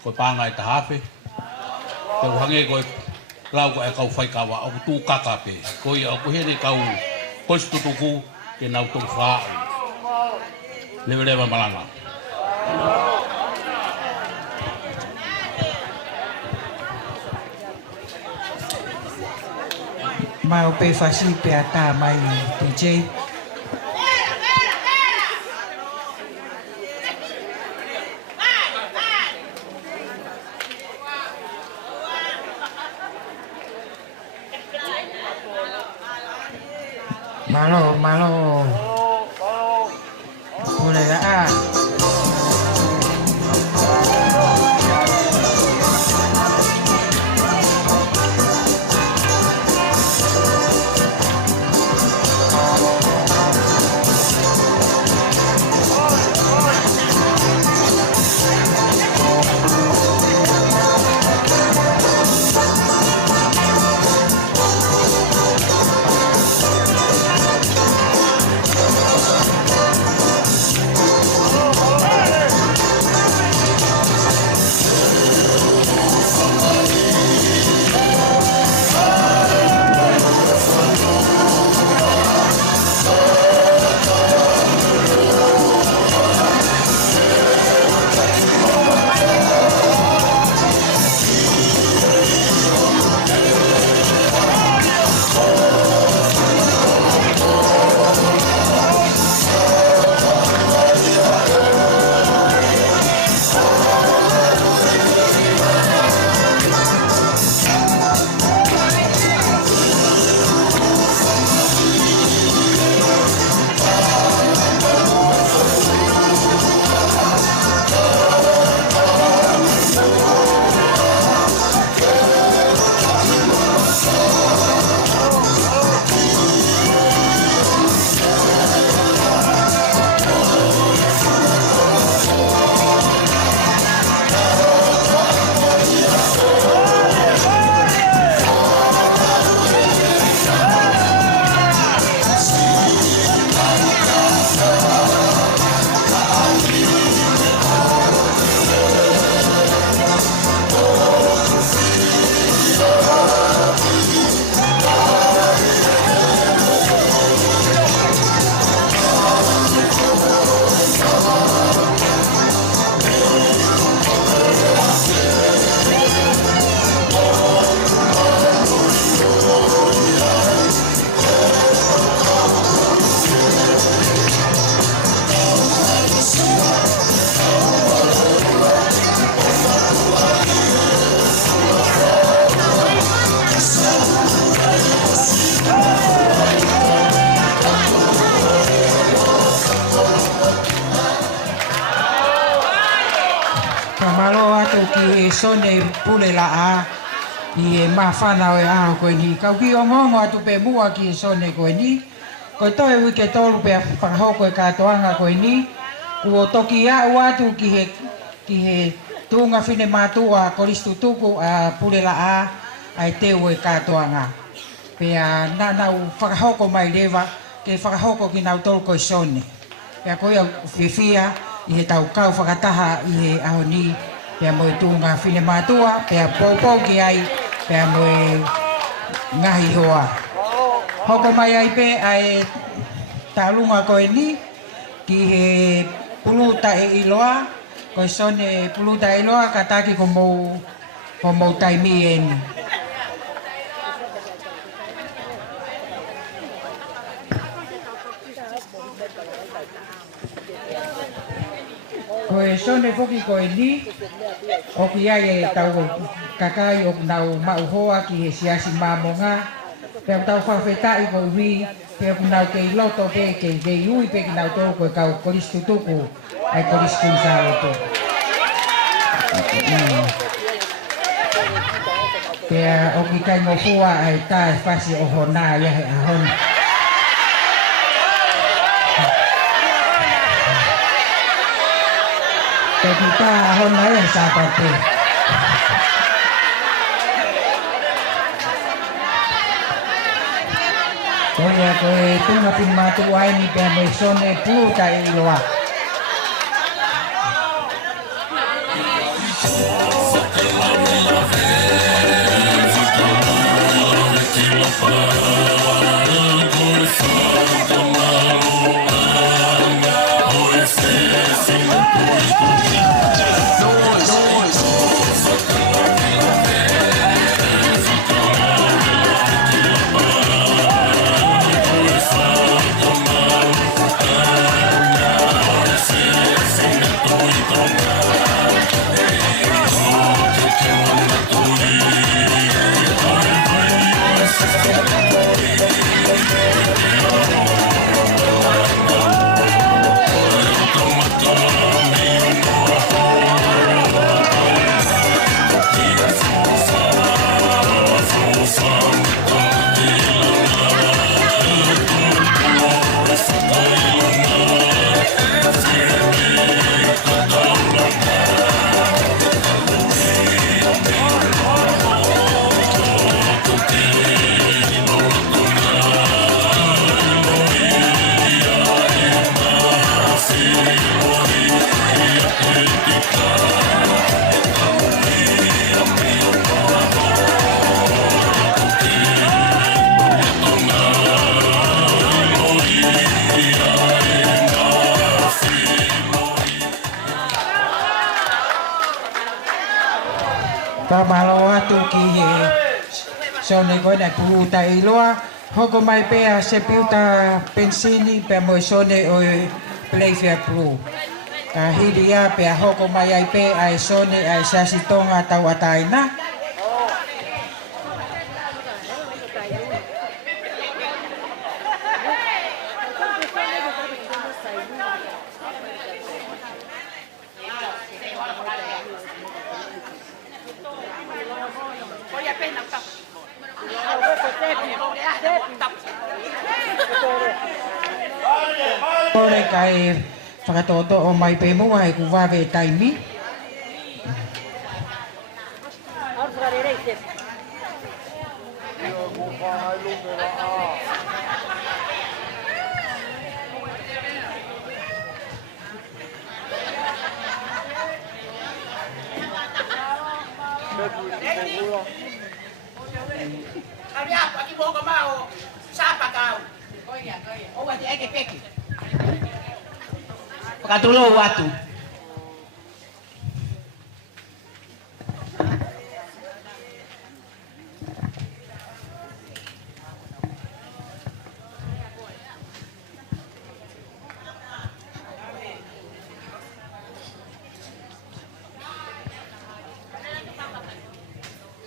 Ko pa ngai ta hafe. Ko hange ko lau ko e kau whai kawa au tū kakape. Ko ia au kuhene kau postu tuku ke nau tō whāu. Lewa malanga. Mai o pe whasi pe ata mai PJ. Malo. Boleh ah. Pamalo atu ki sone pule la a i mawhana o e aho koe ni. Kau ki o ngongo atu pe mua ki sone koe ni. Koe toi wike tolu pe whakahoko e katoanga koe ni. Kuo toki au atu ki he tunga whine mātua koristu tuku a pule la a ai teo e katoanga. Pea nau whakahoko mai lewa ke whakahoko ki nau tolu koe sone. Pea koe au whiwhia i he tau kau whakataha i he aho ni. Pea moe tunga whine mātua, pea pōpō ki ai, pea moe ngahi hoa. Hoko mai ai pe ai tālunga koe ni ki he puluta e iloa. Koe sone puluta e iloa ka taki ko mou taimi e ni. Koe sone foki koe ni, o ki ai e tau kakai o nau mauhoa ki he siasi mamonga. Pea tau whawhetai ko hui, pea nau kei loto pe, kei hui pe ki nau tō koe kau koristu tuku, ai koristu sāroto. Pea o ki kai mofua ai tae whasi o hona iahe ahon. Pea ki tā ahona ia sāpate. Koe koe tunga pin mātu ai ni pea me sone puluta e iloa. Pamalo atu ki he sone koe nai puluta i loa. Hoko mai pea se piuta pensini pea moe sone o Playfair Blue. Ka hiri a pea hoko mai ai pe ai sone ai sasitonga tau ataina. Kore kai whakatoto o mai pe mua e ku wawe taimi. Aliás, aqui vou comer o sapacau. O wati eke peki. Pakatulo watu.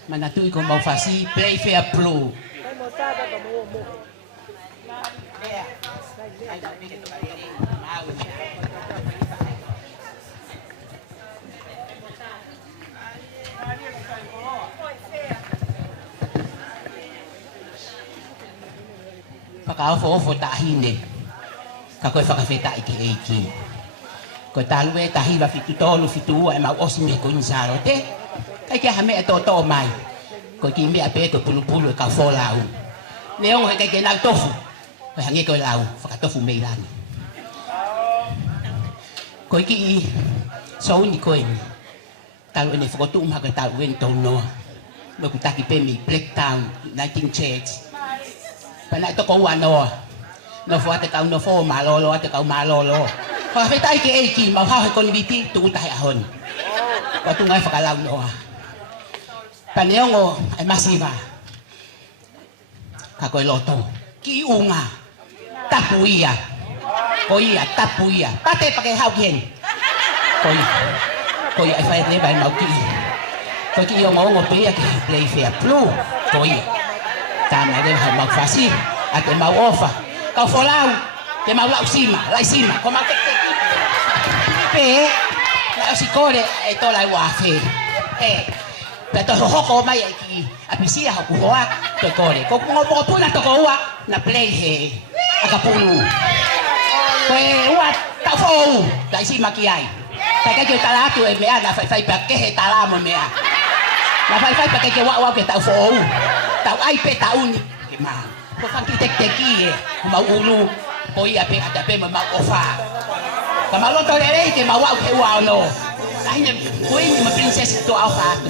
Manatui ko mau fasi Playfair Blue. ka ofo ta hine ka koe whakawheta i ke eiki ko talu e tahiwa fitu tolu fitu ua e mau osi me ko insaro te kai ke ha mea tō mai ko ki mea pe ko pulu e ka wholau Leongo he kai nau tofu. Koe hange koe lau, whakatofu mei rani. Koe ki i souni koe ni. Tau ene whakotu umhaka tau ene tau noa. Mo ku taki pe mi Blacktown, 19 Church. Panai toko ua noa. No fo ate kau no fo malolo, ate kau malolo. Whakawhetai ke eiki, mau hao he konibiti, tu utahe ahon. Koe tu ngai whakalau noa. Paneongo ai masiva. Ka koe loto. Ki unga. Tapu ia. Ko ia, tapu ia. Pate pake hau kien. Ko ia ai whae leba e mau ki. Ko ki o maongo pia ke play fair blue. Ko ia. Tama e hau mau fasi. A te mau ofa. Kau folau. Te mau lau sima. Lai sima. Ko mau kekte ki. Pe. Lai o si kore e tola i wafe. Pea to hoko mai ai ki apisia hoku hoa to kore. Ko ngo puna to ko ua na play he akapunu. Ko ua ta fou dai si makiai. Ta ka ke tala tu e mea na fai pa ke he tala mo mea. Na fai pa ke wa ke ta fou. Ta ai pe ta uni ke ma. Ko fanki tek teki e ma ulu ko ia pe ata pe ma ofa. Ka ma lo to le ke ma wa ke wa no. Ainda foi uma princesa do Alfato.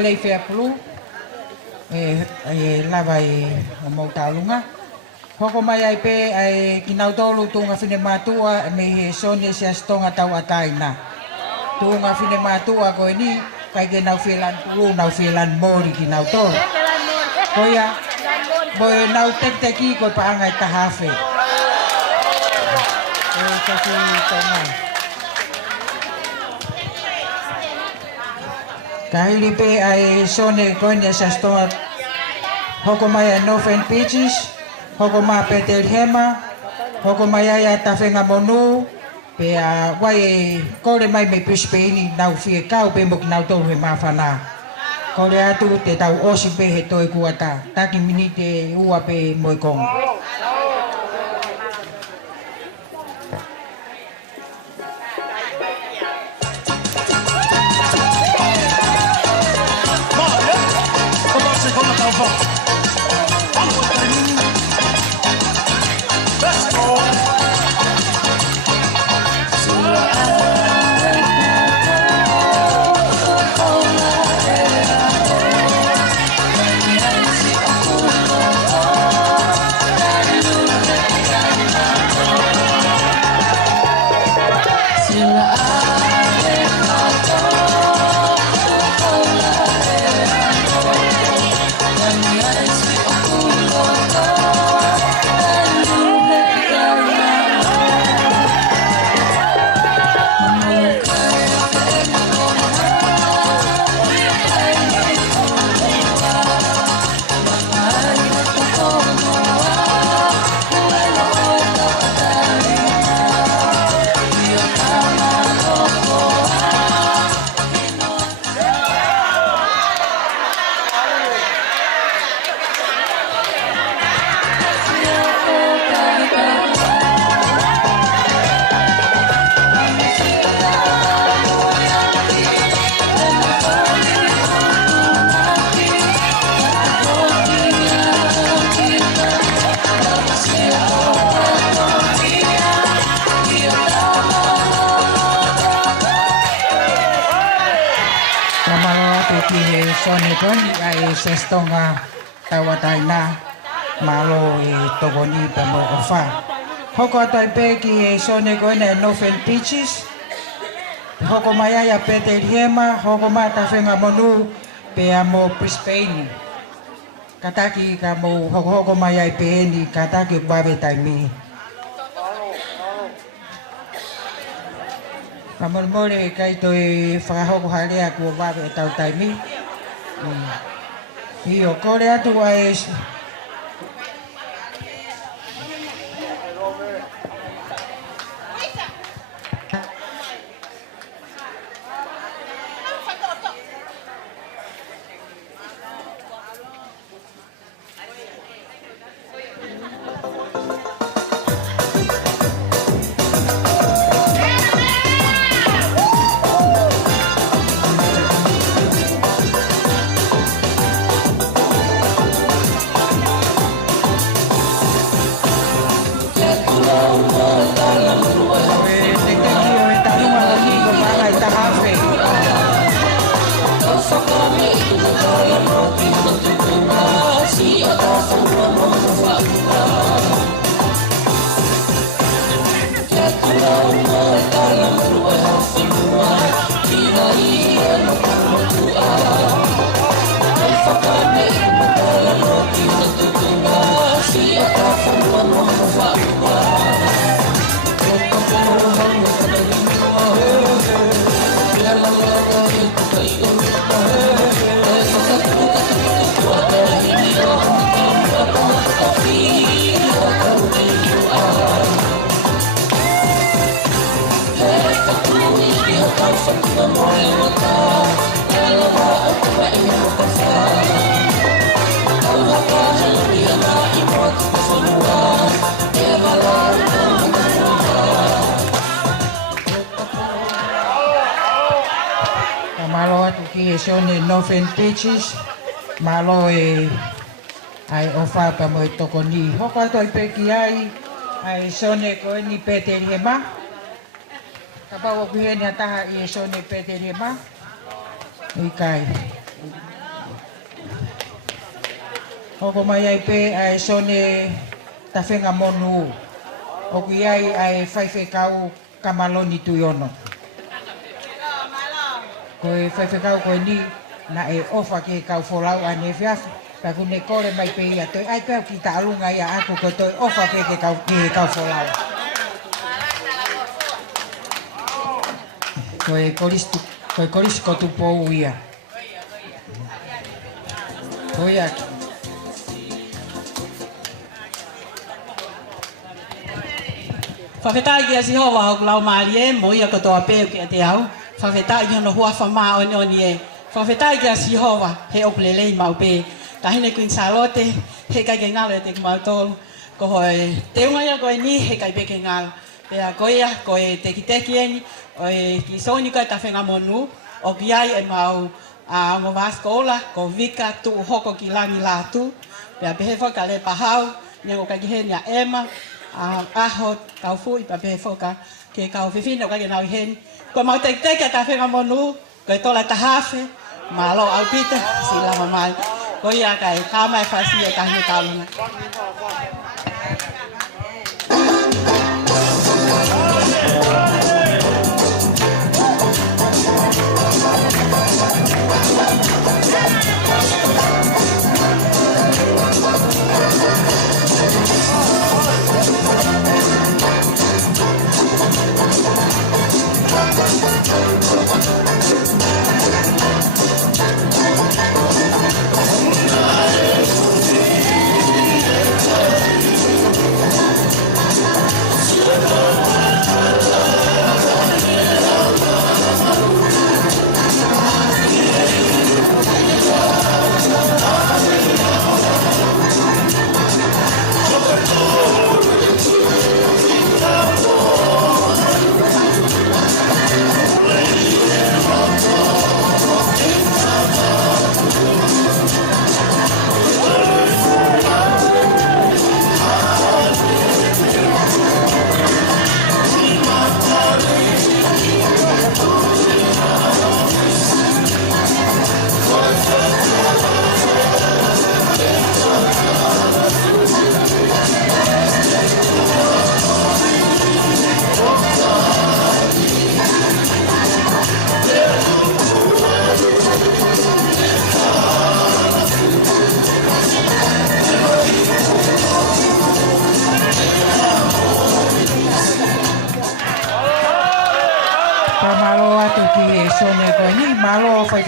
Playfair Blue lava mau talunga hoko mai ai pe ai kinau tolu tunga fine matua me he sone se stonga tau ataina tunga fine matua ko ni kai ke nau filan mori kinau tolu koia boy nau teki ko paangai tahafe kasi tonga Kahili pe ai sone koine sa stoa hoko mai Northern Beaches, hoko mai Petel Hema, hoko mai ai tafenga monu pe a wai kore mai me pispeini nau fie kau pe mok nau tolu he mafana. Kore atu te tau osi pe he toi kuata, taki minite ua pe moikong. Mama sone koni ai sestonga tawataina malo togoni pamo ofa. Hoko tai peki sone koni Northern Beaches. Hoko maya ya Peter Hema, hoko mata fenga monu pe amo Brisbane. Kataki kamo hoko maya pe ni kataki babe tai mi. Kamor more kai toi whakahoko harea kua wawe e tau taimi. I o kore atu ai malo atu ki sone Northern Beaches. Malo ai ofa pa mo tokoni. Hoko atu peki ai sone ko ni Peter Hema. Kapawa kuheni ataha i sone Peter Hema. Ikai. Hoko mai ai pe ai sone tawhenga monu. Oku iai ai whaiwhekau kamaloni tuiono. Koe whaiwhekau koe ni na e ofa ke kau wholau ane whiawhi. Pa kune kore mai pe ia toi ai pēo ki ta alunga ia aku ko toi ofa ke kau wholau. Koe korisi ko tupou ia. Koe aki. Whawhetai ki a si hoa hau lau maari e, mo ia katoa pēo ki a te au. Whawhetai ki hono hua whamaa o ni e. Whawhetai ki a si hoa he okulelei mau pē. Tahine Queen Charlotte, he kai ke ngalo e te kumautolu. Ko hoi te unga ia koe ni, he kai peke ngalo. Pea koe ia, koe teki teki eni, o e ki soni koe ta whenga monu. O ki ai e mau a ngo vaskola, ko vika tu hoko ki langi la tu. Pea pehe whaka le pahau, nyango kai ki heni a ema. Aho kau fui pa pe foka ke kau fifino ka nau hen ko mau tek tek ta fenga monu ko tola ta hafe malo au pita sila mamai ko ia kai ka mai fasi ka ni kalunga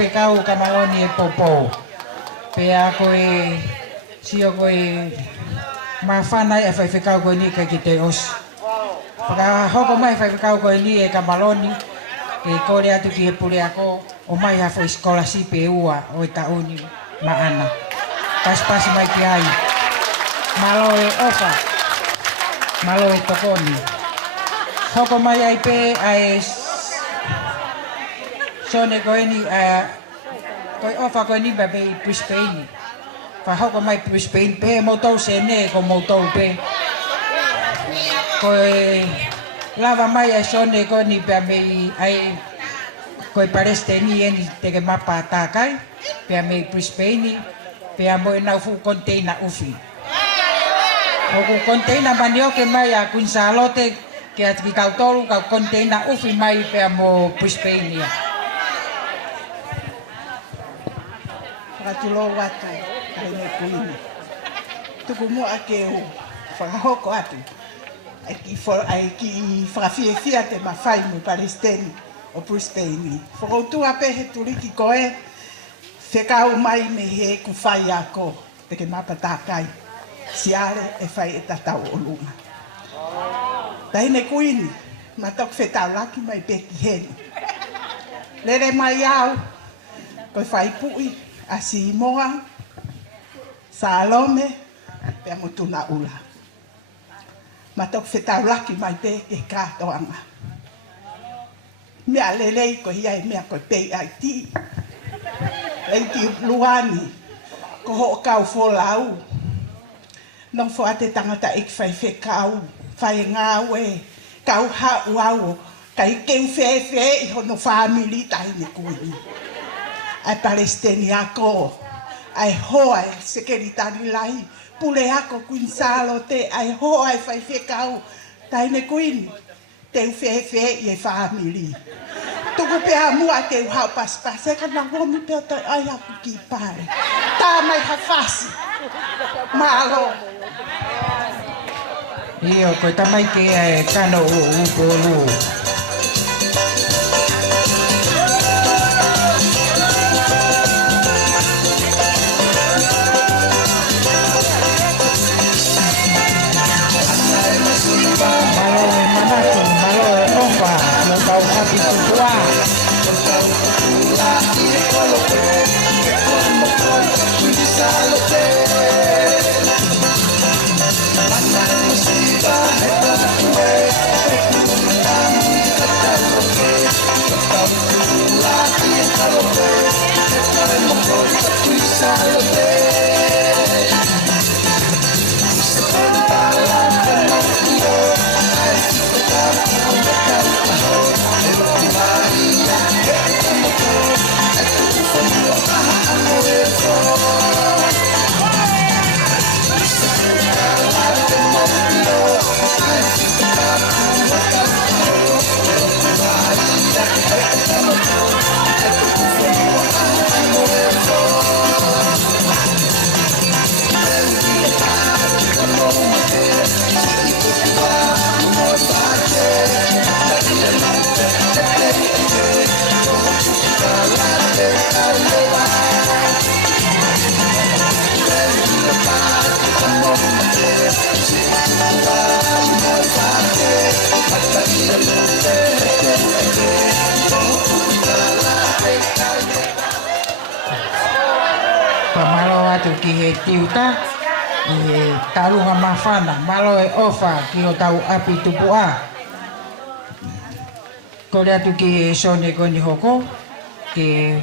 whekau ka maloni e popo. Pea koe sio koe mawhanai e whekau koe ni ka ki te osi. Whaka hoko mai whekau koe ni e ka maloni e kore atu ki he pure ako o mai hafo scholarship e ua o e tauni maana. Paspasi mai ki ai. Malo e ofa. Malo e tokoni. Hoko mai ai pe ai sone koe ni koe ofa koe ni babe i Brisbane. Fa hoko mai Brisbane pe motou se ne ko motou pe. Koe lava mai ai sone koe ni babe ai koe pareste ni eni teke mapa takai. Pe me Brisbane pe mo na fu container ufi. Oku container manioke mai a Kunsalote ke ati kautolu ka container ufi mai pe mo Brisbane. Whakatulo watu, kaine kuini. Tuku mua ke u, whakahoko atu. Ai ki whakawhiawhia te mawhai mu Palestine o Brisbane. Whakautua pehe turiki koe, whekau mai me he ku whai ako, teke mapatakai. Siare e whai e tatau o lunga. Taine kuini, matok whetau laki mai peki heni. Lere mai au, koe whai pui, asi moa, Salome, pe mutuna ula. Matok whetau laki mai pe ke kātoanga. Mea lelei ko hiai mea koe pei ai ti. Ei ti luani, ko ho kau wholau. Nong whaate tangata ik whai whekau, whai ngāu e, kau hau au, kai keu whewhe i hono whamili taine kuini. Ai Palestini ako, ai hoa e sekeritari lai, pule ako Kunsalote, ai hoa e whai whekau, taine kuini, teu whewhe i e whamili. Tuku pea mua teu hau paspas, e kana womi pea toi ai aku ki pare. Tā mai hawhasi, malo. Iyo, koe tamai ke e kano o upolu. Malo e manatu, malo e ofa, lo kau hapi tutua. Pamalo atu ki he tiuta, i he talunga mawhana, malo e ofa ki o tau api tupua. Kore atu ki he sone koni hoko, ki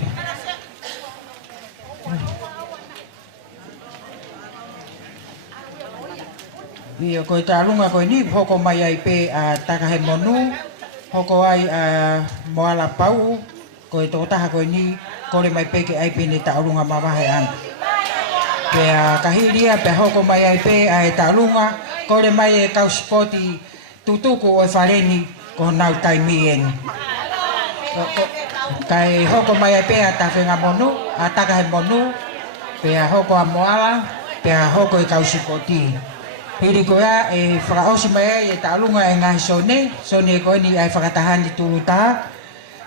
Iyo koe talunga koe ni hoko mai ai pe a takahe monu, hoko ai a moala pau, koe totaha koe ni kore mai pe ke ai pe ni talunga mawahe ana. Pe a kahiria pe hoko mai ai pe a e talunga, kore mai e kau spoti tutuku o e whareni ko nau taimi eni. Kai hoko mai ai pe a tawhenga monu, a takahe monu, pe a hoko a moala, pe a hoko e kau spoti. Hiri koea e whakaosi mai e talunga e ngahi sone e koe ni ai whakatahani tuluta,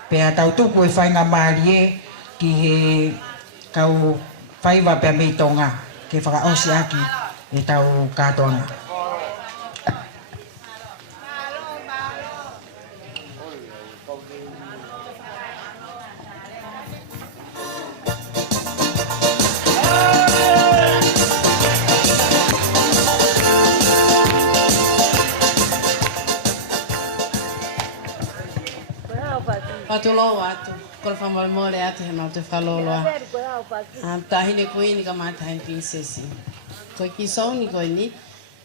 pe a tautuku e whainga maari e ki he kau whaiwa pia mei tonga ke whakaosi aki e tau kātona. Patulo atu, kol famal mole atu he mau te whaloloa. Tahine kuini ka mātahin prinsesi. Koe ki sauni koe ni,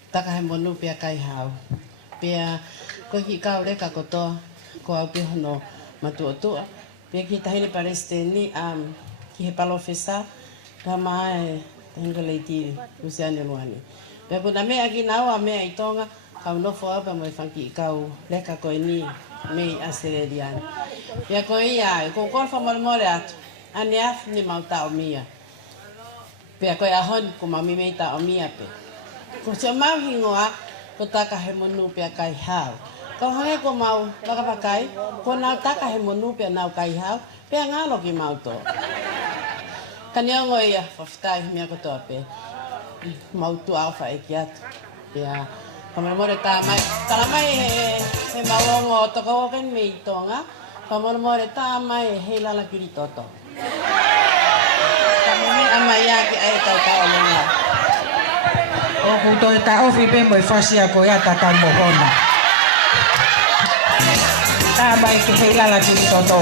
taka he monu pia kai hau. Pia koe ki kau reka kotoa, ko au pe hono matuatua. Pia ki tahine pareste ni, ki he palo fesa, ka maa e hinga leiti Luciane Luani. Pia kuna mea ki naua mea i tonga, kau nofo apa mo e whanki i kau reka koe ni, mei Australian. Pia koe ia, ko kon whamarumore atu, ane af ni mau tau mia. Pia koe ahon, ko mami mei tau mia pe. Ko se mau hingoa, ko taka he monu pia kai hau. Ko hange ko mau wakapakai, ko nau taka he monu pia nau kai hau, pia ngalo ki mau to. Kaniongo ia, whaftai mia kotoa pe. Mau tu au whae ki atu. Pia, whamarumore tā mai, tala mai he mauongo toko ken mei tonga, whamarumore tā mai he lala kiri toto. Kamumi amai aki ai tau tau lunga. O kuto e ta ofi pe mo e whasia ko ia tata mohona. Tā mai ke he lala kiri toto.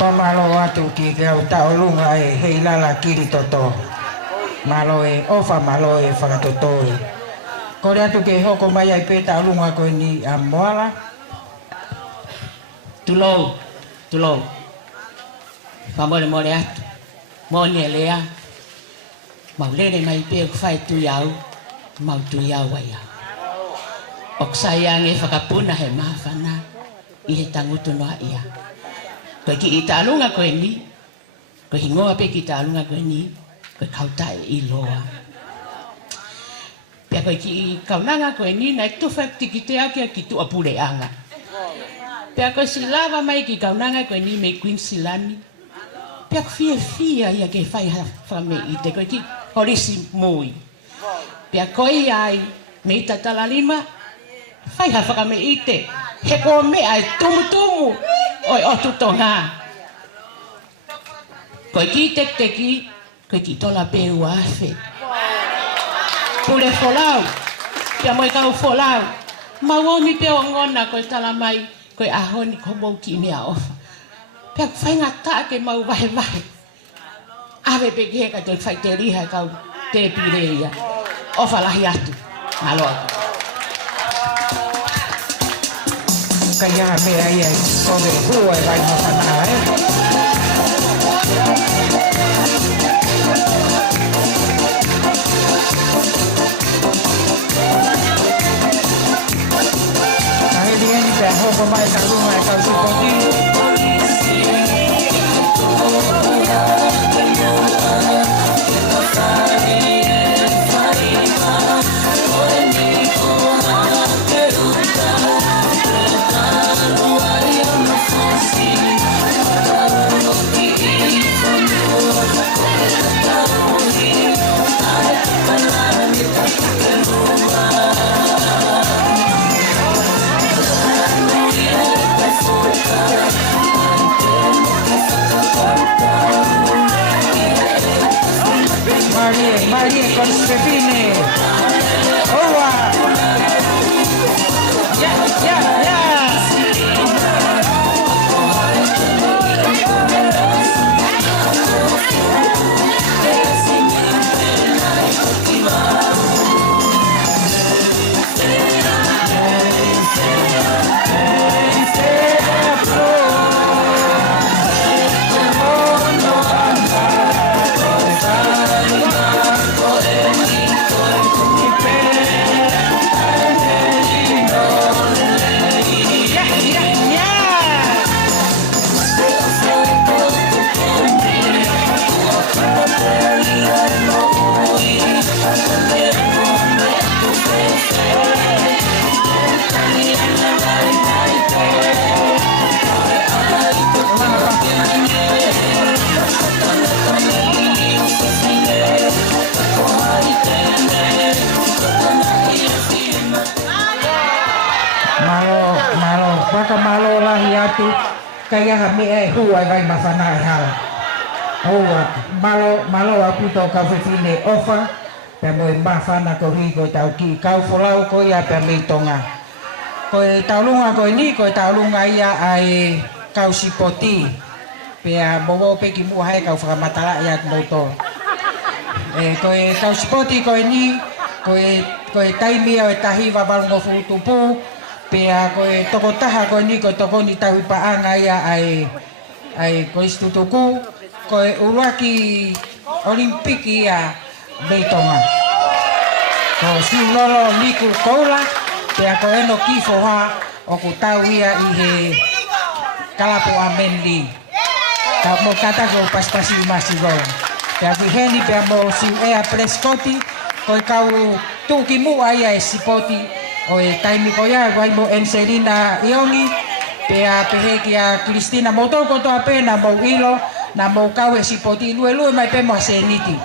Pamalo atu ki ke au tau lunga e hei lala kiri toto. Malo e ofa malo e whakatoto e. Kore atu ke hoko mai ai pe tau lunga koe ni a moala. Tulou, tulou. Whamore more atu. Moni e lea. Mau lere mai pe whai tu iau. Mau tu iau ai au. Ok sayang e whakapuna he mawhana. I he tangutu noa ia. Koe ki i tālunga koe ni, koe hingoa pe ki tālunga koe ni, koe kautai i loa. Pea koe ki i kaunanga koe ni, nai tuwha tiki te akia ki tua pule anga. Pea koe si lava mai ki kaunanga koe ni me Queen Silani. Pea koe fia ia ke whai hawhame i te koe ki horisi mui. Pea koe ai me i tatala lima, whai hawhame i te, he ko me ai tumu. Oi o tutonga. Koe ki teki, koe ki tola pe ua afe. Pule folau, pia moe kau folau. Mawongi pe o ngona koe tala mai, koe ahoni ko mou ki mea ofa. Pia whai ngata ke mau vahe. Awe pe ke heka toi whai te riha kau te pireia. Ofa lahi atu, malo atu. Kaya mea ia kore hua e vai mo whanaa e. Kaheli eni pia hoko mai ka runga e kau sukoki. malo baka malo lahi atu kaya kami huai vai mafana hala malo aku to ka fine ofa pe mo mafana ko higo tau ki kau folau ko ya pe mi tonga ko taulunga ko ni ko taulunga ia ai kau sipoti pe bobo pe ki mu hai kau fa matala ya moto ko kau sipoti ko ni ko taimi o tahi wa balongo futupu pea ko toko taha ko ni ko toko ni tahu paanga ia ai ko istutuku ko uraki olimpiki ia beitonga ko si lolo liku kola pea ko eno kifo ha o ku tau ia i he kalapo amendi ka mo kata ko paspasi masigo pea ki heni pea mo si ea preskoti ko kau tuki mu ai sipoti o taimi ko ya wai mo Enserina Iongi pea pehe kia Cristina mo toko to apena mo ilo na mo kau sipoti lue mai pe mo seniti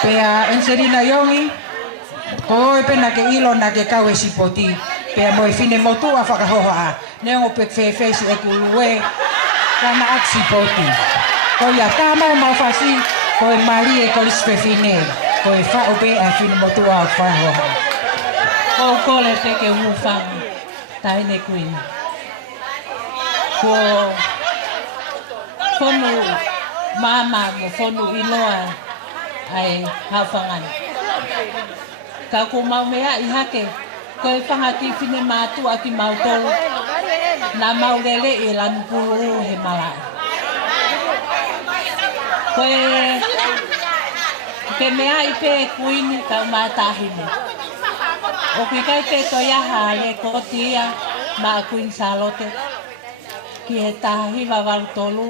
pea Enserina Iongi ko pena ke ilo na ke kau sipoti pea mo fine mo tu afaka hoha ne o pe fe si ekulue kana aksipoti ko ya tama mo fasi ko mari e ko fine ko fa obe a fine mo tu afa hoha ko kole te ke ufang tai ne kuin ko fonu mama mo fonu iloa ai hafangan ka ko mau mea i hake ko e whangati fine mātu aki mautolo na maurele i lanu pulu he malai ko e ke mea i pe kuini ka mātahine o kui kai pe to yaha le kotia ma kuin salote ki he tahi wawaru tolu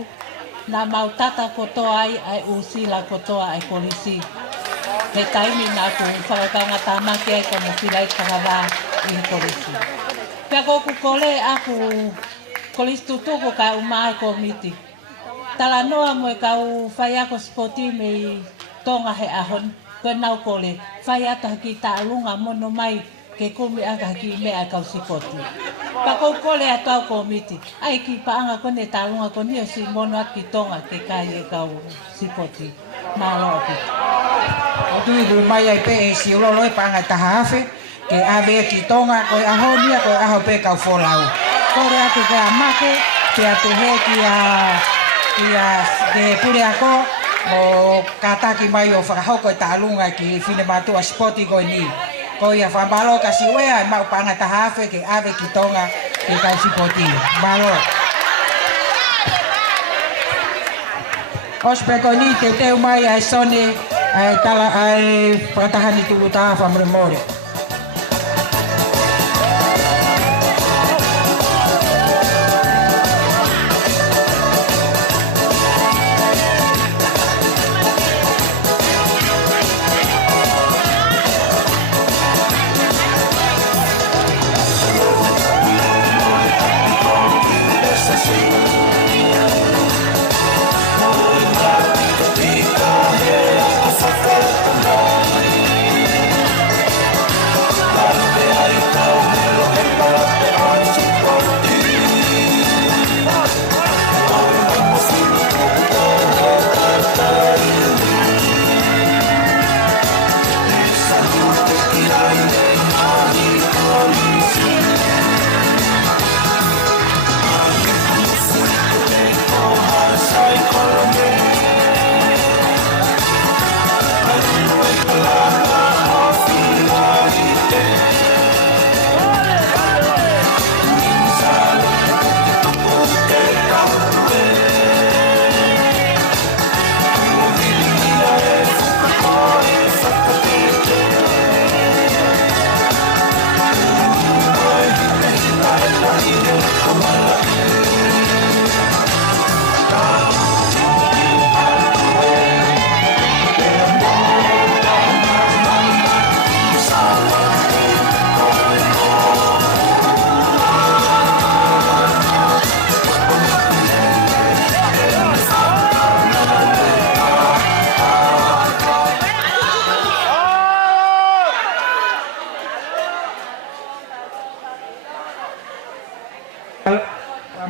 na mautata kotoa ai usila kotoa ai kolisi he taimi na ku whakakanga tamake ai komo filai kakawa i kolisi pia koku kole aku kolisi tutuko ka umai komiti tala noa mo ka u whai ako spoti me tonga he ahon ko nau kole whai ata ki ta alunga mono mai ke kumi aka ki me akau sipoti. Pako kole atau komiti. Ai ki paanga kone talunga kone si mono at ki tonga ke kai e kau sipoti. Malo api. Otu i mai ai pe si ulolo e paanga tahafe ke ave ki tonga ko ahonia ko aho pe kau folau. Kore atu ke amake ke atu he ki a ke pure ako o kataki mai o whakahoko e talunga ki fine matua spoti ko ni. Ko ia whambalo kasi wea mau panga tahafe ke ave ki tonga ke kau sipoti. Malo. Ospe ko ni te teu mai ai sone ai tala ai patahani tulu taha memori.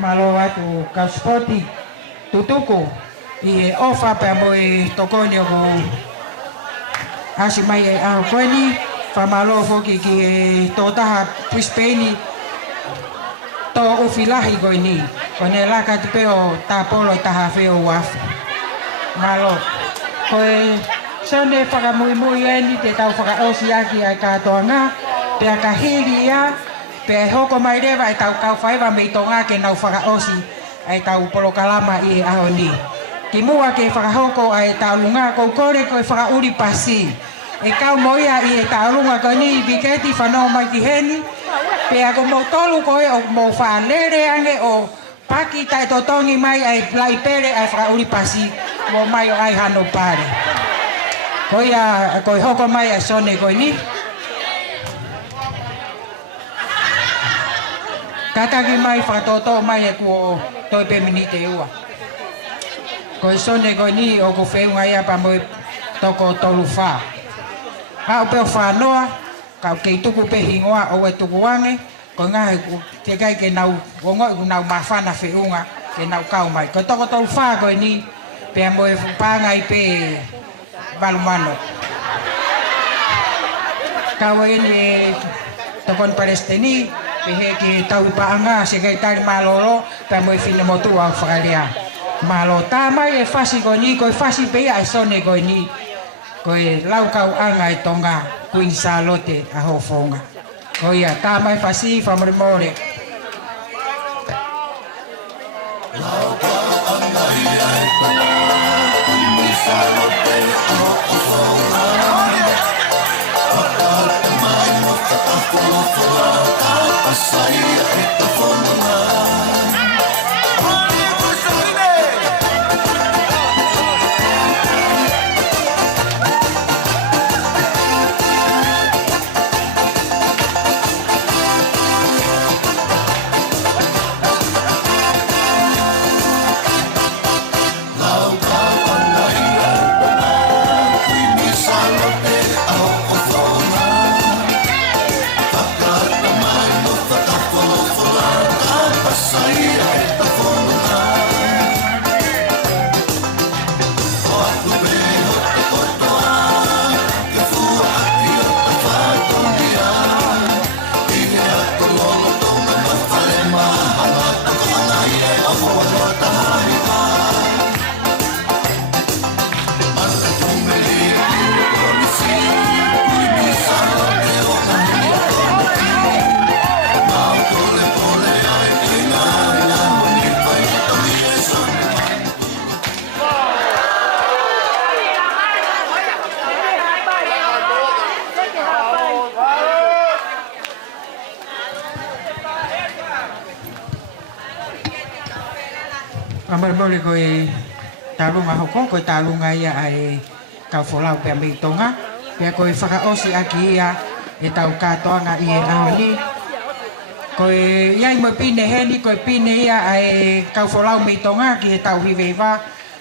Malo atu ka spoti tutuko i ofa pe mo tokonyo ko hasi mai a koini fa malo foki ki tota pispeni to ufilahi koini kone laka tpeo ta polo ta hafeo waf malo koe sone faka muy eni te tau faka osiaki ai ka tonga pe ka hiria pe hoko mai reva e tau kau whaiwa mei tonga ke nau whakaosi ai tau polo kalama i ahoni. Ki mua ke whakahoko ai tau lunga kou kore koe whakauri pasi. E kau moia i e tau lunga koe ni biketi whanau mai ki heni. Pe ako mo tolu koe o mo whanere ange o paki tai totongi mai ai plai pere ai whakauri pasi. Mo mai o ai hano pare. Koe hoko mai ai sone koe ni. Kataki mai whakatoto mai e kuo toi pe minite ua. Koe sone koe ni o ko wheunga ia pa moe toko tolu wha. Hao peo whanoa, kau kei tuku pe hingoa o e tuku wange, koe ngahe te kai ke nau wongoi ku nau mawhana wheunga ke nau kau mai. Koe toko tolu wha koe ni pe moe whangai pe walumano. Kau e ni tokon Palestini, pehe ki tau paanga se kai tari malolo pe mo fine motu au whakaria malo tamai e fasi ko ni ko fasi pe ai sone ko ni ko lau kau anga e tonga Queen Charlotte a hofonga ko ia tamai fasi famore more lau kau anga ia e tonga Queen Charlotte a hofonga Saya itu amar bole koe talunga hoko koe talunga ia ai kau folau pe mi tonga pe koe whakaosi aki ia e tau katoanga i e ahoni koe iai mo pine heni koe pine ia ai kau folau mi tonga ki e tau hiweiwa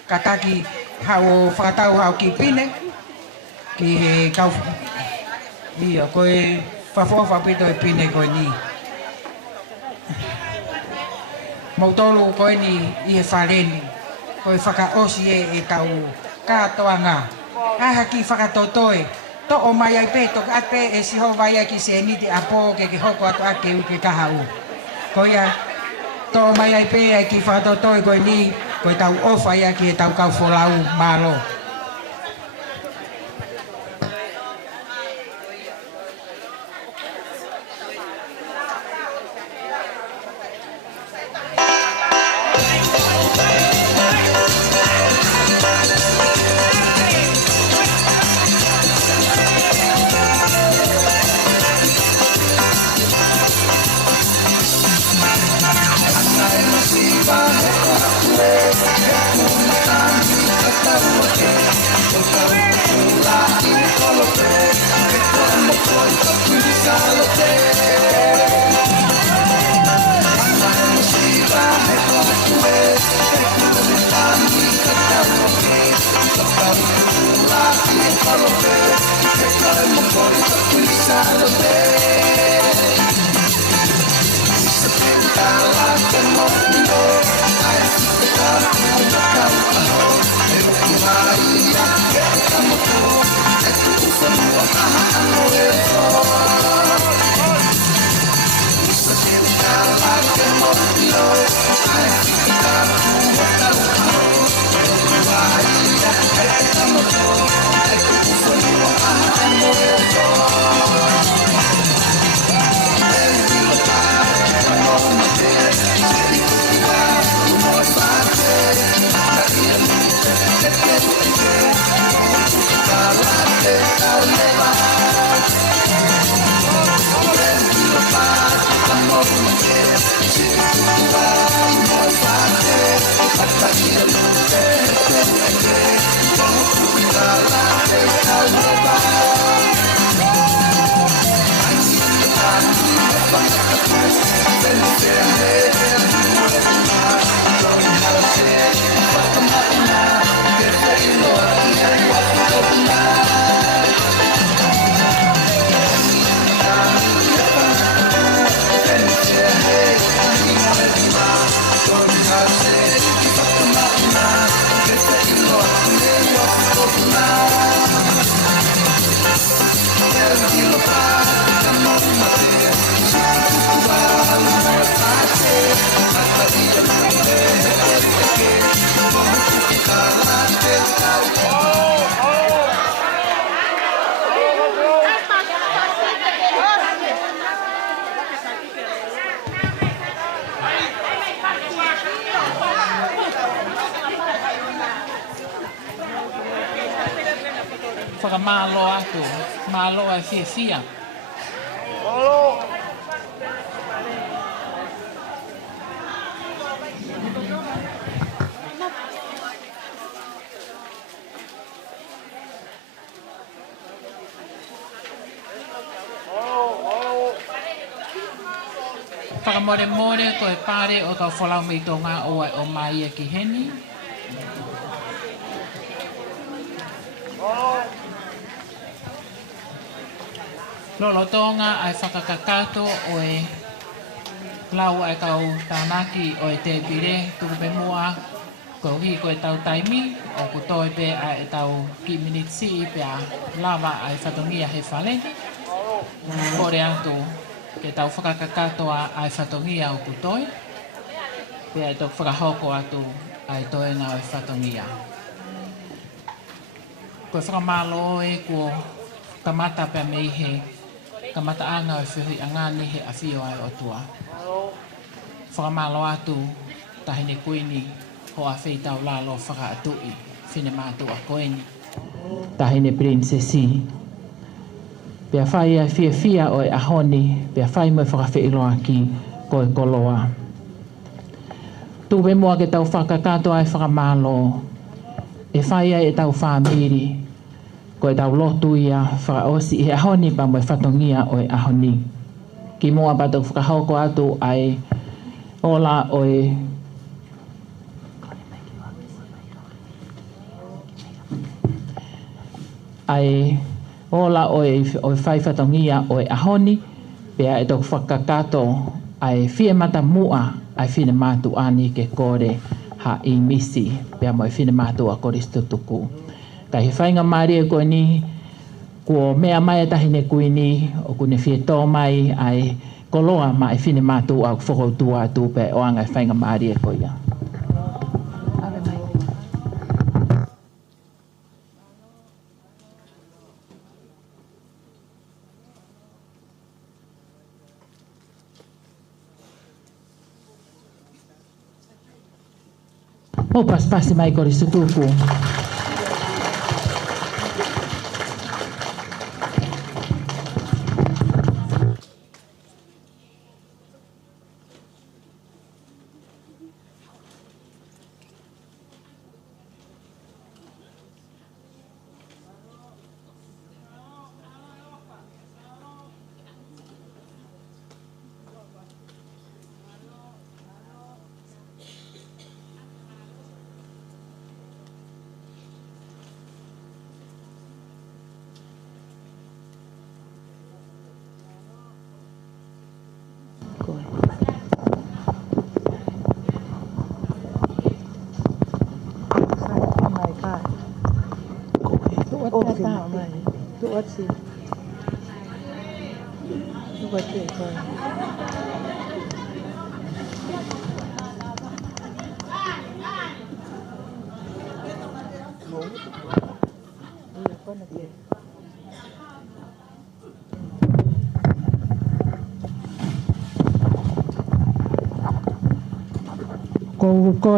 kataki hao whakatau hao ki pine ki kau ia koe whafofa pito e pine koe ni Mautolo koe ni i e whareni, koe whakaosi e tau kātoanga. Aha ki whakatotoe, to o mai ai pe, tok ate e siho vai ai ki se niti apo ke hoko atu ake u ke kahau. Koe a, to o mai ai pe ai ki whakatotoe koe ni, koe tau ofa ia ki e tau kau wholau malo. Salute. Whakamalo atu, malo ai fia. Whakamore koe pare o kau whalau mei tonga o ai o mai e ki heni. Lolo tonga ai whakakakato o e lau ai kau tānaki o e te pire tuku me mua ko hi ko e tau taimi o ku toi pe ai e tau ki minitsi pe a lava ai whatongia he whale. Kore atu ke tau whakakakato ai whatongia o ku toi. Pe ai tau whakahoko atu ai toi ngā o whatongia. Ko e whakamalo e ko kamata pe mei he kamata anga o whihui angani he a whio ai o tua. Whakamalo atu tahine kuini ho a wheitau lalo whaka atui whine mātua koeni. Tahine princesi. Pea whai a whia o e ahoni, pea whai mo e whakawhiiloa ki ko e koloa. Tūwe mua ke tau whakakato ai whakamalo. E whai ai e tau whamiri. Ko e tau lotu ia whakaosi e ahoni pa mo e whatongia o e ahoni. Ki mua patok whakahoko atu ai ola o e ola o e whai whatongia o e ahoni pea e tok whakakato ai whie mata mua ai whine mātu ani ke kore ha i misi pea mo e whine mātu a kore stutuku. Kai he whainga maari e koe ni, kua mea mai e tahine kui ni, o kune whie tō mai ai koloa ma e whine mātu au whakautua atu pe o anga e whainga maari e koe ia. O paspasi mai kore stutuku. Ko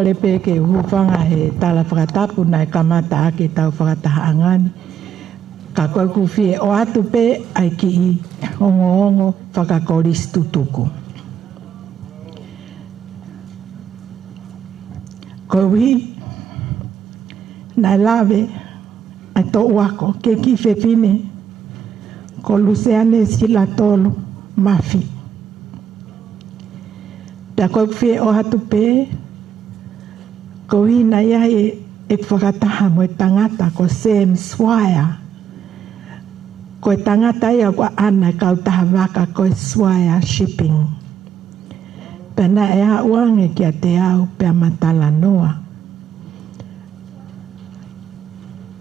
le pe ke hufanga he tala whakatapu nai kamata ake tau whakatahaangani. Ka koe kuwhie o atu pe ai ki i ongo whakakoris tutuku. Ko wi nai lawe ai tō wako ke ki whewhine ko luseane sila tolu mafi. Pea koe kuwhie o atu pe ko hina ia e whakataha mo tangata ko Sam Swire. Ko tangata ia ko ana kau taha waka ko Swire Shipping. Pena e a uange kia te au pea matala noa.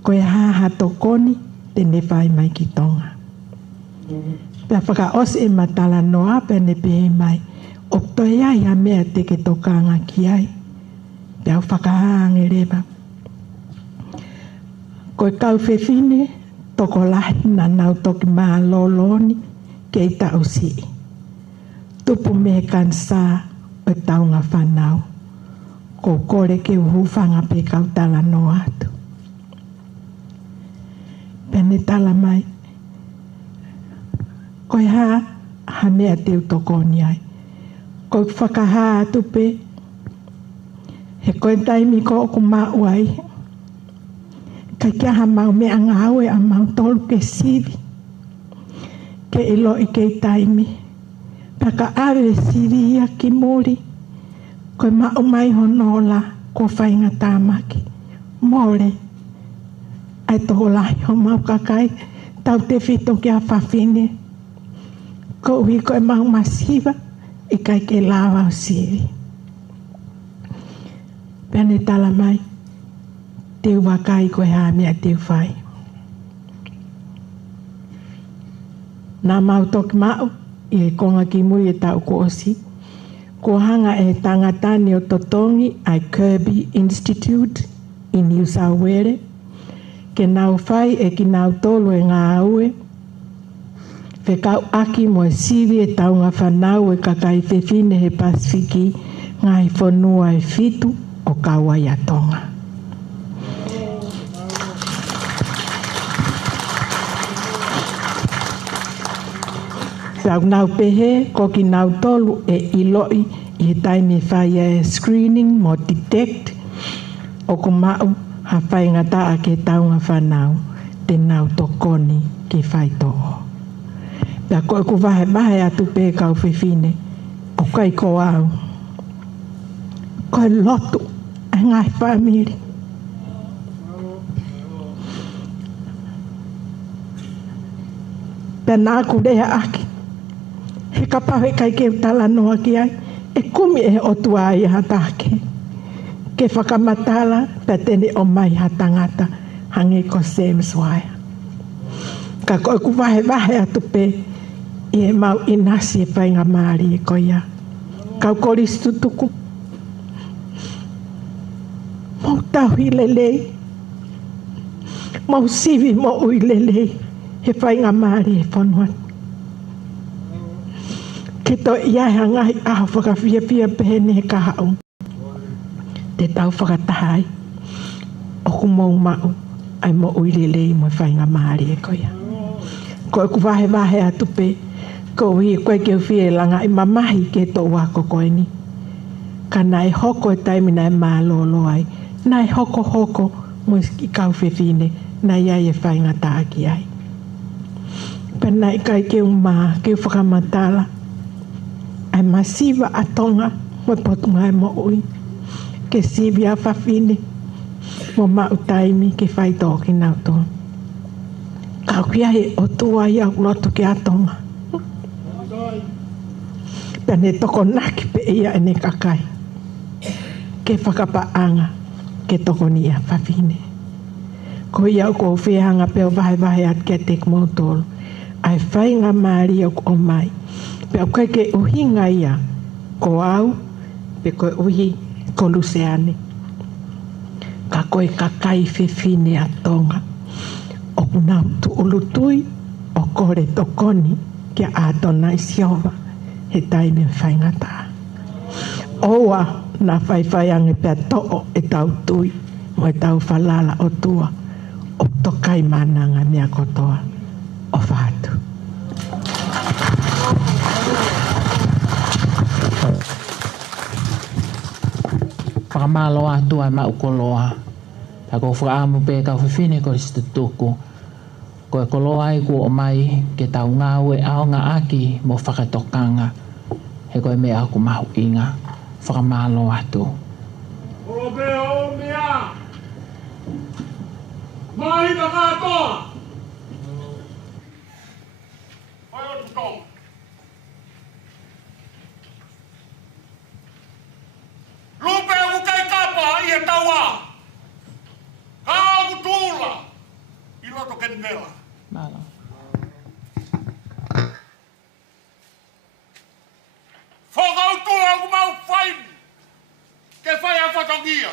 Ko e haha tokoni te ne whai mai ki tonga. Pea whaka os e matala noa pea ne pe mai. O toi ai a mea te ke tokanga ki ai. Pea u whakahange rewa. Koe kau whewhine, toko lahi na nau toki maa loloni ke i tau si. Tupu me kansa o taunga whanau. Ko kore ke uhufanga pe kau tala no atu. Pene tala mai. Koe ha mea te utokoni ai. Koe whakaha atu pe. He koe taimi ko oku mau ai. Kai kia ha mau mea ngāwe a mau tolu ke sivi. Ke ilo i kei taimi. Paka awe sivi ia ki mori. Koe mau mai honola ko whainga tāmaki. Mole. Ai toho lahi ho mau kakai. Tau te whito ki a whawhine. Ko ui koe mau masiva. I kai ke lawa o sivi. Pene tala mai, te wakai koe haa mea te whai. Nā mau toki mau, i e konga ki mui e tau ko osi. Ko hanga e tangatani o Totongi ai Kirby Institute i New South Wales. Ke nau whai e ki nau tolu e ngā aue. Whekau aki mo e sivi e taunga whanau e kakai whewhine he Pasifiki ngai whanua e fitu. O kawai a tonga. Sau nau pehe, ko ki nau tolu e iloi i he taimi whai e screening mo detect o ko mau ha whai ngata a ke taunga whanau te nau tokoni ki whai toho. Pea koe ku wahe atu pe kau whiwhine o kai ko au. Koe lotu a ngai whamiri. Pena aku rea aki. He kapawe kai ke tala noa ki ai. E kumi e otu ai hatake. Ke whakamatala pe tene o mai hatangata hangi ko Sam Swire. Ka koe ku wahe atu pe i e mau inasi e whainga maari e koia. Kau koris tutuku. Mau tahui lelei. Mau sivi mo ui lelei. He whainga maari e whanuan. Ke to iai hangai aho whakawhia pehene he kahau. Te tau whakatahai. Oku mau mau. Ai mo ui lelei mo whainga maari e koia. Koe ku wahe atu pe. Ko hui koe ke uwhie langa i mamahi ke tō wako koe ni. Ka nai hoko e taimi nai mālolo ai. Nai hoko mo i kau whewhine. Nai ai e whainga tāki ai. Pena i kai ke umā, ke whakamatala. Ai masiva atonga mo potunga e mo ui. Ke sivi a whawhine. Mo mau taimi ke whai tōki nau tō. Kau kia he o tua i au loto ke atonga. Pene toko naki pe ia ene kakai. Ke whakapaanga ke toko ni a whawhine. Ko iau ko whiahanga peo wahe at ke tek mautolo. ai whainga maari o mai. Pe au kai ke uhinga ia ko au, pe koe uhi ko luseane. Ka koe kakai whiwhine a tonga. O kuna tu ulutui, o kore tokoni, kia ātona i siova, he taime whainga tā. Oua, na whaiwhai ange pia to'o e tau tui, mo e tau whalala o tua, o tokai mananga mea kotoa, o whātu. Whakamalo atu ai maukoloa. Ta ko whaamu pe ka whiwhine ko ristu tuku. Ko e koloa ai ku o mai ke tau ngāu e ao ngā aki mo whakatokanga. He koe mea aku mahu inga. Whakamalo atu. O mea o mea! Mahina katoa! Ai o tutong. Lupe o kai kapa i e taua. Ka o tula. I loto kenela. Malo. Whakau tula o mau whain. Ke whai a whatangia.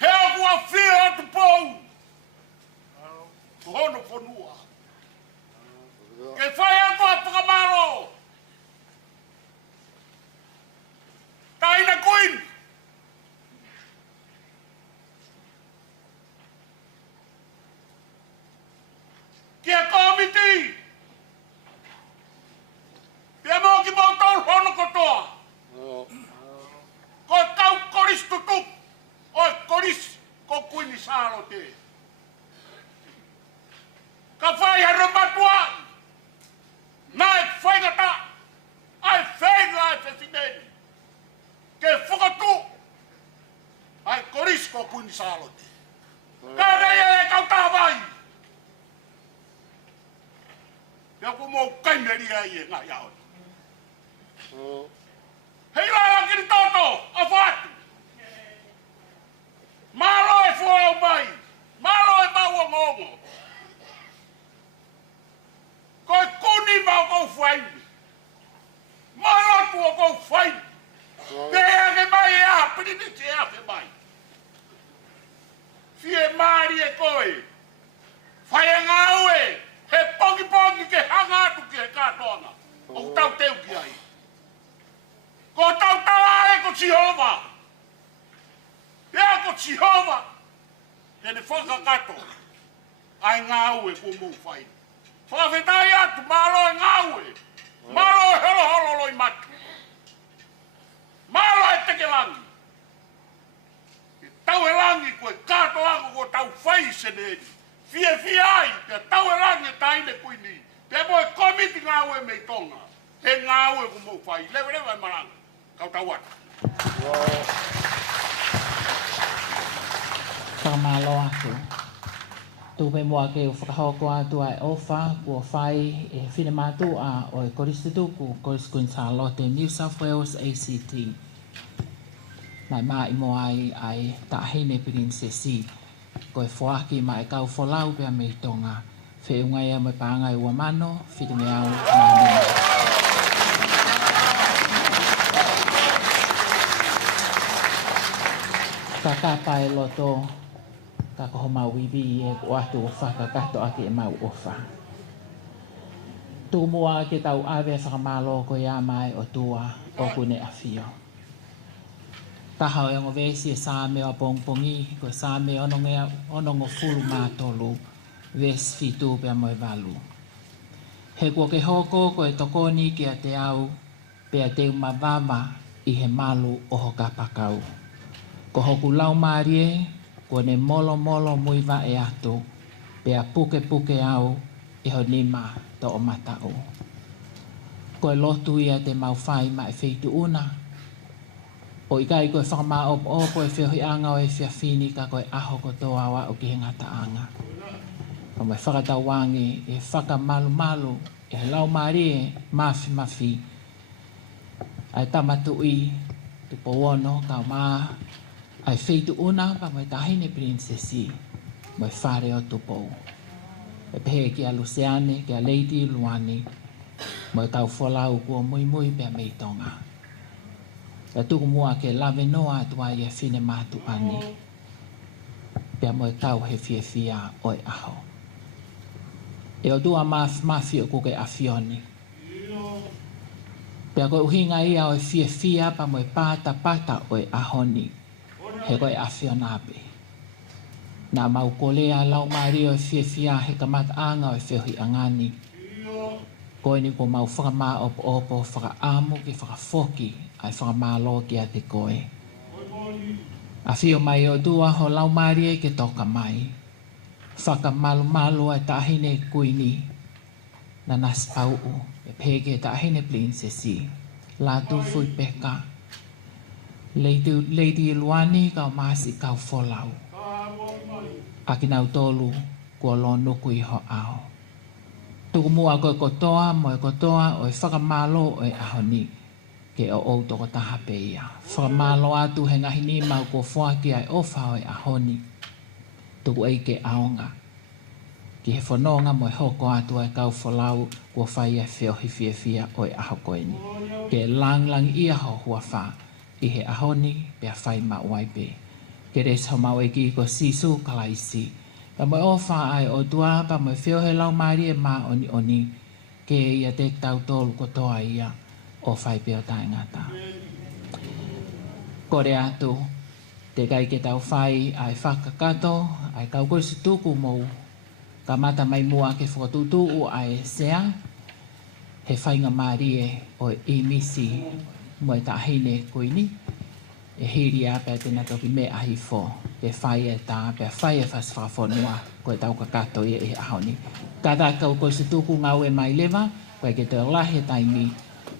He aku a whia atu pou. Hono whanua. Ke whai a koa whakamaro. Taina kuin. Kia komiti. Pia mo ki mau tau hono kotoa. Ko tau koris tutup. Oi koris ko kuini salo te. Ka whai hara matua. Nai whaingata. Ai whainga ai presidente. Ke whakatu. Ai koris ko kuini salo te. Ka reia e kau tāwai. Pia ku mo kaimeri ai e ngā iao. Hei rara kiri toto, a whatu. Malo e whoa mai, malo e maua ngongo. Koe kuni mau kou whaini. Malo tua kou whaini. Pea ke mai e a, piniti te a ke mai. Fie maari e koe. Whai e ngau e, he pongi pongi ke hanga atu ki he kātoanga. O tau teu ki ai. Ko tau tawa e ko Jehova. Pea ko Jehova. Tene whakakato. Ai ngau e ko mou whai. Whawhetai atu malo e ngau e. Malo e holo holo loi matu. Malo e teke langi. E tau e langi ko e kato ango ko tau whai seneni. Fie fie ai, te tau e langi e taine kuini. Te mo e komiti ngau e mei tonga. He ngau e ko mou whai. Lewe lewe e maranga. Kau tau atu. Whakamalo atu. Tupe mua ke o whakahoko atu ai ofa, kua whai e whine mātua o e Koristutuku, Koriskun Salote, New South Wales, ACT. Nai mā imo ai tahine prinsesi. Ko e whaaki ma e kau wholau pia mei tonga. Whiungai a me pāngai ua mano, whitunge au mānima. Ka kapa e loto, ka koho mau iwi e ko atu o whakakato ake e mau ofa. Tū mua ke tau awe whakamalo ko ia mai o tua o kune a whio. Taha o yango vesi e sāme o pongpongi, ko e sāme onongo fulu mātolu, ves fitu pia moe valu. He kua ke hoko ko e tokoni ki a te au, pia te umavama i he malu o hoka pakau. Ko hoku lau marie, ko ne molo molo muiva e atu, pea puke puke au, e ho nima to o matau. Ko e lotu ia te mau whai ma e feitu una. O ikai ko e whakama o ko e whiohi anga o e whiawhini ka ko e aho ko tō awa o ki he ngata anga. Ko mai whakatau wangi e whaka malu malu, e lau marie, mafi mafi. Ai tamatu i, tupo wono, ka maa, ai feitu una pa mai tahine prinsesi. Mo whare o tupou. E pehe ki a Luciane, ki a Lady Luani. Mo e kau wholau kua mui mui pia mei tonga. E tuku mua ke lawe noa atua i e whine mātu ani. Pia mo e kau he fia fia oi aho. E o dua mafi o kuke a fioni. Pia koe uhinga ia o e fia fia pa mo e pata oi ahoni. He koe a fionape. Nā mau kolea lau maari o e fia fia he kamata anga o e whiohi angani. Koe ni ko mau whakamā opo whakaamu ki whakafoki ai whakamālo ki a te koe. A whio mai o dua ho lau maari e ke toka mai. Whakamalu ai tahine kuini. Na nas pau e peke tahine princesi. La tu fui peka. Lady Luani kau masi kau folau. Aki nau tolu kua lo nuku i ho ao. Tuku mua koe kotoa mo e kotoa o e whakamalo o e ahoni. Ke o ou toko taha pe ia. Whakamalo atu he ngahi ni mau kua whaki ai ofa o e ahoni. Tuku ei ke aonga. Ki he whanonga mo e hoko atu ai kau whalau kua whai e whiohi fia fia o e aho koeni. Ke lang ia ho hua wha. I he ahoni pe a whai ma waipe. Ke res ho mau e ki ko sisu kalaisi. Pa mo e ofa ai o dua pa mo e whiohe lau maari e ma oni. Ke ia te tau tolu kotoa ia o whai pe o tae ngata. Kore atu. Te kai ke tau whai ai whakakato, ai kau koe si tuku mou. Ka mata mai mua ke whakatutu o ai sea. He whainga marie o i misi mo e tahine koini. E hiri a pe tena toki me ahi fo. Ke whai e tā, pe whai e whas whawhanua koe tau kakato i e ahoni. Kata kau koe si tuku ngau e mai lewa, koe ke te lahe taimi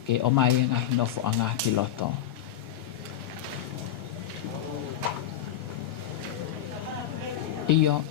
ke o mai e ngahi nofo a ngā ki loto. Iyo.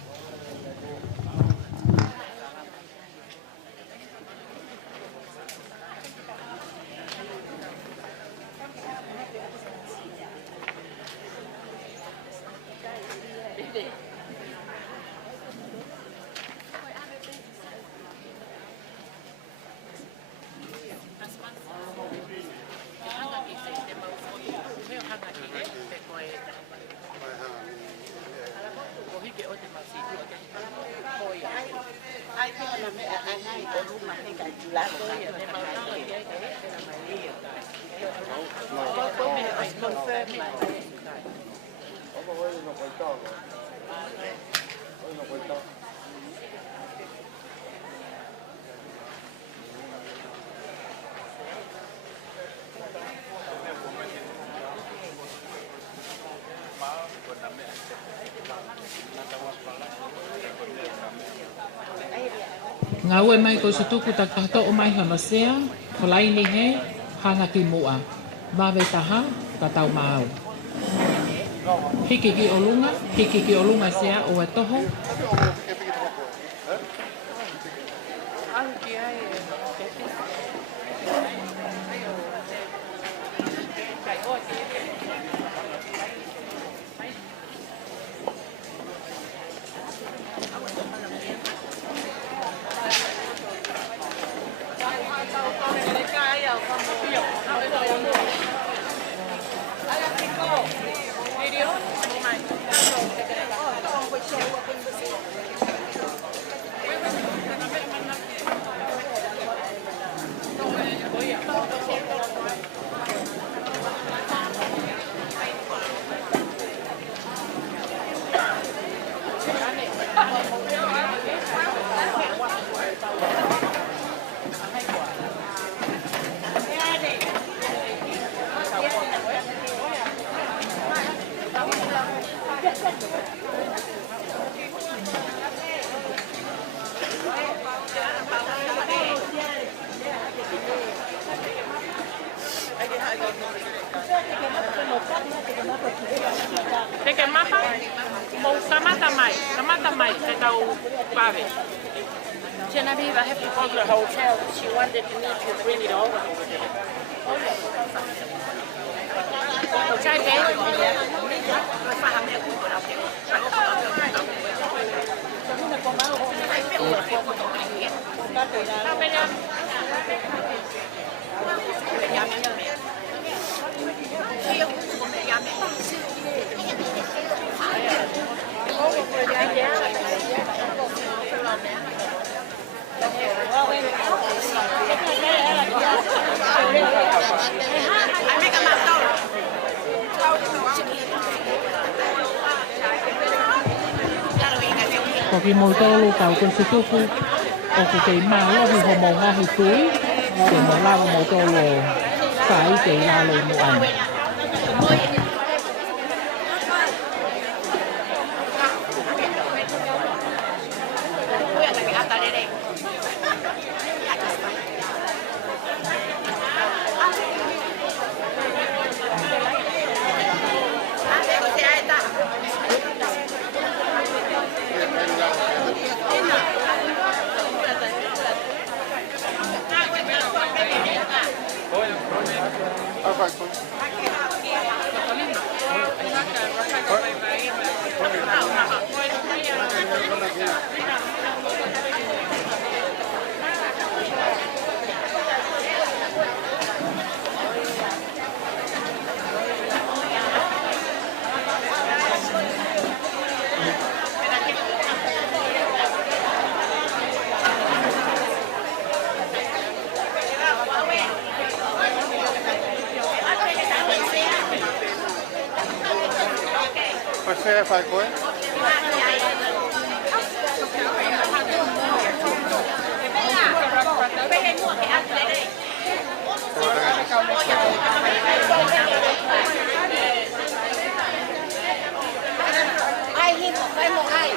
Ngau e mai ko se tuku tak tahto o mai hana sea, kolai ni he, hanga ki mua. Wawe taha, ka tau mau. Hiki ki o lunga sea o e toho. Teke mapa, mau kamata mai, te tau pawe. Genevieve, I have to call the hotel. She wanted me to bring it over. Okay, babe. Ko ki mo tolu kau ko se tuku o ko te malo hi ho mo nga hi tui te mo la mo tolu sai te la lo mo an Você faz coisa? Ai hi một cái một ai.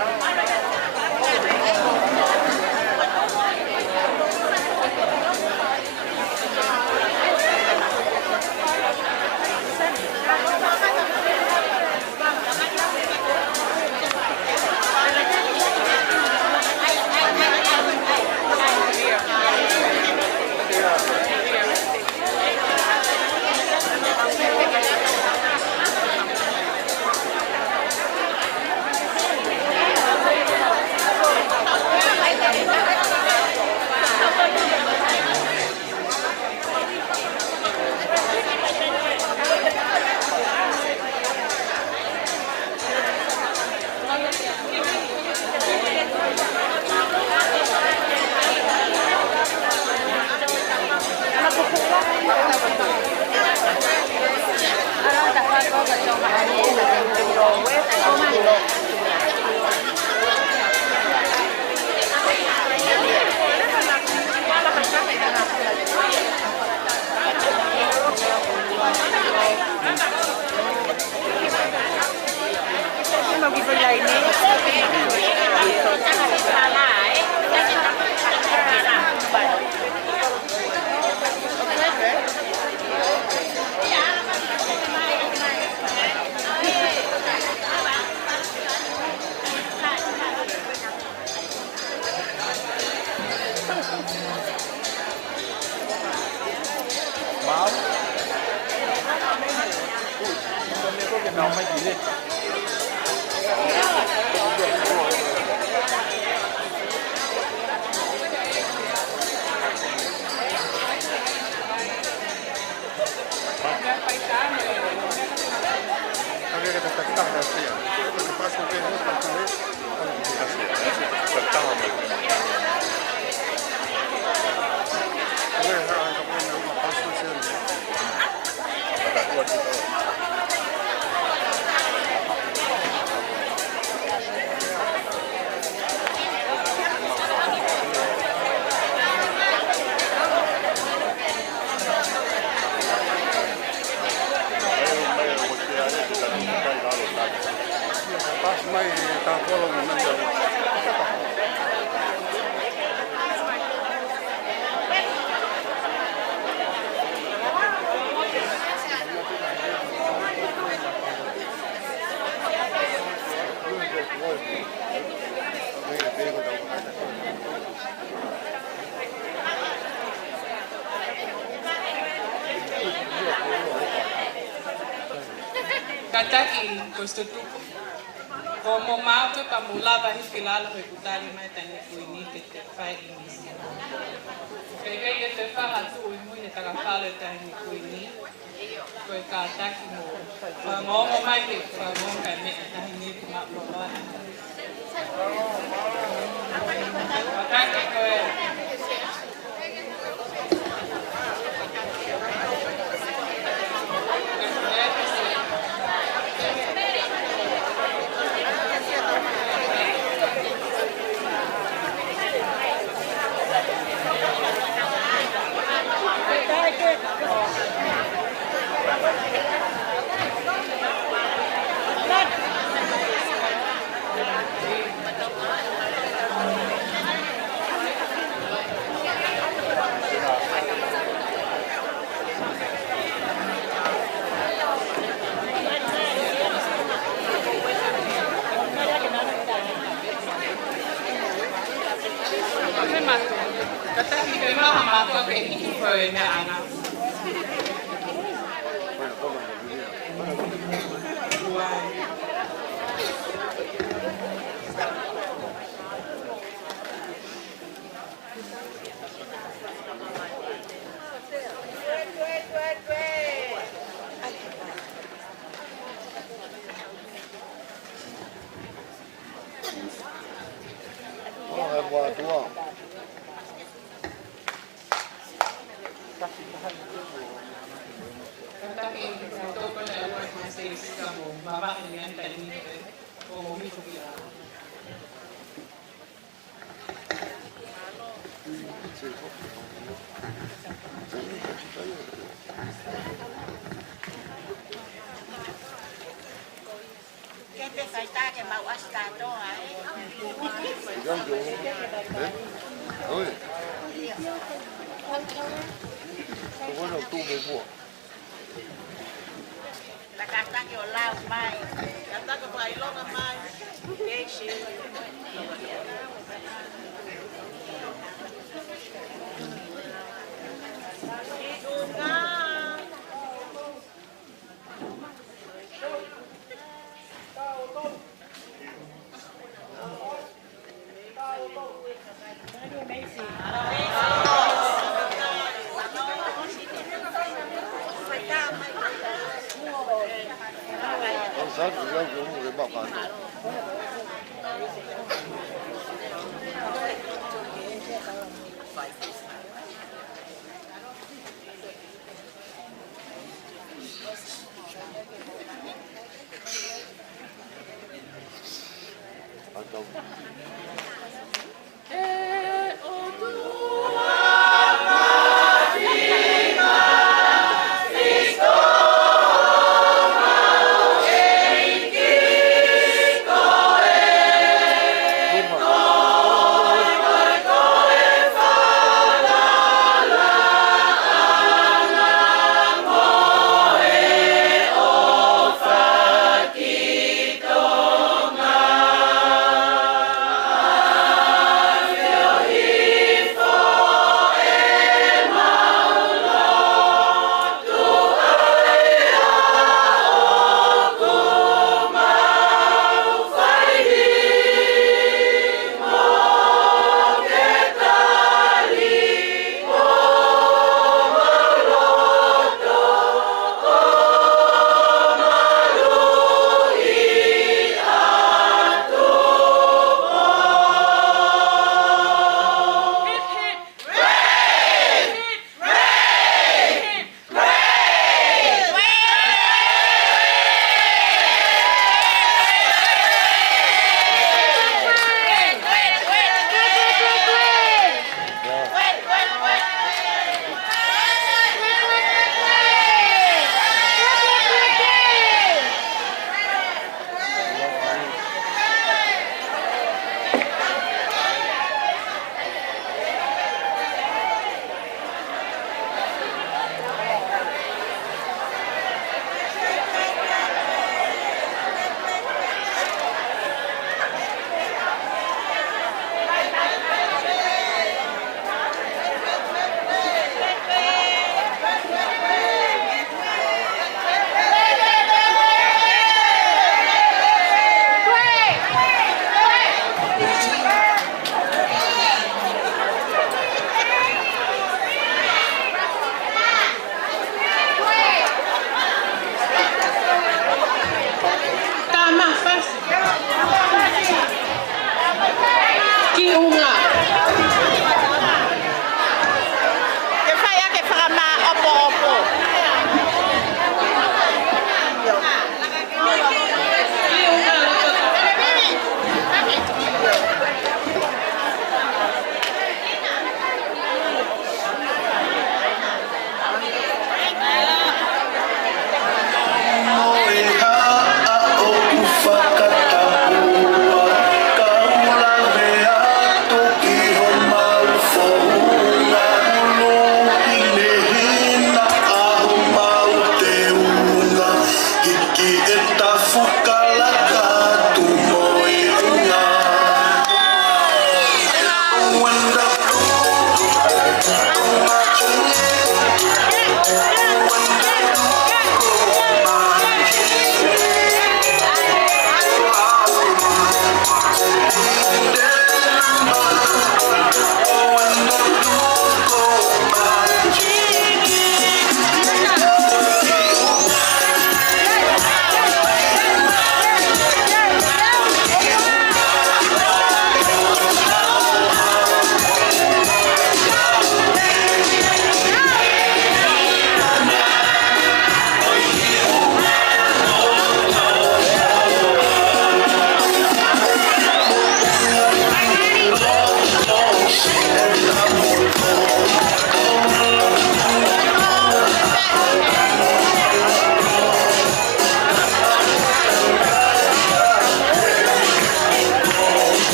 Kataki, questo tuo. Como mau ke pamulava hiskilalo ke kutali mai tani kuini ke te fai inisi. Kaya te whaha tu i mui ne taka whale tani kuini. Koe ka taki mo. Whangongo mai ke whangongo kai mea tahi ni ki maa loa. Wakake koe.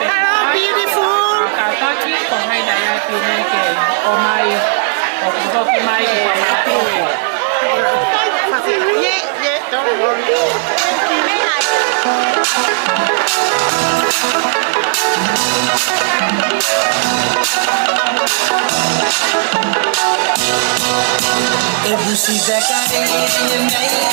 Hello, beautiful. Kakaki, kung hay na yan, pineke. O may, o kung may, Yeah, don't worry. If you see that guy in your name,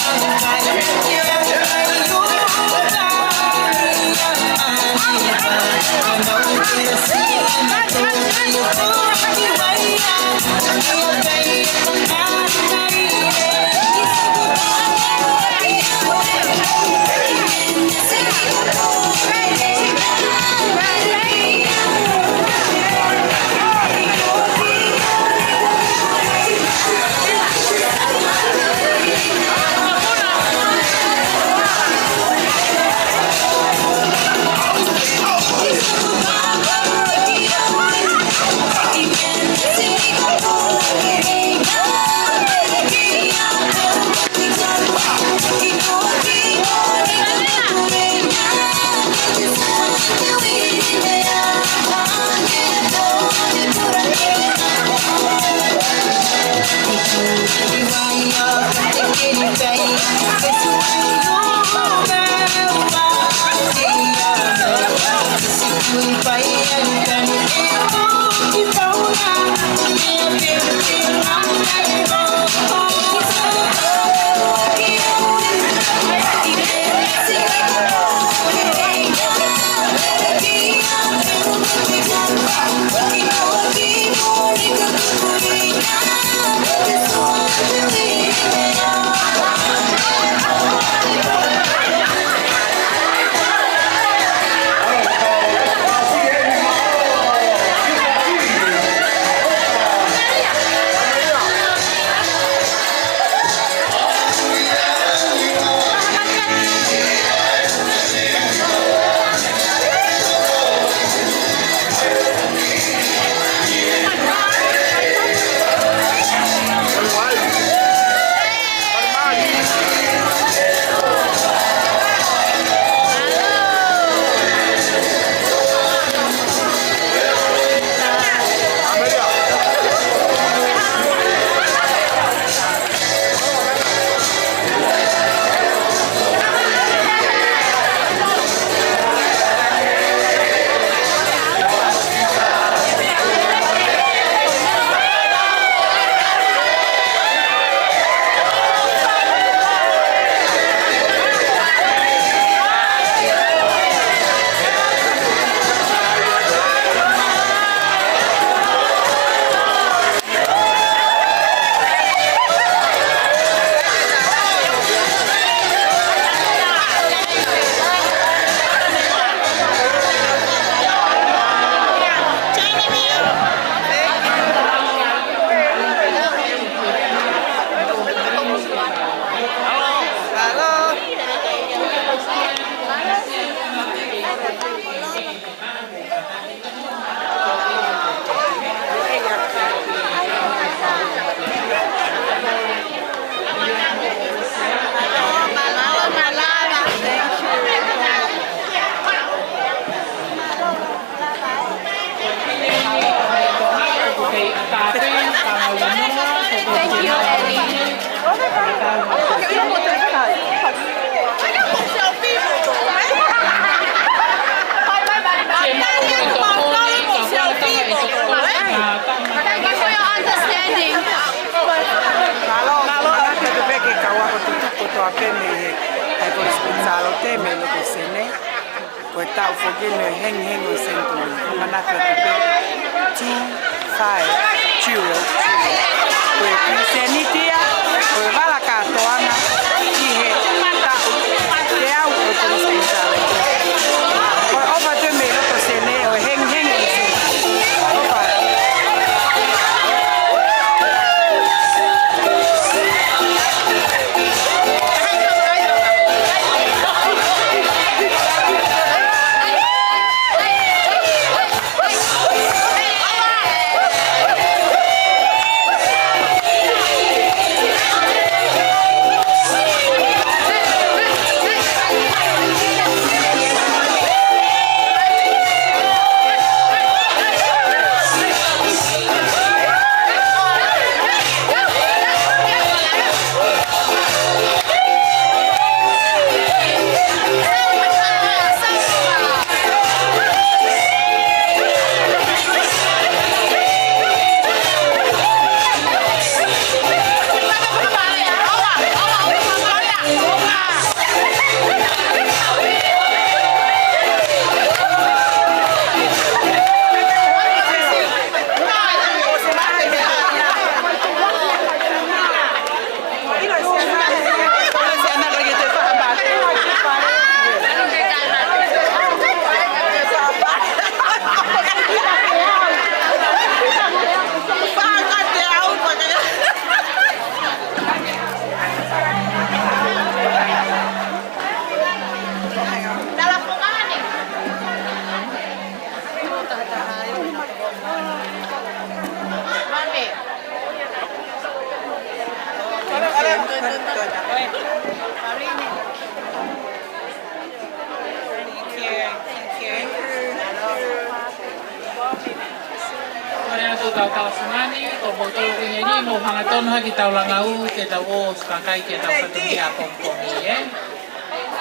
tau sungani, ko mo tau ringi mo hangaton haki tau langau, ke tau o skakai ke tau patungi a kongkongi,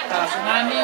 Tau sungani.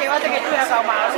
Llévate que tú ya acabas.